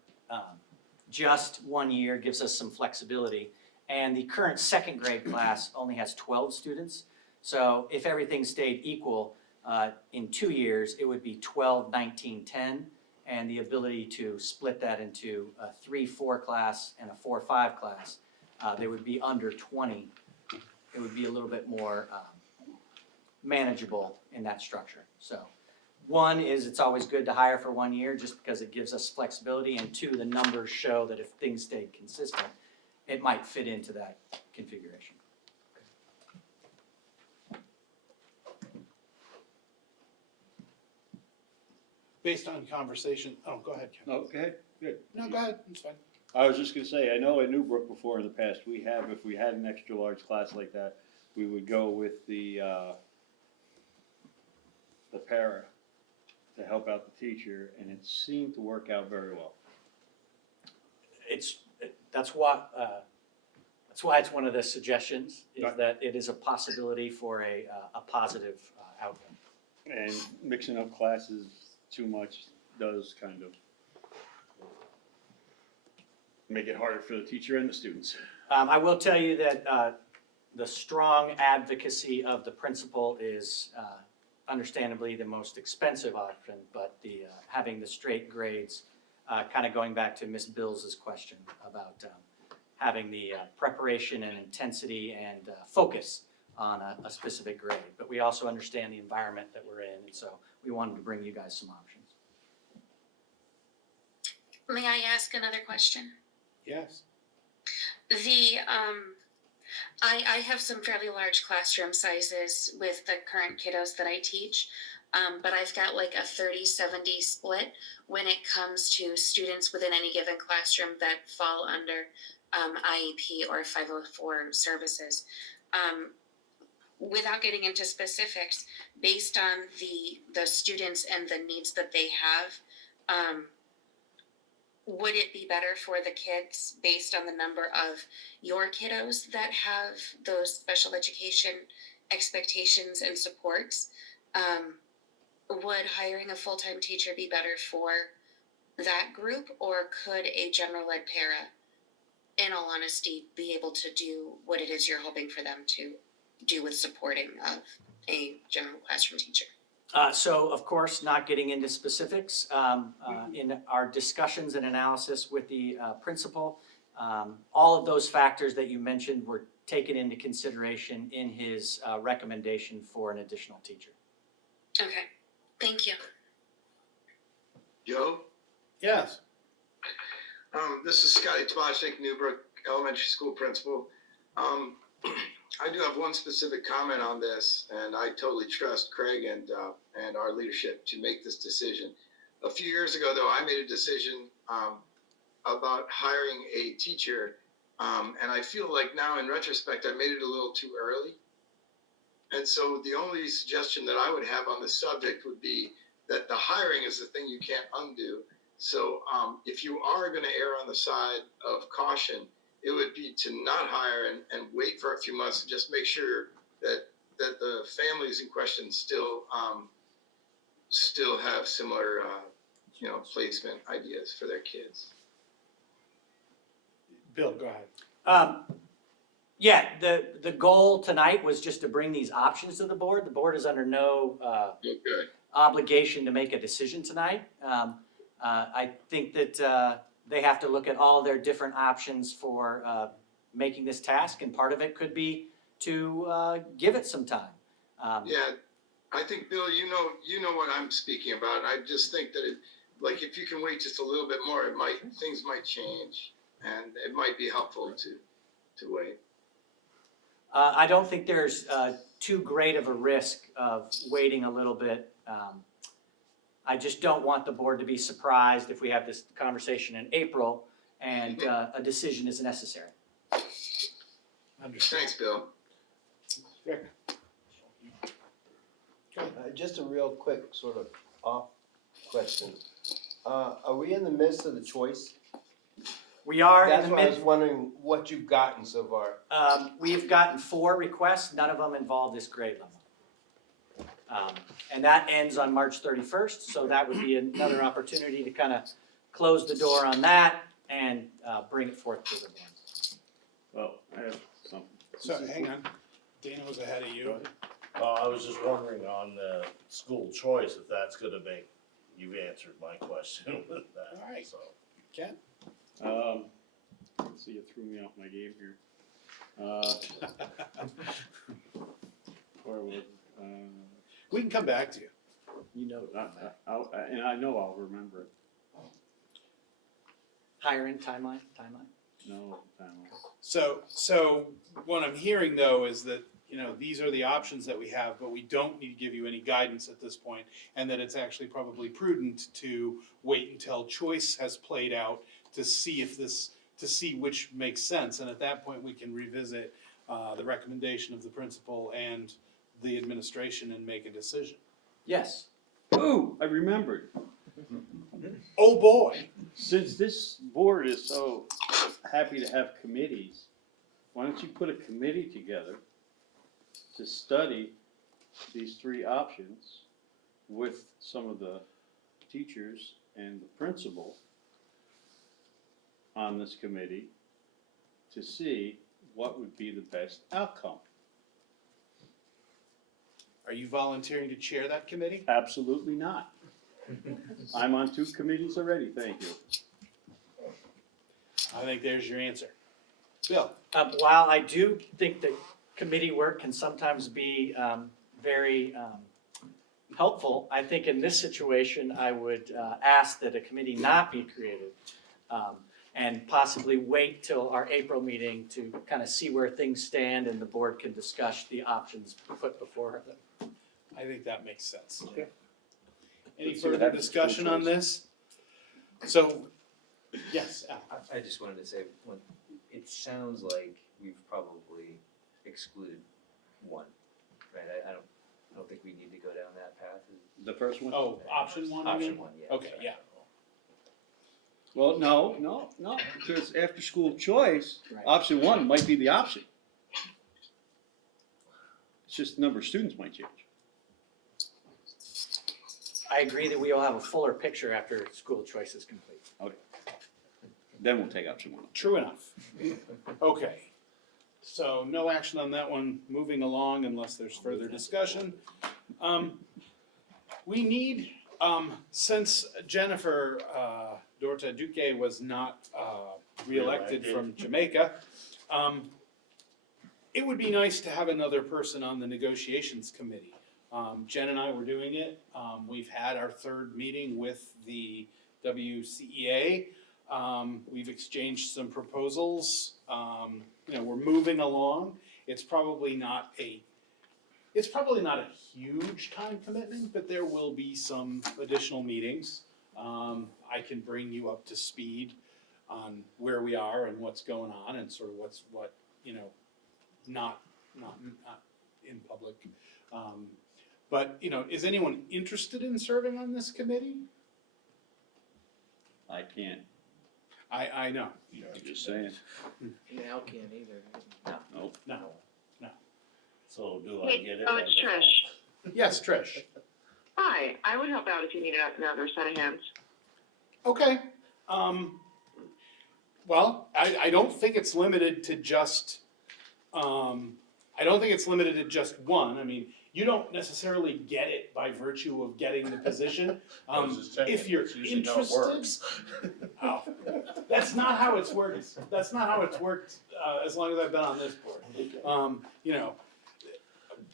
just 1 year gives us some flexibility. And the current second grade class only has 12 students. So if everything stayed equal, in 2 years, it would be 12, 19, 10. And the ability to split that into a 3-4 class and a 4-5 class, they would be under 20. It would be a little bit more manageable in that structure. So one is it's always good to hire for 1 year just because it gives us flexibility. And two, the numbers show that if things stayed consistent, it might fit into that configuration. Based on conversation, go ahead, Ken. Okay, good. No, go ahead, it's fine. I was just gonna say, I know at Newbrook before in the past, if we had an extra large class like that, we would go with the para to help out the teacher, and it seemed to work out very well. That's why it's one of the suggestions, is that it is a possibility for a positive outcome. And mixing up classes too much does kind of make it harder for the teacher and the students. I will tell you that the strong advocacy of the principal is understandably the most expensive option, but having the straight grades, kind of going back to Ms. Bills's question about having the preparation and intensity and focus on a specific grade. But we also understand the environment that we're in, and so we wanted to bring you guys some options. May I ask another question? Yes. I have some fairly large classroom sizes with the current kiddos that I teach, but I've got like a 30-70 split when it comes to students within any given classroom that fall under IEP or 504 services. Without getting into specifics, based on the students and the needs that they have, would it be better for the kids based on the number of your kiddos that have those special education expectations and supports? Would hiring a full-time teacher be better for that group, or could a general ed para, in all honesty, be able to do what it is you're hoping for them to do with supporting of a general classroom teacher? So of course, not getting into specifics, in our discussions and analysis with the principal, all of those factors that you mentioned were taken into consideration in his recommendation for an additional teacher. Okay, thank you. Joe, Yes. this is Scotty Twoshnik, Newbrook Elementary School Principal. I do have one specific comment on this, and I totally trust Craig and our leadership to make this decision. A few years ago, though, I made a decision about hiring a teacher, and I feel like now, in retrospect, I made it a little too early. And so the only suggestion that I would have on the subject would be that the hiring is the thing you can't undo. So if you are going to err on the side of caution, it would be to not hire and wait for a few months and just make sure that the families in question still have similar placement ideas for their kids. Bill, go ahead. Yeah, the goal tonight was just to bring these options to the board. The board is under no Okay. obligation to make a decision tonight. I think that they have to look at all their different options for making this task, and part of it could be to give it some time. Yeah, I think, Bill, you know what I'm speaking about. I just think that if you can wait just a little bit more, things might change, and it might be helpful to wait. I don't think there's too great of a risk of waiting a little bit. I just don't want the board to be surprised if we have this conversation in April and a decision is necessary. Understood. Thanks, Bill. Rick? Just a real quick sort of off question. Are we in the midst of the choice? We are in That's the why I was mid, wondering what you've gotten so far. we have gotten 4 requests, none of them involve this grade level. And that ends on March 31st, so that would be another opportunity to kind of close the door on that and bring it forth to the board. Well, I have something. So, hang on. Dana was ahead of you. I was just wondering on the school choice, if that's gonna make, you've answered my question with that, All right. so. Ken? Let's see, you threw me off my game here. Where was it? We can come back to you. You know, and I know I'll remember it. Hiring timeline? No, time. So what I'm hearing though is that, these are the options that we have, but we don't need to give you any guidance at this point, and that it's actually probably prudent to wait until choice has played out to see which makes sense, and at that point we can revisit the recommendation of the principal and the administration and make a decision. Yes. Ooh, I remembered. Oh boy. Since this board is so happy to have committees, why don't you put a committee together to study these 3 options with some of the teachers and the principal on this committee to see what would be the best outcome. Are you volunteering to chair that committee? Absolutely not. I'm on 2 committees already, thank you. I think there's your answer. Bill? While I do think that committee work can sometimes be very helpful, I think in this situation, I would ask that a committee not be created and possibly wait till our April meeting to kind of see where things stand and the board can discuss the options put before them. I think that makes sense. Okay. Any Let's see what further happens with school discussion on choice. this? So, yes, Al. I just wanted to say, it sounds like we've probably excluded one, right? I don't think we need to go down that path. The first one? Oh, option 1, you mean? Option 1, yeah. Okay, sorry. yeah. Well, no, because after school choice, Right. option 1 might be the option. It's just the number of students might change. I agree that we will have a fuller picture after school choice is complete. Then we'll take option 1. True enough. Okay. So no action on that one, moving along unless there's further discussion. We need, since Jennifer Dorta Duque was not reelected from Jamaica, it would be nice to have another person on the negotiations committee. Jen and I were doing it. We've had our third meeting with the WCEA. We've exchanged some proposals. We're moving along. It's probably not a huge time commitment, but there will be some additional meetings. I can bring you up to speed on where we are and what's going on and sort of what not in public. But is anyone interested in serving on this committee? I can't, I know. I'm just saying. Al can't either. Nope. No. So do I get it? Oh, it's Trish. Yes, Trish. Hi, I would help out if you needed another set of hands. Okay. Well, I don't think it's limited to just. I don't think it's limited to just one. I mean, you don't necessarily get it by virtue of getting the position. If you're interested, oh, that's not how it's worked. That's not how it's worked as long as I've been on this board.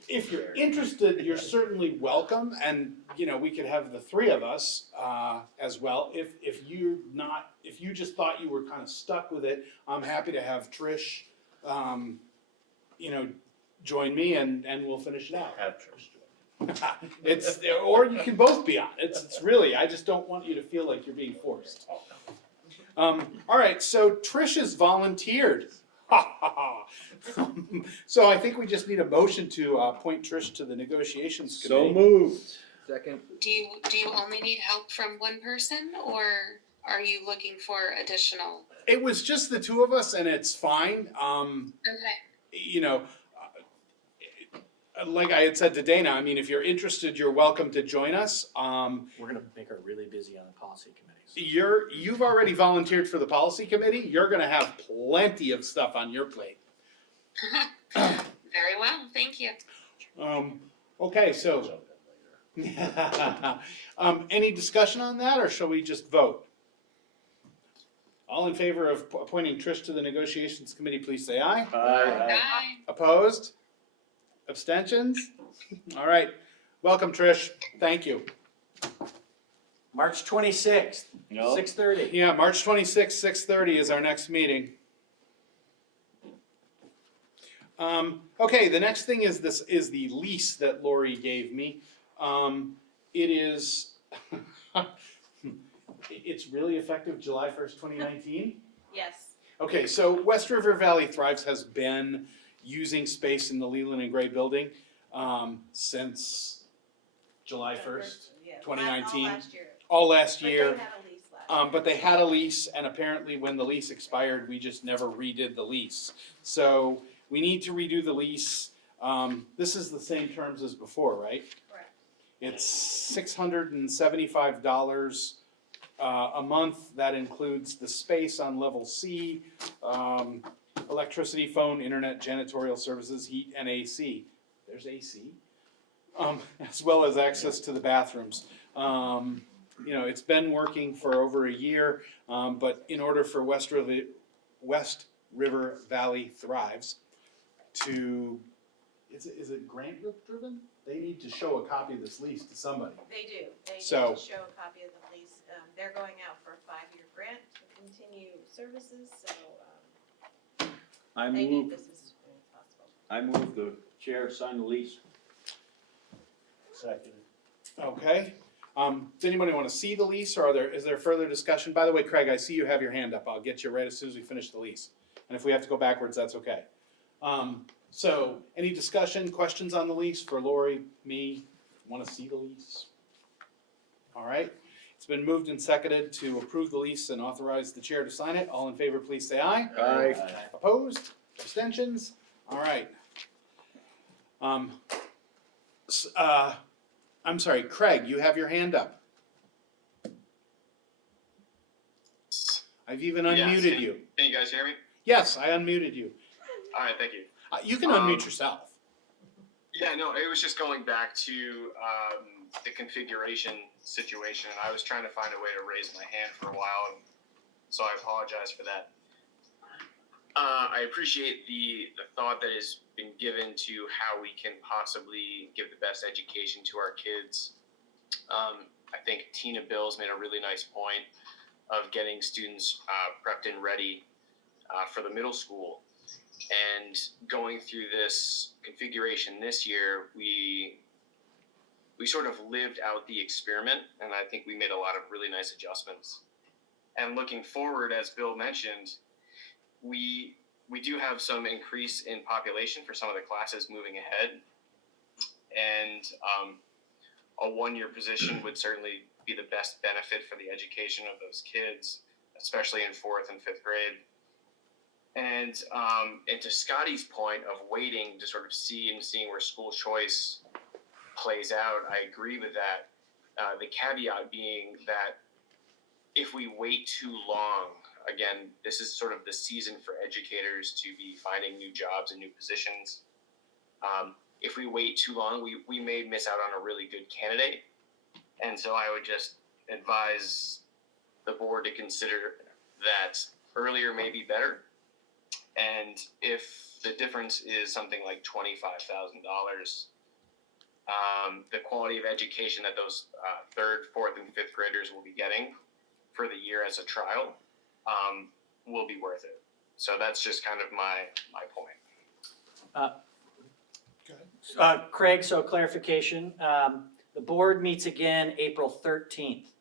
If you're interested, you're certainly welcome, and we could have the three of us as well. If you just thought you were kind of stuck with it, I'm happy to have Trish, join me, and we'll finish it out. Have Trish do It's or you can both be on. It's really, I just don't want you to feel like you're being forced. All right, so Trish has volunteered. So I think we just need a motion to appoint Trish to the negotiations committee. So moved. Second. Do you only need help from one person, or are you looking for additional? It was just the two of us, and it's fine. Okay. Like I had said to Dana, I mean, if you're interested, you're welcome to join us. We're gonna make her really busy on the policy committees. You've already volunteered for the policy committee. You're gonna have plenty of stuff on your plate. Very well, thank you. Okay, so, any discussion on that, or shall we just vote? All in favor of appointing Trish to the negotiations committee, please say aye. Bye. Opposed? Abstentions? All right, welcome Trish, thank you. March 26th, No. 6:30. Yeah, March 26th, 6:30 is our next meeting. Okay, the next thing is the lease that Lori gave me. It is, it's really effective July 1st, 2019? Yes. Okay, so West River Valley Thrives has been using space in the Leland and Gray building since July 1st, Yeah, 2019. All last year. All last But year. they had a lease last year. But they had a lease, and apparently when the lease expired, we just never redid the lease. So we need to redo the lease. This is the same terms as before, right? Correct. It's $675 a month. That includes the space on level C, electricity, phone, internet, janitorial services, heat, and AC. There's AC. As well as access to the bathrooms. It's been working for over a year, but in order for West River Valley Thrives to, is it grant driven? They need to show a copy of this lease to somebody. They do. They need to So- show a copy of the lease. They're going out for a 5-year grant to continue services, so I they need move, this as soon as possible. I move the chair sign the lease. Second. Okay. Does anybody want to see the lease, or is there further discussion? By the way, Craig, I see you have your hand up. I'll get you right as soon as we finish the lease. And if we have to go backwards, that's okay. So, any discussion, questions on the lease for Lori, me? Want to see the lease? All right. It's been moved and seconded to approve the lease and authorize the chair to sign it. All in favor, please say aye. Aye. Opposed? Abstentions? All right. I'm sorry, Craig, you have your hand up. I've even unmuted you. Can you guys hear me? Yes, I unmuted you. All right, thank you. You can unmute yourself. Yeah, no, it was just going back to the configuration situation, and I was trying to find a way to raise my hand for a while, and so I apologize for that. I appreciate the thought that has been given to how we can possibly give the best education to our kids. I think Tina Bills made a really nice point of getting students prepped and ready for the middle school. And going through this configuration this year, we sort of lived out the experiment, and I think we made a lot of really nice adjustments. And looking forward, as Bill mentioned, we do have some increase in population for some of the classes moving ahead, and a one-year position would certainly be the best benefit for the education of those kids, especially in 4th and 5th grade. And to Scotty's point of waiting to sort of seeing where school choice plays out, I agree with that. The caveat being that if we wait too long, again, this is sort of the season for educators to be finding new jobs and new positions. If we wait too long, we may miss out on a really good candidate. And so I would just advise the board to consider that earlier may be better. And if the difference is something like $25,000, the quality of education that those 3rd, 4th, and 5th graders will be getting for the year as a trial will be worth it. So that's just kind of my point. Craig, so clarification, the board meets again April 13th.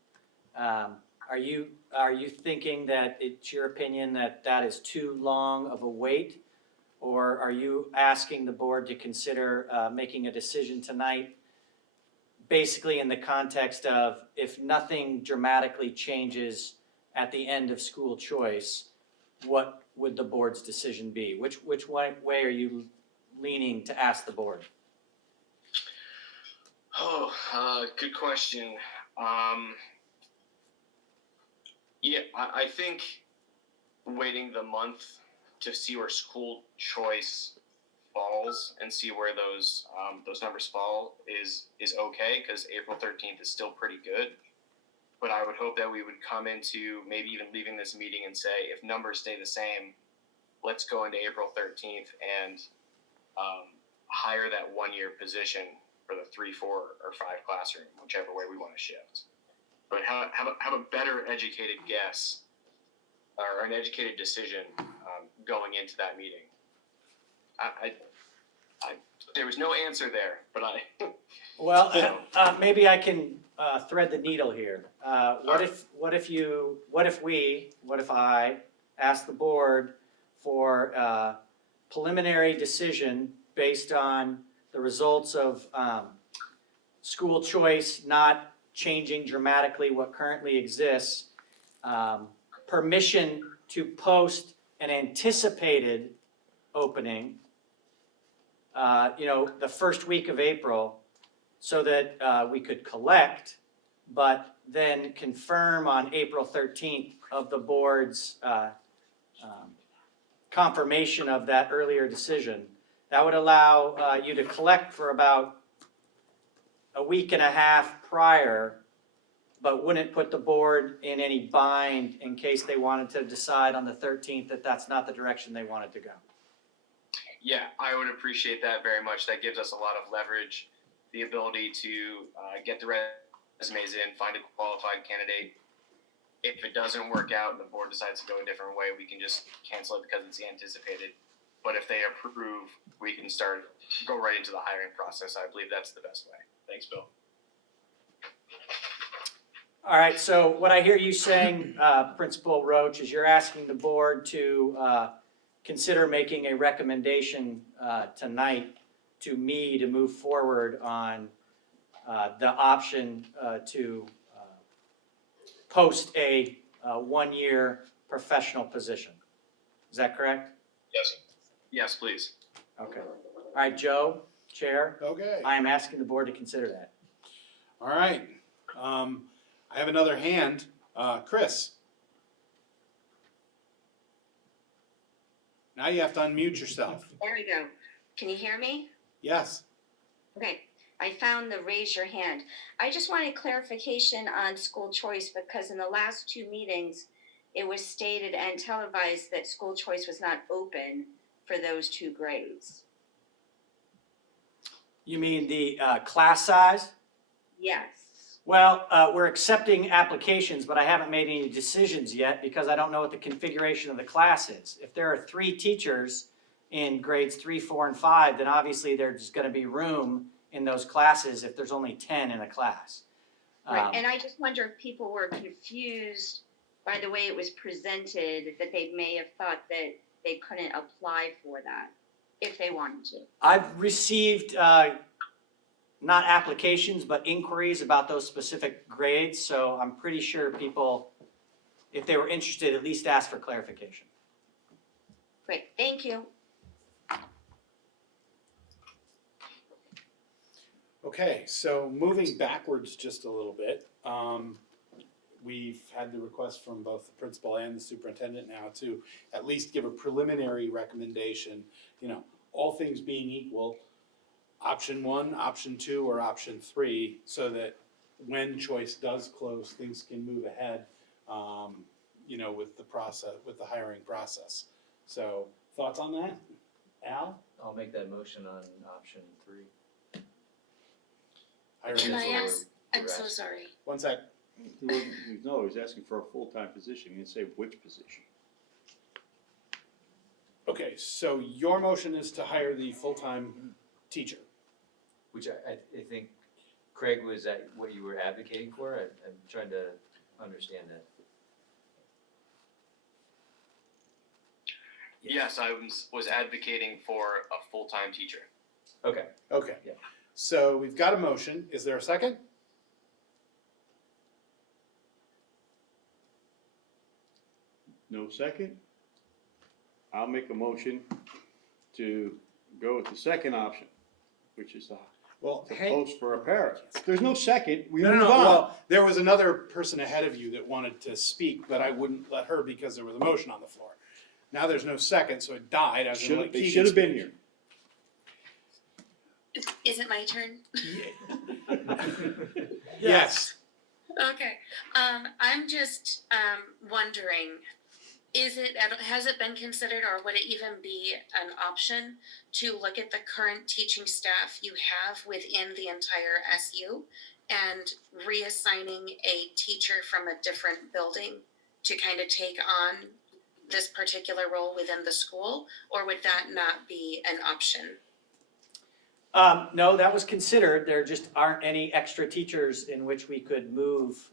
Are you thinking that it's your opinion that that is too long of a wait? Or are you asking the board to consider making a decision tonight, basically in the context of if nothing dramatically changes at the end of school choice, what would the board's decision be? Which way are you leaning to ask the board? Good question. Yeah, I think waiting the month to see where school choice falls and see where those numbers fall is okay, because April 13th is still pretty good. But I would hope that we would come into maybe even leaving this meeting and say, if numbers stay the same, let's go into April 13th and hire that one-year position for the 3, 4, or 5 classroom, whichever way we want to shift. But have a better educated guess or an educated decision going into that meeting. I there was no answer there, but Well, maybe I can thread the needle here. What if I ask the board for a preliminary decision based on the results of school choice not changing dramatically what currently exists, permission to post an anticipated opening, the first week of April, so that we could collect, but then confirm on April 13th of the board's confirmation of that earlier decision. That would allow you to collect for about a week and a half prior, but wouldn't put the board in any bind in case they wanted to decide on the 13th that that's not the direction they wanted to go. yeah, I would appreciate that very much. That gives us a lot of leverage, the ability to get the resumes in, find a qualified candidate. If it doesn't work out and the board decides to go a different way, we can just cancel it because it's anticipated. But if they approve, we can go right into the hiring process. I believe that's the best way. Thanks, Bill. All right, so what I hear you saying, Principal Roach, is you're asking the board to consider making a recommendation tonight to me to move forward on the option to post a one-year professional position. Is that correct? Yes. Yes, please. Okay. All right, Joe, Chair. Okay. I am asking the board to consider that. All right. I have another hand. Chris. Now you have to unmute yourself. There we go. Can you hear me? Yes. Okay, I found the raise your hand. I just wanted clarification on school choice because in the last two meetings, it was stated and televised that school choice was not open for those two grades. You mean the class size? Yes. Well, we're accepting applications, but I haven't made any decisions yet because I don't know what the configuration of the class is. If there are 3 teachers in grades 3, 4, and 5, then obviously there's going to be room in those classes if there's only 10 in a class. Right, and I just wonder if people were confused by the way it was presented, that they may have thought that they couldn't apply for that if they wanted to. I've received not applications, but inquiries about those specific grades, so I'm pretty sure people, if they were interested, at least asked for clarification. Great, thank you. Okay, so moving backwards just a little bit, we've had the request from both the principal and the superintendent now to at least give a preliminary recommendation, you know, all things being equal, option 1, option 2, or option 3, so that when choice does close, things can move ahead, you know, with the process, with the hiring process. So, thoughts on that? Al? I'll make that motion on option 3. Can I Hiring- ask, I'm so sorry. One sec. No, he's asking for a full-time position, he didn't say which position. Okay, so your motion is to hire the full-time teacher. Which I think, Craig, was that what you were advocating for? I'm trying to understand that. Yes, I was advocating for a full-time teacher. Okay. Okay. Yeah. So we've got a motion. Is there a second? No second? I'll make a motion to go with the second option, which is Well, to hey. post for a para. If there's no second, we No, move no, no. on. Well, there was another person ahead of you that wanted to speak, but I wouldn't let her because there was a motion on the floor. Now there's no second, so it died. I was gonna let They Keegan should have been speak. here. Is it my turn? Yes. Okay, I'm just, wondering, has it been considered, or would it even be an option to look at the current teaching staff you have within the entire SU and reassigning a teacher from a different building to kind of take on this particular role within the school, or would that not be an option? No, that was considered. There just aren't any extra teachers in which we could move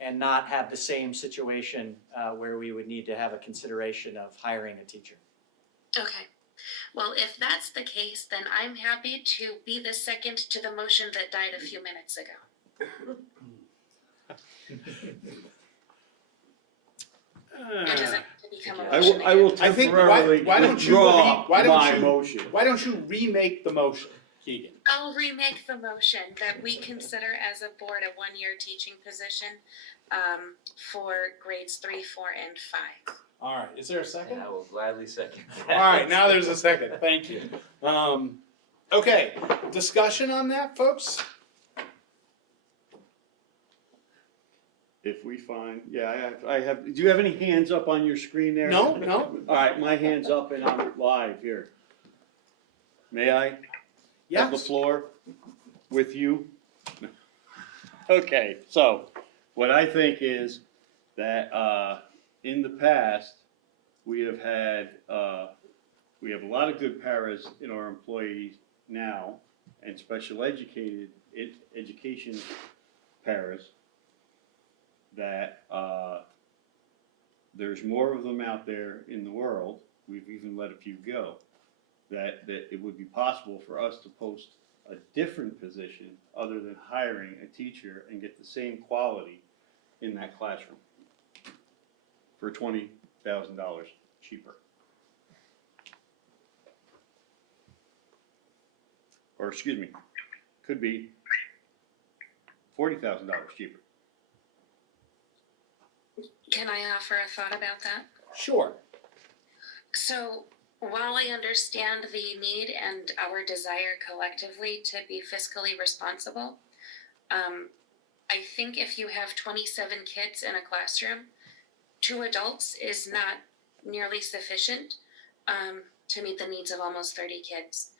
and not have the same situation where we would need to have a consideration of hiring a teacher. Okay, well, if that's the case, then I'm happy to be the second to the motion that died a few minutes ago. Or does it have to become a motion I will again? I think, temporarily why don't you, withdraw my you, motion. why don't you remake the motion, Keegan? I'll remake the motion that we consider as a board a one-year teaching position for grades 3, 4, and 5. All right, is there a second? And I will gladly second All that. right, now there's a second. Thank you. Okay, discussion on that, folks? If we find, yeah, I have, do you have any hands up on your screen there? No, no. All right, my hand's up and I'm live here. May I have the Yes. floor with you? Okay, so what I think is that in the past, we have had, we have a lot of good paras in our employees now and special education paras that there's more of them out there in the world. We've even let a few go. That it would be possible for us to post a different position other than hiring a teacher and get the same quality in that classroom for $20,000 cheaper. Or excuse me, could be $40,000 cheaper. Can I offer a thought about that? Sure. So While I understand the need and our desire collectively to be fiscally responsible, I think if you have 27 kids in a classroom, 2 adults is not nearly sufficient to meet the needs of almost 30 kids,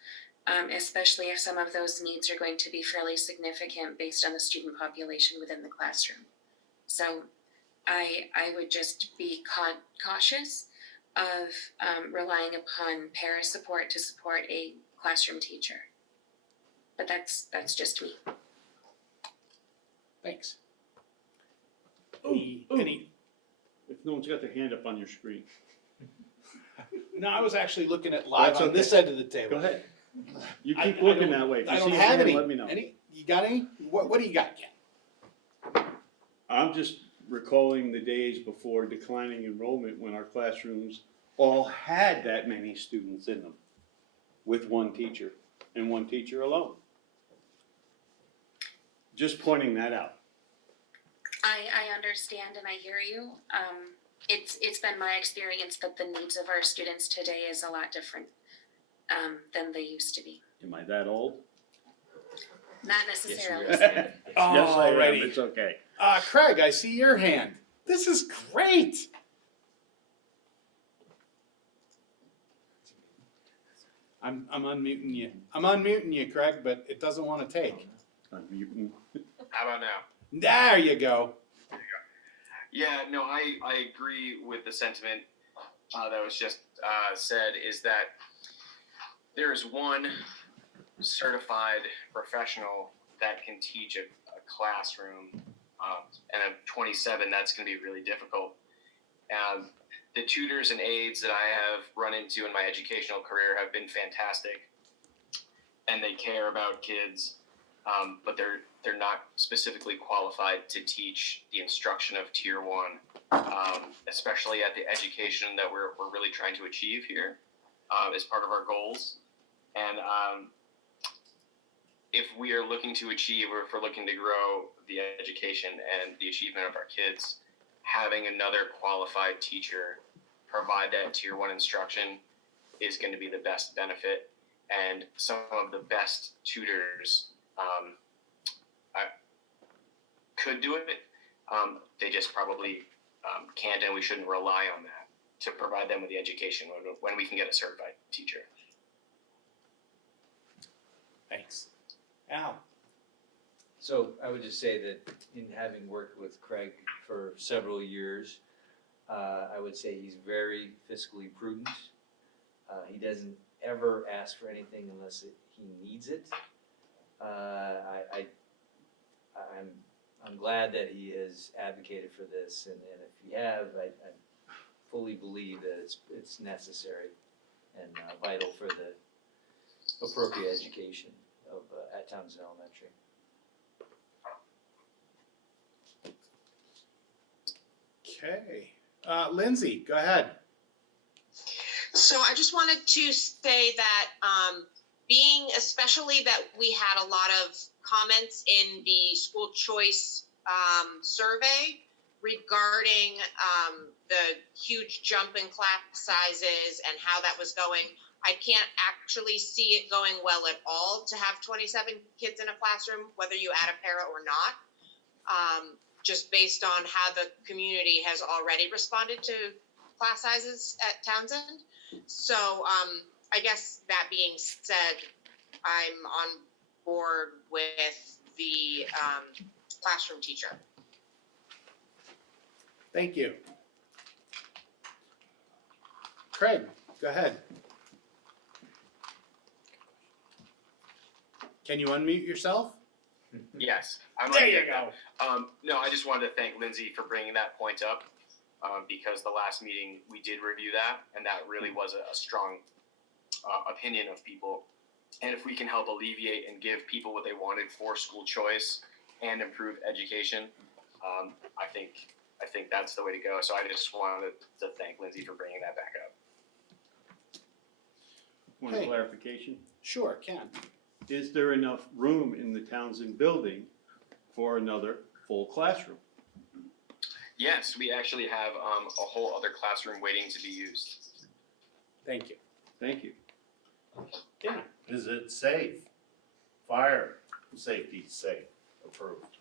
especially if some of those needs are going to be fairly significant based on the student population within the classroom. So I would just be cautious of relying upon para support to support a classroom teacher. But that's just me. Thanks. Ooh. Any? If no one's got their hand up on your screen. No, I was actually looking at live That's on okay. this end of the table. Go ahead. You I keep looking don't- that way. If you I don't see a have hand, any. let me know. Any? You got any? What do you got, Ken? I'm just recalling the days before declining enrollment when our classrooms all had that many students in them with one teacher and one teacher alone. Just pointing that out. I understand and I hear you. It's been my experience that the needs of our students today is a lot different than they used to be. Am I that old? Not necessarily. Yes, I am. Alrighty. It's okay. Craig, I see your hand. This is great. I'm unmuting you. I'm unmuting you, Craig, but it doesn't want to take. Unmuting. How about now? There you go. Yeah, no, I agree with the sentiment that was just said, is that there is one certified professional that can teach a classroom, and of 27, that's going to be really difficult. The tutors and aides that I have run into in my educational career have been fantastic, and they care about kids, but they're not specifically qualified to teach the instruction of Tier 1, especially at the education that we're really trying to achieve here as part of our goals. And if we are looking to achieve, or if we're looking to grow the education and the achievement of our kids, having another qualified teacher provide that Tier 1 instruction is going to be the best benefit. And some of the best tutors could do it. They just probably can't, and we shouldn't rely on that to provide them with the education when we can get a certified teacher. Thanks. Al. So I would just say that in having worked with Craig for several years, I would say he's very fiscally prudent. He doesn't ever ask for anything unless he needs it. I'm glad that he has advocated for this, and if he have, I fully believe that it's necessary and vital for the appropriate education of at Townsend Elementary. Okay. Lindsay, go ahead. So I just wanted to say that being, especially that we had a lot of comments in the school choice survey regarding the huge jump in class sizes and how that was going. I can't actually see it going well at all to have 27 kids in a classroom, whether you add a para or not, just based on how the community has already responded to class sizes at Townsend. So I guess that being said, I'm on board with the classroom teacher. Thank you. Craig, go ahead. Can you unmute yourself? Yes. There you go. No, I just wanted to thank Lindsay for bringing that point up, because the last meeting we did review that, and that really was a strong opinion of people. And if we can help alleviate and give people what they wanted for school choice and improve education, I think that's the way to go. So I just wanted to thank Lindsay for bringing that back up. Want Hey. clarification? Sure, Ken. Is there enough room in the Townsend building for another full classroom? Yes, we actually have a whole other classroom waiting to be used. Thank you. Thank you. Yeah. Is it safe? Fire safety safe, approved.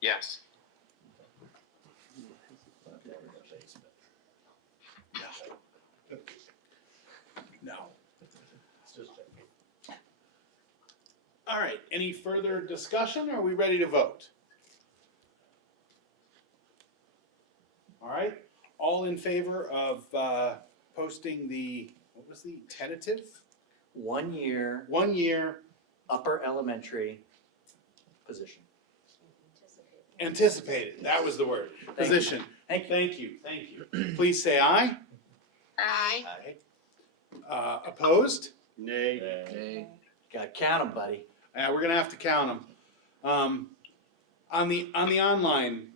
Yes. No. Just checking. All right, any further discussion, or are we ready to vote? All right, all in favor of posting the, what was the tentative? 1 year 1 year upper elementary position. anticipated, that was the word, Thank you. position. Thank you. Thank you. Please say aye. Aye. Opposed? Nay. Nay. Gotta count them, buddy. We're gonna have to count them. On the online,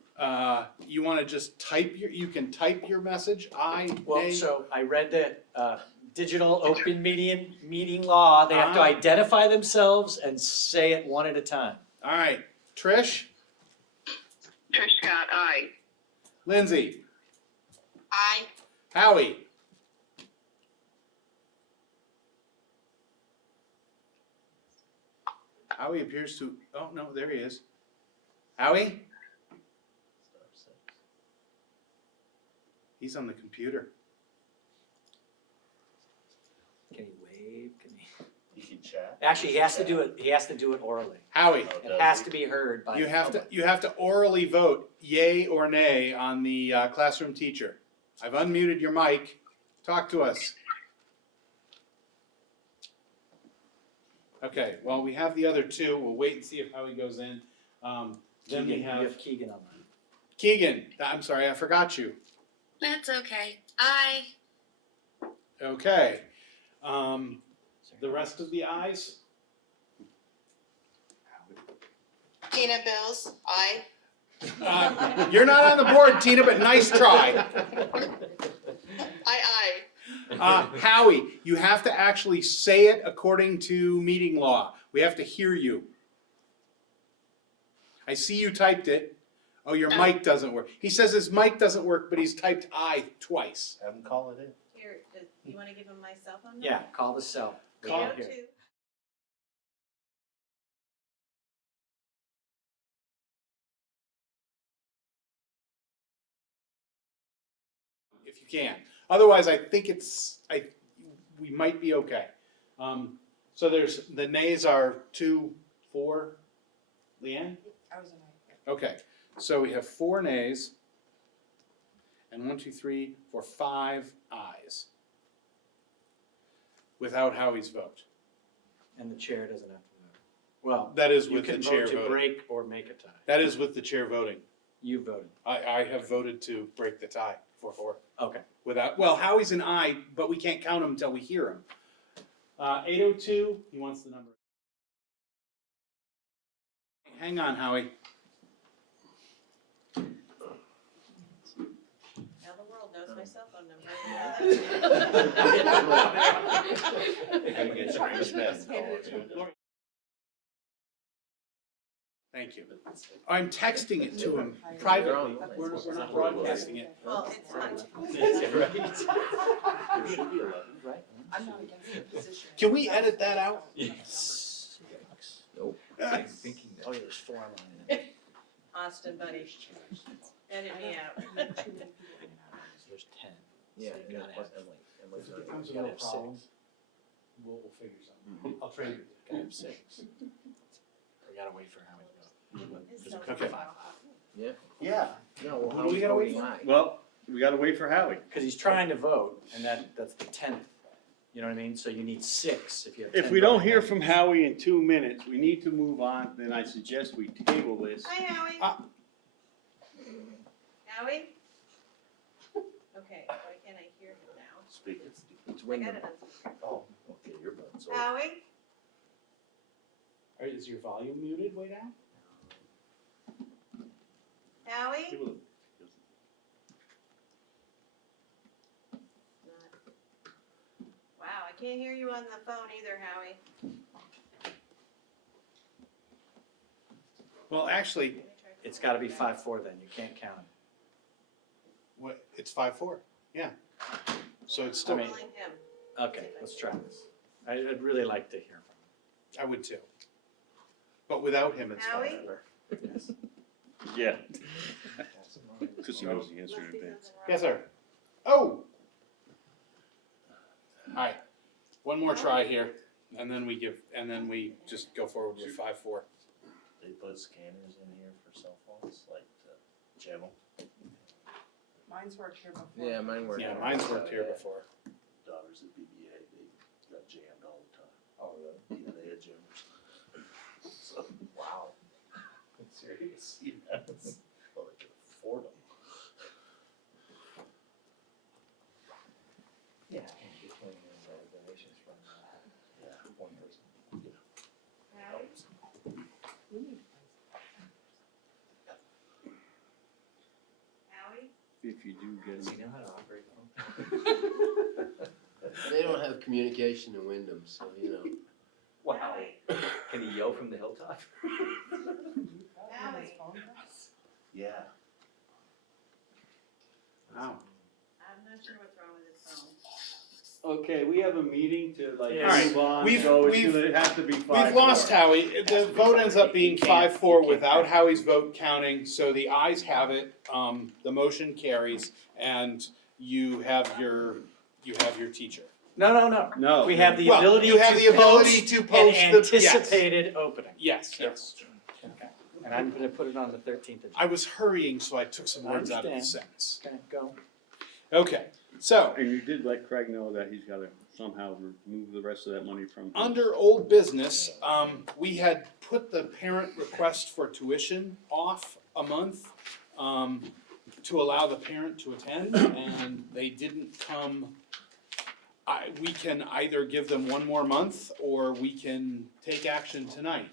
you wanna just type you can type your message, aye, Well, nay? so I read the digital open meeting law. They have to Uh-huh. identify themselves and say it one at a time. All right, Trish, Trish Scott, aye. Lindsay, Aye. Howie. Howie appears to, oh, no, there he is. Howie? He's on the computer. Can he wave? Can he? You can chat. Actually, he has to do it orally. Howie, Oh, It does has he? to be heard by you the have to, public. you have to orally vote yay or nay on the classroom teacher. I've unmuted your mic. Talk to us. Okay, well, we have the other two. We'll wait and see if Howie goes in. Then we Keegan, have you have Keegan online. Keegan. I'm sorry, I forgot you. That's okay. Aye. Okay. The rest of the ayes? Tina Bills, aye. You're not on the board, Tina, but nice try. Aye. Howie, you have to actually say it according to meeting law. We have to hear you. I see you typed it. Oh, your mic doesn't work. He says his mic doesn't work, but he's typed I twice. Have them call it in. Here, you wanna give him my cell phone number? Yeah, call the cell. Call Here. 302. If you can. Otherwise, I think we might be okay. So there's, the nays are 2, 4. Leanne? I was an aye. Okay, so we have 4 nays and 1, 2, 3, 4, 5 ayes. Without Howie's vote. And the chair doesn't have to vote. Well, That is you with the can chair vote to voting. break or make a tie. That is with the chair voting. You voted. I have voted to break the tie, 4-4. Okay. Without, well, Howie's an aye, but we can't count him until we hear him. 802, he wants the number. Hang on, Howie. Now the world knows my cell phone number. Thank you. I'm texting it to him privately. We're not broadcasting it. Well, it's not. There should be 11, right? I'm not against the position. Can we edit that out? Yes. Nope. Uh, I'm thinking Oh, that. there's 4 online. Austin, buddy, edit me out. There's 10. Yeah, So you gotta have- If it becomes a You gotta real have problem, 6. we'll figure something. I'll trade you. Gotta have 6. We gotta wait for Howie to go. It's There's so a couple fun. 5. Yeah. Yeah. No, well, Who how do we we gotta wait voting for? aye? Well, we gotta wait for Howie. Because he's trying to vote, and that's the 10th. You know what I mean? So you need 6 if you have 10 If we don't voting hear members. from Howie in 2 minutes, we need to move on, then I suggest we table this. Hi, Howie. Howie? Okay, why can't I hear him now? Speak it. It's I when got the, it on speaker. Oh, okay, your button's over. Howie? Is your volume muted way down? Howie? Wow, I can't hear you on the phone either, Howie. Well, actually, Let me try. It's gotta be 5-4 then, you can't count him. what, it's 5-4, yeah. So it's still, I'm calling him. Okay, let's try this. I'd really like to hear from I would too. But without him, it's Howie? fine. him. Yes. Yeah. Cause he knows the answer in advance. Yes, sir. Oh! Hi. One more try here, and then we just go forward with 5-4. They put scanners in here for cell phones, like to jam them. Mine's worked here before. Yeah, mine worked. Yeah, mine's worked here before. Daughters at BBA, they got jammed all the time. Oh, really? Yeah, they had jammers. So, wow. Serious? Yes. Well, they could afford them. Yeah, and between donations from one person. Howie? If you do get Does him. he know how to operate one? They don't have communication in Wyndham, so you know. Wow. Can he yell from the hilltop? Howie? Yeah. Wow. I'm not sure what's wrong with his phone. Okay, we have a meeting to like All right, move on, we've- so it's we've- gonna have to be 5-4. We've lost Howie. The vote ends up being 5-4 without Howie's vote counting, so the ayes have it. The motion carries, and you have your teacher. No. No. We have the Well, ability you have the ability to post an the- yes. anticipated opening. Yes. Okay. And I'm gonna put it on the 13th. I was hurrying, so I took some I words out of the understand. sentence. Okay, go. Okay, so And you did let Craig know that he's gotta somehow remove the rest of that money from. his- under old business, we had put the parent request for tuition off a month to allow the parent to attend, and they didn't come. We can either give them one more month, or we can take action tonight.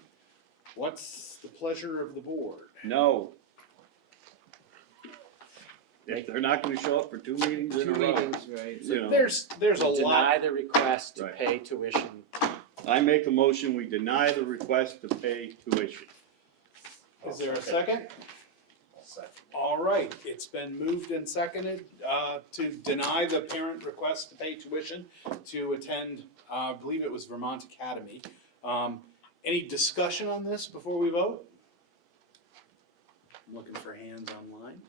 What's the pleasure of the board? No. If they're not gonna show up for 2 meetings in a row, right? you know, There's a lot. Deny the request to Right. pay tuition. I make a motion, we deny the request to pay tuition. Is there a second? I'll second. All right, it's been moved and seconded to deny the parent request to pay tuition to attend, I believe it was Vermont Academy. Any discussion on this before we vote? I'm looking for hands online.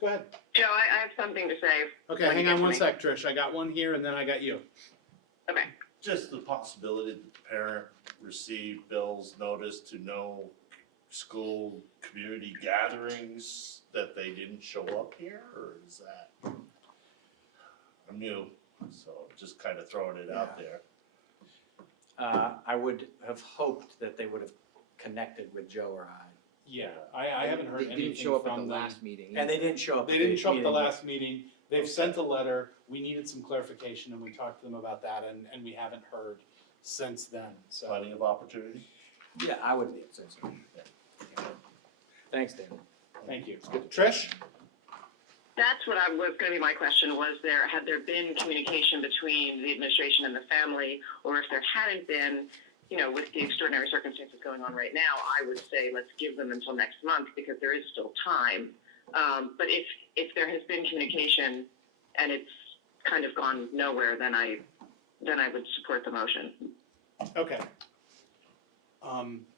Go ahead. Joe, I have something to say. Okay, when you hang get on to one me. sec, Trish. I got one here and then I got you. Okay. Just the possibility that the parent received Bill's notice to no school community gatherings, that they didn't show up here, or is that? I'm new, so just kind of throwing it out there. I would have hoped that they would have connected with Joe or I. Yeah, I haven't heard They anything didn't show up at the from them. last meeting. And they didn't show up. They at didn't show up at the meeting. last meeting. They've sent a letter. We needed some clarification and we talked to them about that and we haven't heard since then, so. Plenty of opportunity. Yeah, I would say so. Thanks, David. Thank you. Trish? That's what was gonna be my question, had there been communication between the administration and the family, or if there hadn't been, with the extraordinary circumstances going on right now, I would say let's give them until next month, because there is still time. But if there has been communication and it's kind of gone nowhere, then I would support the motion. Okay.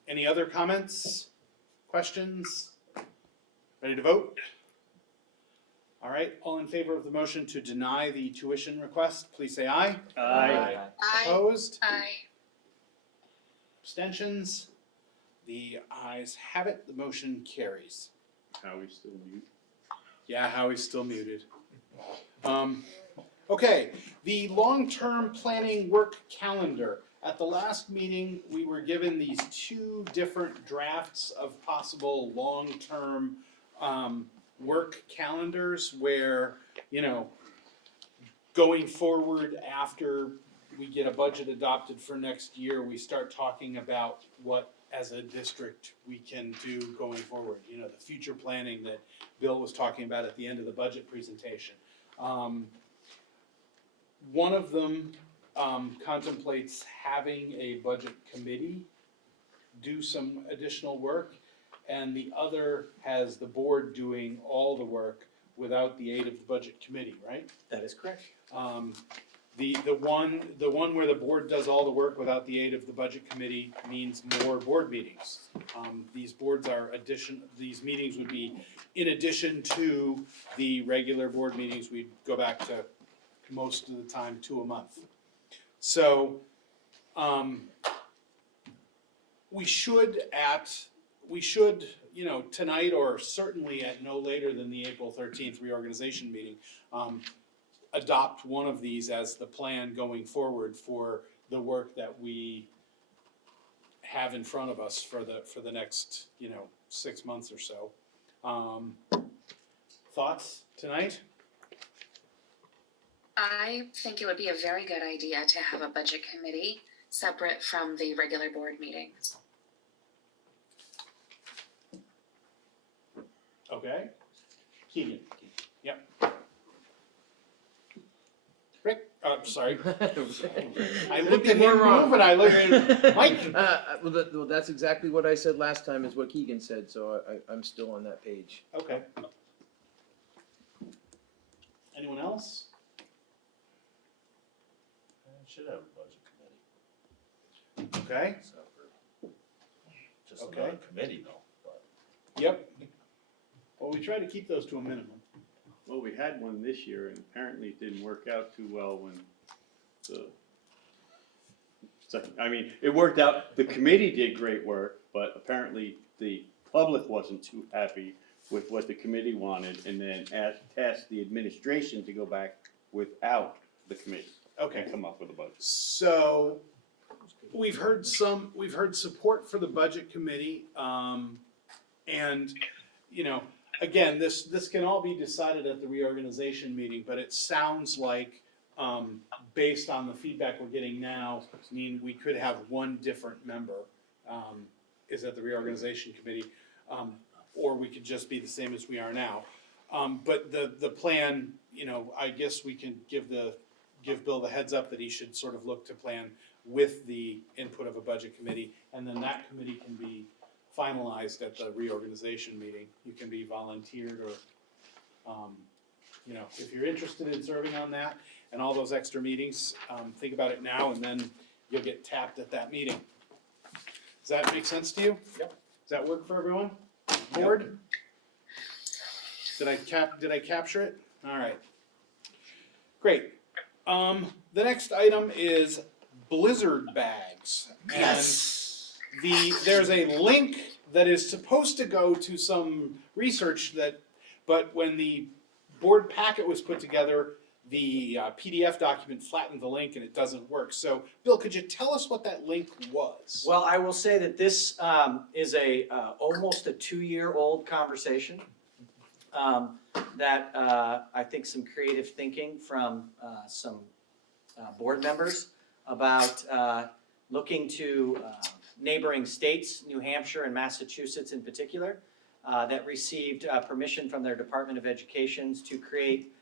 Any other comments, questions? Ready to vote? All right, all in favor of the motion to deny the tuition request, please say aye. Aye. Opposed? Aye. Abstentions? The ayes have it, the motion carries. Howie's still mute. Yeah, Howie's still muted. Okay, the long-term planning work calendar. At the last meeting, we were given these two different drafts of possible long-term work calendars where, going forward after we get a budget adopted for next year, we start talking about what, as a district, we can do going forward. The future planning that Bill was talking about at the end of the budget presentation. One of them contemplates having a budget committee do some additional work, and the other has the board doing all the work without the aid of the budget committee, right? That is correct. The one where the board does all the work without the aid of the budget committee means more board meetings. These meetings would be in addition to the regular board meetings. We'd go back to most of the time 2 a month. So, we should, tonight or certainly at no later than the April 13th reorganization meeting, adopt one of these as the plan going forward for the work that we have in front of us for the next, 6 months or so. Thoughts tonight? I think it would be a very good idea to have a budget committee separate from the regular board meetings. Okay. Keegan? Yep. Rick? Sorry. I looked at him move and I looked at Mike. Well, that's exactly what I said last time is what Keegan said, so I'm still on that page. Okay. Anyone else? Should have a budget committee. Okay. Separate. Just Okay. another committee though, but. Yep. Well, we try to keep those to a minimum. Well, we had one this year and apparently it didn't work out too well when it worked out, the committee did great work, but apparently the public wasn't too happy with what the committee wanted and then asked the administration to go back without the committee. Okay. And come up with a budget. So, we've heard support for the budget committee, and, again, this can all be decided at the reorganization meeting, but it sounds like, based on the feedback we're getting now, we could have one different member, is at the reorganization committee, or we could just be the same as we are now. But the plan, I guess we can give Bill the heads up that he should sort of look to plan with the input of a budget committee, and then that committee can be finalized at the reorganization meeting. You can be volunteered or, if you're interested in serving on that and all those extra meetings, think about it now and then you'll get tapped at that meeting. Does that make sense to you? Yep. Does that work for everyone? Board? Did I capture it? All right. Great. The next item is blizzard bags. Yes. And there's a link that is supposed to go to some research but when the board packet was put together, the PDF document flattened the link and it doesn't work. So, Bill, could you tell us what that link was? Well, I will say that this is almost a 2-year-old conversation that I think some creative thinking from some board members about looking to neighboring states, New Hampshire and Massachusetts in particular, that received permission from their Department of Education to create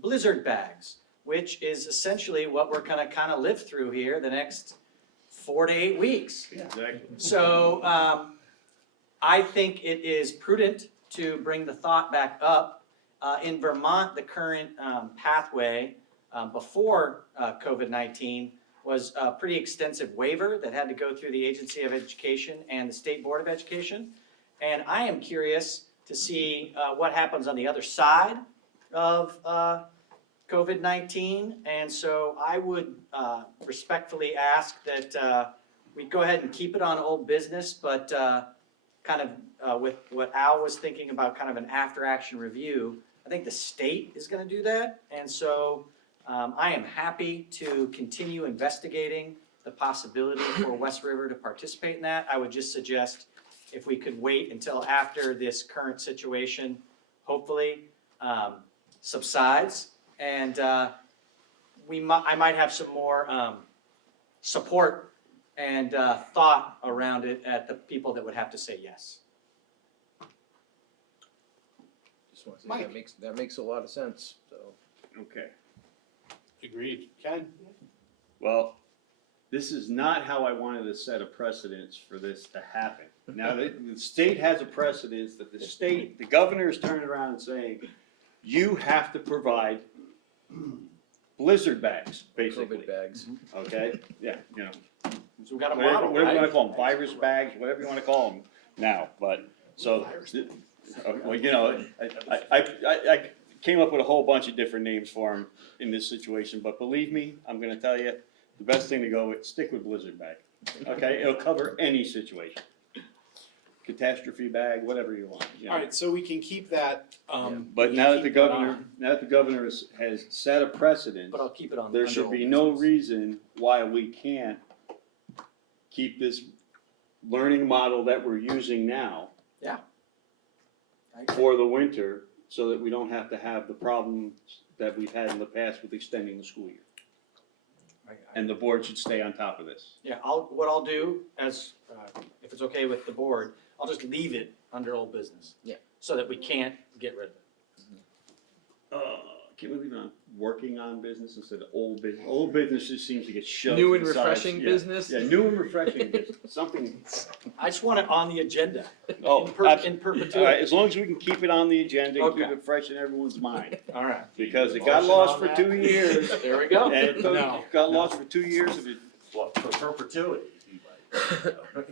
blizzard bags, which is essentially what we're gonna kind of live through here the next 4 to 8 weeks. Yeah, exactly. So I think it is prudent to bring the thought back up. In Vermont, the current pathway before COVID-19 was a pretty extensive waiver that had to go through the Agency of Education and the State Board of Education. And I am curious to see what happens on the other side of COVID-19. And so I would respectfully ask that we go ahead and keep it on old business, but kind of with what Al was thinking about, kind of an after-action review. I think the state is going to do that. And so I am happy to continue investigating the possibility for West River to participate in that. I would just suggest if we could wait until after this current situation, hopefully, subsides, and I might have some more support and thought around it at the people that would have to say yes. Just want to say Mike. that makes a lot of sense, so. Okay. Agreed. Ken? Well, this is not how I wanted to set a precedence for this to happen. Now, the state has a precedence that the governor is turning around and saying, you have to provide blizzard bags, basically, COVID bags. okay? Yeah, you know. So we got a Whatever model, whatever you wanna right? call them, virus bags, whatever you wanna call them now, but, so, well, you know, I came up with a whole bunch of different names for them in this situation, but believe me, I'm gonna tell you, the best thing to go with, stick with blizzard bag, okay? It'll cover any situation. Catastrophe bag, whatever you want, you know. Alright, so we can keep that, But we now that keep the governor, on. now that the governor has set a precedent, But I'll keep it on. there under should old be no business. reason why we can't keep this learning model that we're using now Yeah. I agree. for the winter, so that we don't have to have the problems that we've had in the past with extending the school year. And the board should stay on top of this. Yeah, what I'll do as, if it's okay with the board, I'll just leave it under old business. Yeah. So that we can't get rid of it. Can we leave it on working on business instead of old business? Old business just seems to get shoved New to and the side. refreshing Yeah. business? Yeah, new and refreshing business, something, I just want it on the agenda. oh, In all perpetuity. right, as long as we can keep it on the agenda and keep Okay. it fresh in everyone's mind. All right. Because it got Motion lost on for that? 2 years. There we go. And it No. got lost for 2 years of it. Well, for perpetuity.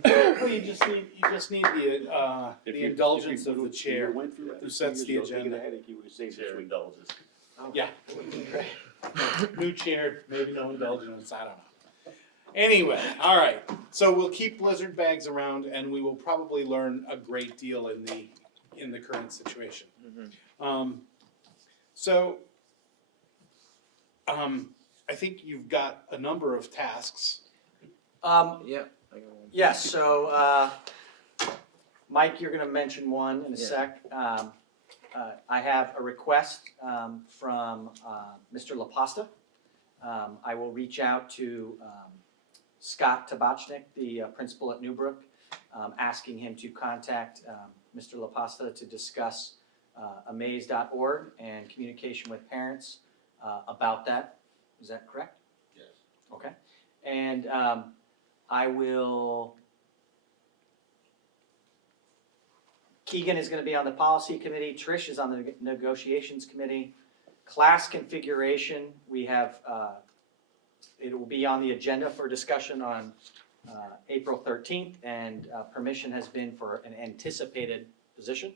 Well, you just need the If the you- indulgence if you of the would've- chair. if you went through that who 2 sets years the ago, thinking agenda. of headache, you would've saved Chair this week. indulges. Yeah. New chair, maybe no indulgence, I don't know. Anyway, alright, so we'll keep blizzard bags around and we will probably learn a great deal in the current situation. So, I think you've got a number of tasks. Yeah. I got one. Yes, so, Mike, you're gonna mention one in a Yeah. sec. I have a request, from, Mr. LaPasta. I will reach out to, Scott Tabachnik, the principal at Newbrook, asking him to contact, Mr. LaPasta to discuss, amaze.org and communication with parents, about that. Is that correct? Yes. Okay. And, I will. Keegan is gonna be on the policy committee, Trish is on the negotiations committee. Class configuration, we have, it will be on the agenda for discussion on, April 13th, and, permission has been for an anticipated position.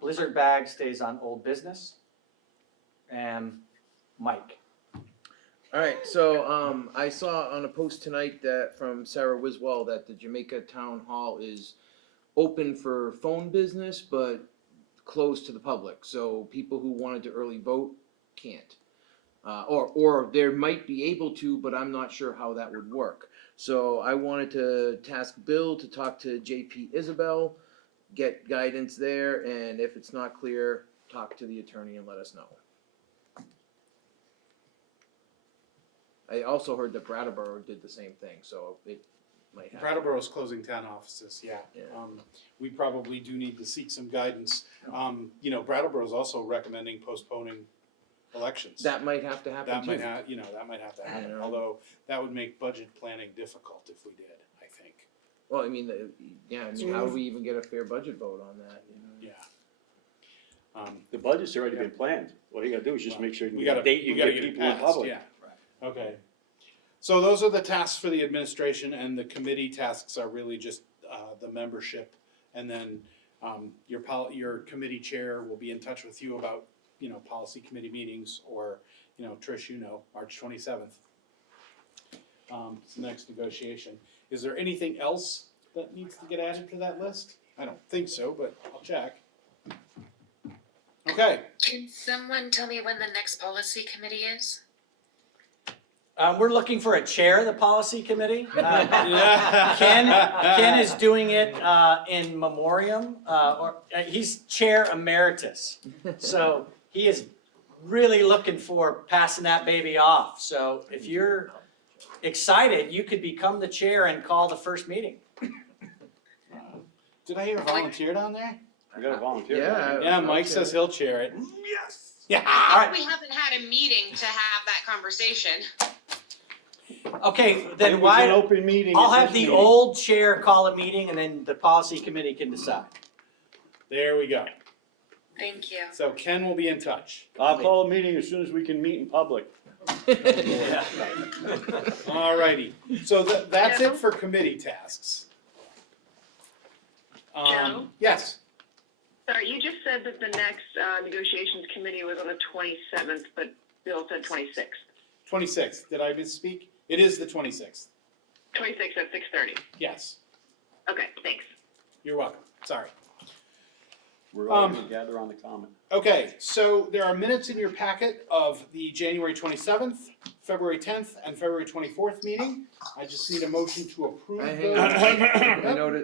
Blizzard bag stays on old business. And Mike. All right, so I saw on a post tonight that from Sarah Wiswell that the Jamaica Town Hall is open for phone business, but closed to the public. So people who wanted to early vote can't, or they might be able to, but I'm not sure how that would work. So I wanted to task Bill to talk to JP Isabel, get guidance there, and if it's not clear, talk to the attorney and let us know. I also heard that Brattleboro did the same thing, so it might happen. Brattleboro's closing town offices, yeah. Yeah. We probably do need to seek some guidance. Brattleboro's also recommending postponing elections. That might have to happen That too. might that might have to happen, know. although that would make budget planning difficult if we did, I think. Well, I mean, how do we even get a fair budget vote on that, you know? Yeah. The budget's already been planned. All you gotta do is just make sure you We get gotta, a date, you we gotta get get it people in passed, public. yeah. Okay. So those are the tasks for the administration, and the committee tasks are really just the membership. And then your committee chair will be in touch with you about, policy committee meetings, or, Trish, March 27th. It's the next negotiation. Is there anything else that needs to get added to that list? I don't think so, but I'll check. Okay. Can someone tell me when the next policy committee is? We're looking for a chair of the policy committee. Ken is doing it in memoriam, he's chair emeritus. So he is really looking for passing that baby off. So if you're excited, you could become the chair and call the first meeting. Did I hear volunteer down there? I got a volunteer. Yeah. Yeah, Mike says he'll chair it. Yes. Yeah. All right. We haven't had a meeting to have that conversation. Okay, It then was an why, open meeting. I'll at have this the meeting. old chair call a meeting and then the policy committee can decide. There we go. Thank you. So Ken will be in touch. I'll call a meeting as soon as we can meet in public. Yeah. Alrighty, so that's it for committee tasks. Joe? Yes, Sorry, you just said that the next negotiations committee was on the 27th, but Bill said 26th. 26th, did I misspeak? It is the 26th, 26th at 6:30. yes, Okay, thanks. you're welcome, sorry. We're all gonna gather on the common. Okay, so there are minutes in your packet of the January 27th, February 10th, and February 24th meeting. I just need a motion to approve those.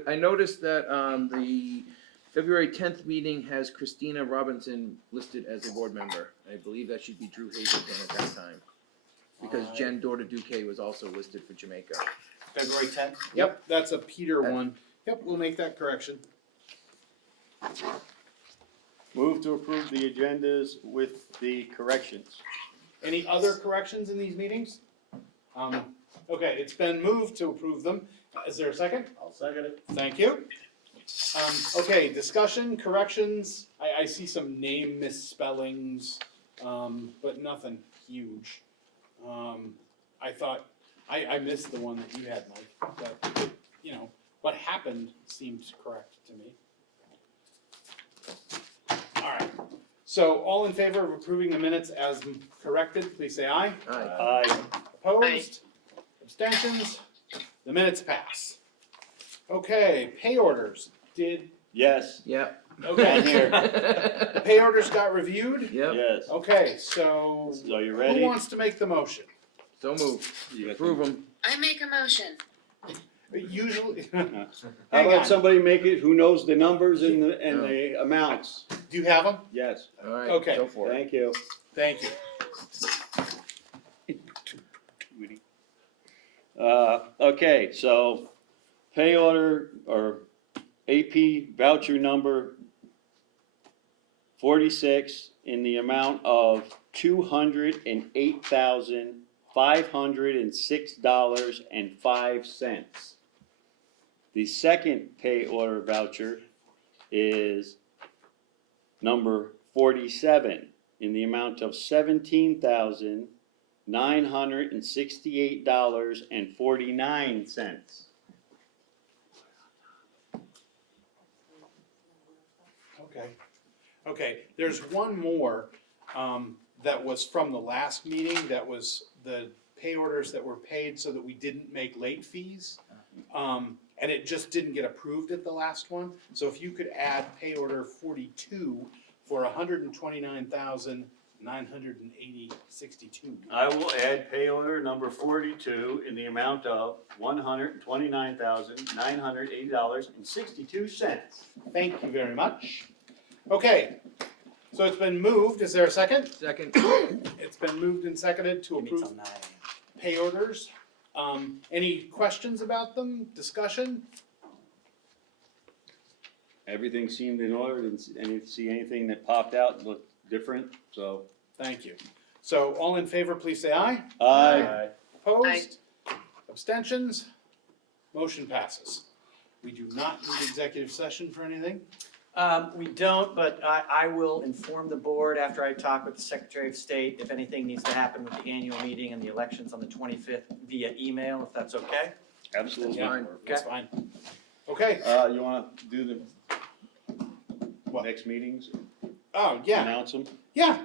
I noticed that, the February 10th meeting has Christina Robinson listed as a board member. I believe that should be Drew Hazelton at that time. Because Jen Dorta Duque was also listed for Jamaica. February 10th? Yep, that's a Peter one. Yep, we'll make that correction. Move to approve the agendas with the corrections. Any other corrections in these meetings? Okay, it's been moved to approve them. Is there a second? I'll second it. Thank you. Okay, discussion, corrections. I see some name misspellings, but nothing huge. I thought, I missed the one that you had, Mike, but, you know, what happened seemed correct to me. Alright, so all in favor of approving the minutes as corrected, please say aye. Aye. Aye. Opposed? Abstentions? The minutes pass. Okay, pay orders. Did, Yes. Yep. okay, Here. the pay orders got reviewed? Yep, Yes. Okay, so So you who ready? wants to make the motion? so moved. You got Approve them. I make a motion. Usually, How hang about on, somebody make it who knows the numbers and the amounts? do you have them? Yes. Alright, Okay. go for it. Thank you. Thank you. Okay, so pay order or AP voucher number 46 in the amount of $208,506.05. The second pay order voucher is number 47 in the amount of $17,968.49. Okay, there's one more, that was from the last meeting, that was the pay orders that were paid so that we didn't make late fees. And it just didn't get approved at the last one, so if you could add pay order 42 for $129,980.62. I will add pay order number 42 in the amount of $129,980.62. Thank you very much. Okay, so it's been moved, is there a second? Second. It's been moved and seconded to Give me till approve 9 a.m. pay orders. Any questions about them, discussion? Everything seemed in order, didn't see anything that popped out and looked different, so. Thank you. So all in favor, please say aye. Aye. Opposed? Abstentions? Motion passes. We do not need executive session for anything. We don't, but I will inform the board after I talk with the Secretary of State if anything needs to happen with the annual meeting and the elections on the 25th via email, if that's okay. Absolutely. Yeah, that's fine. Okay, You wanna do the What? next meetings, oh, yeah. announce them? Yeah,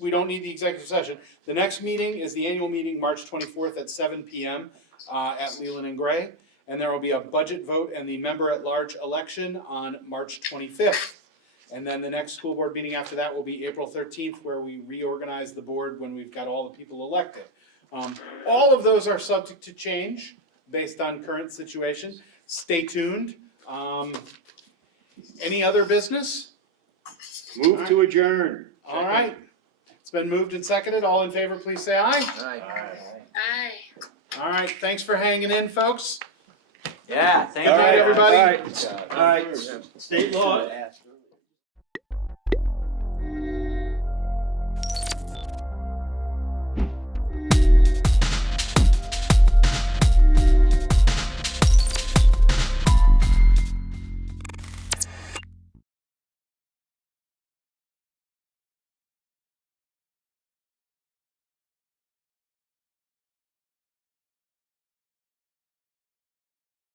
we don't need the executive session. The next meeting is the annual meeting, March 24th at 7 PM at Leland and Gray. And there will be a budget vote and the member-at-large election on March 25th. And then the next school board meeting after that will be April 13th, where we reorganize the board when we've got all the people elected. All of those are subject to change based on current situation. Stay tuned. Any other business? Move to adjourn. All right, it's been moved and seconded. All in favor, please say aye. Aye. Aye. All right, thanks for hanging in, folks. Yeah, thank Good you. night, everybody. All right, state law,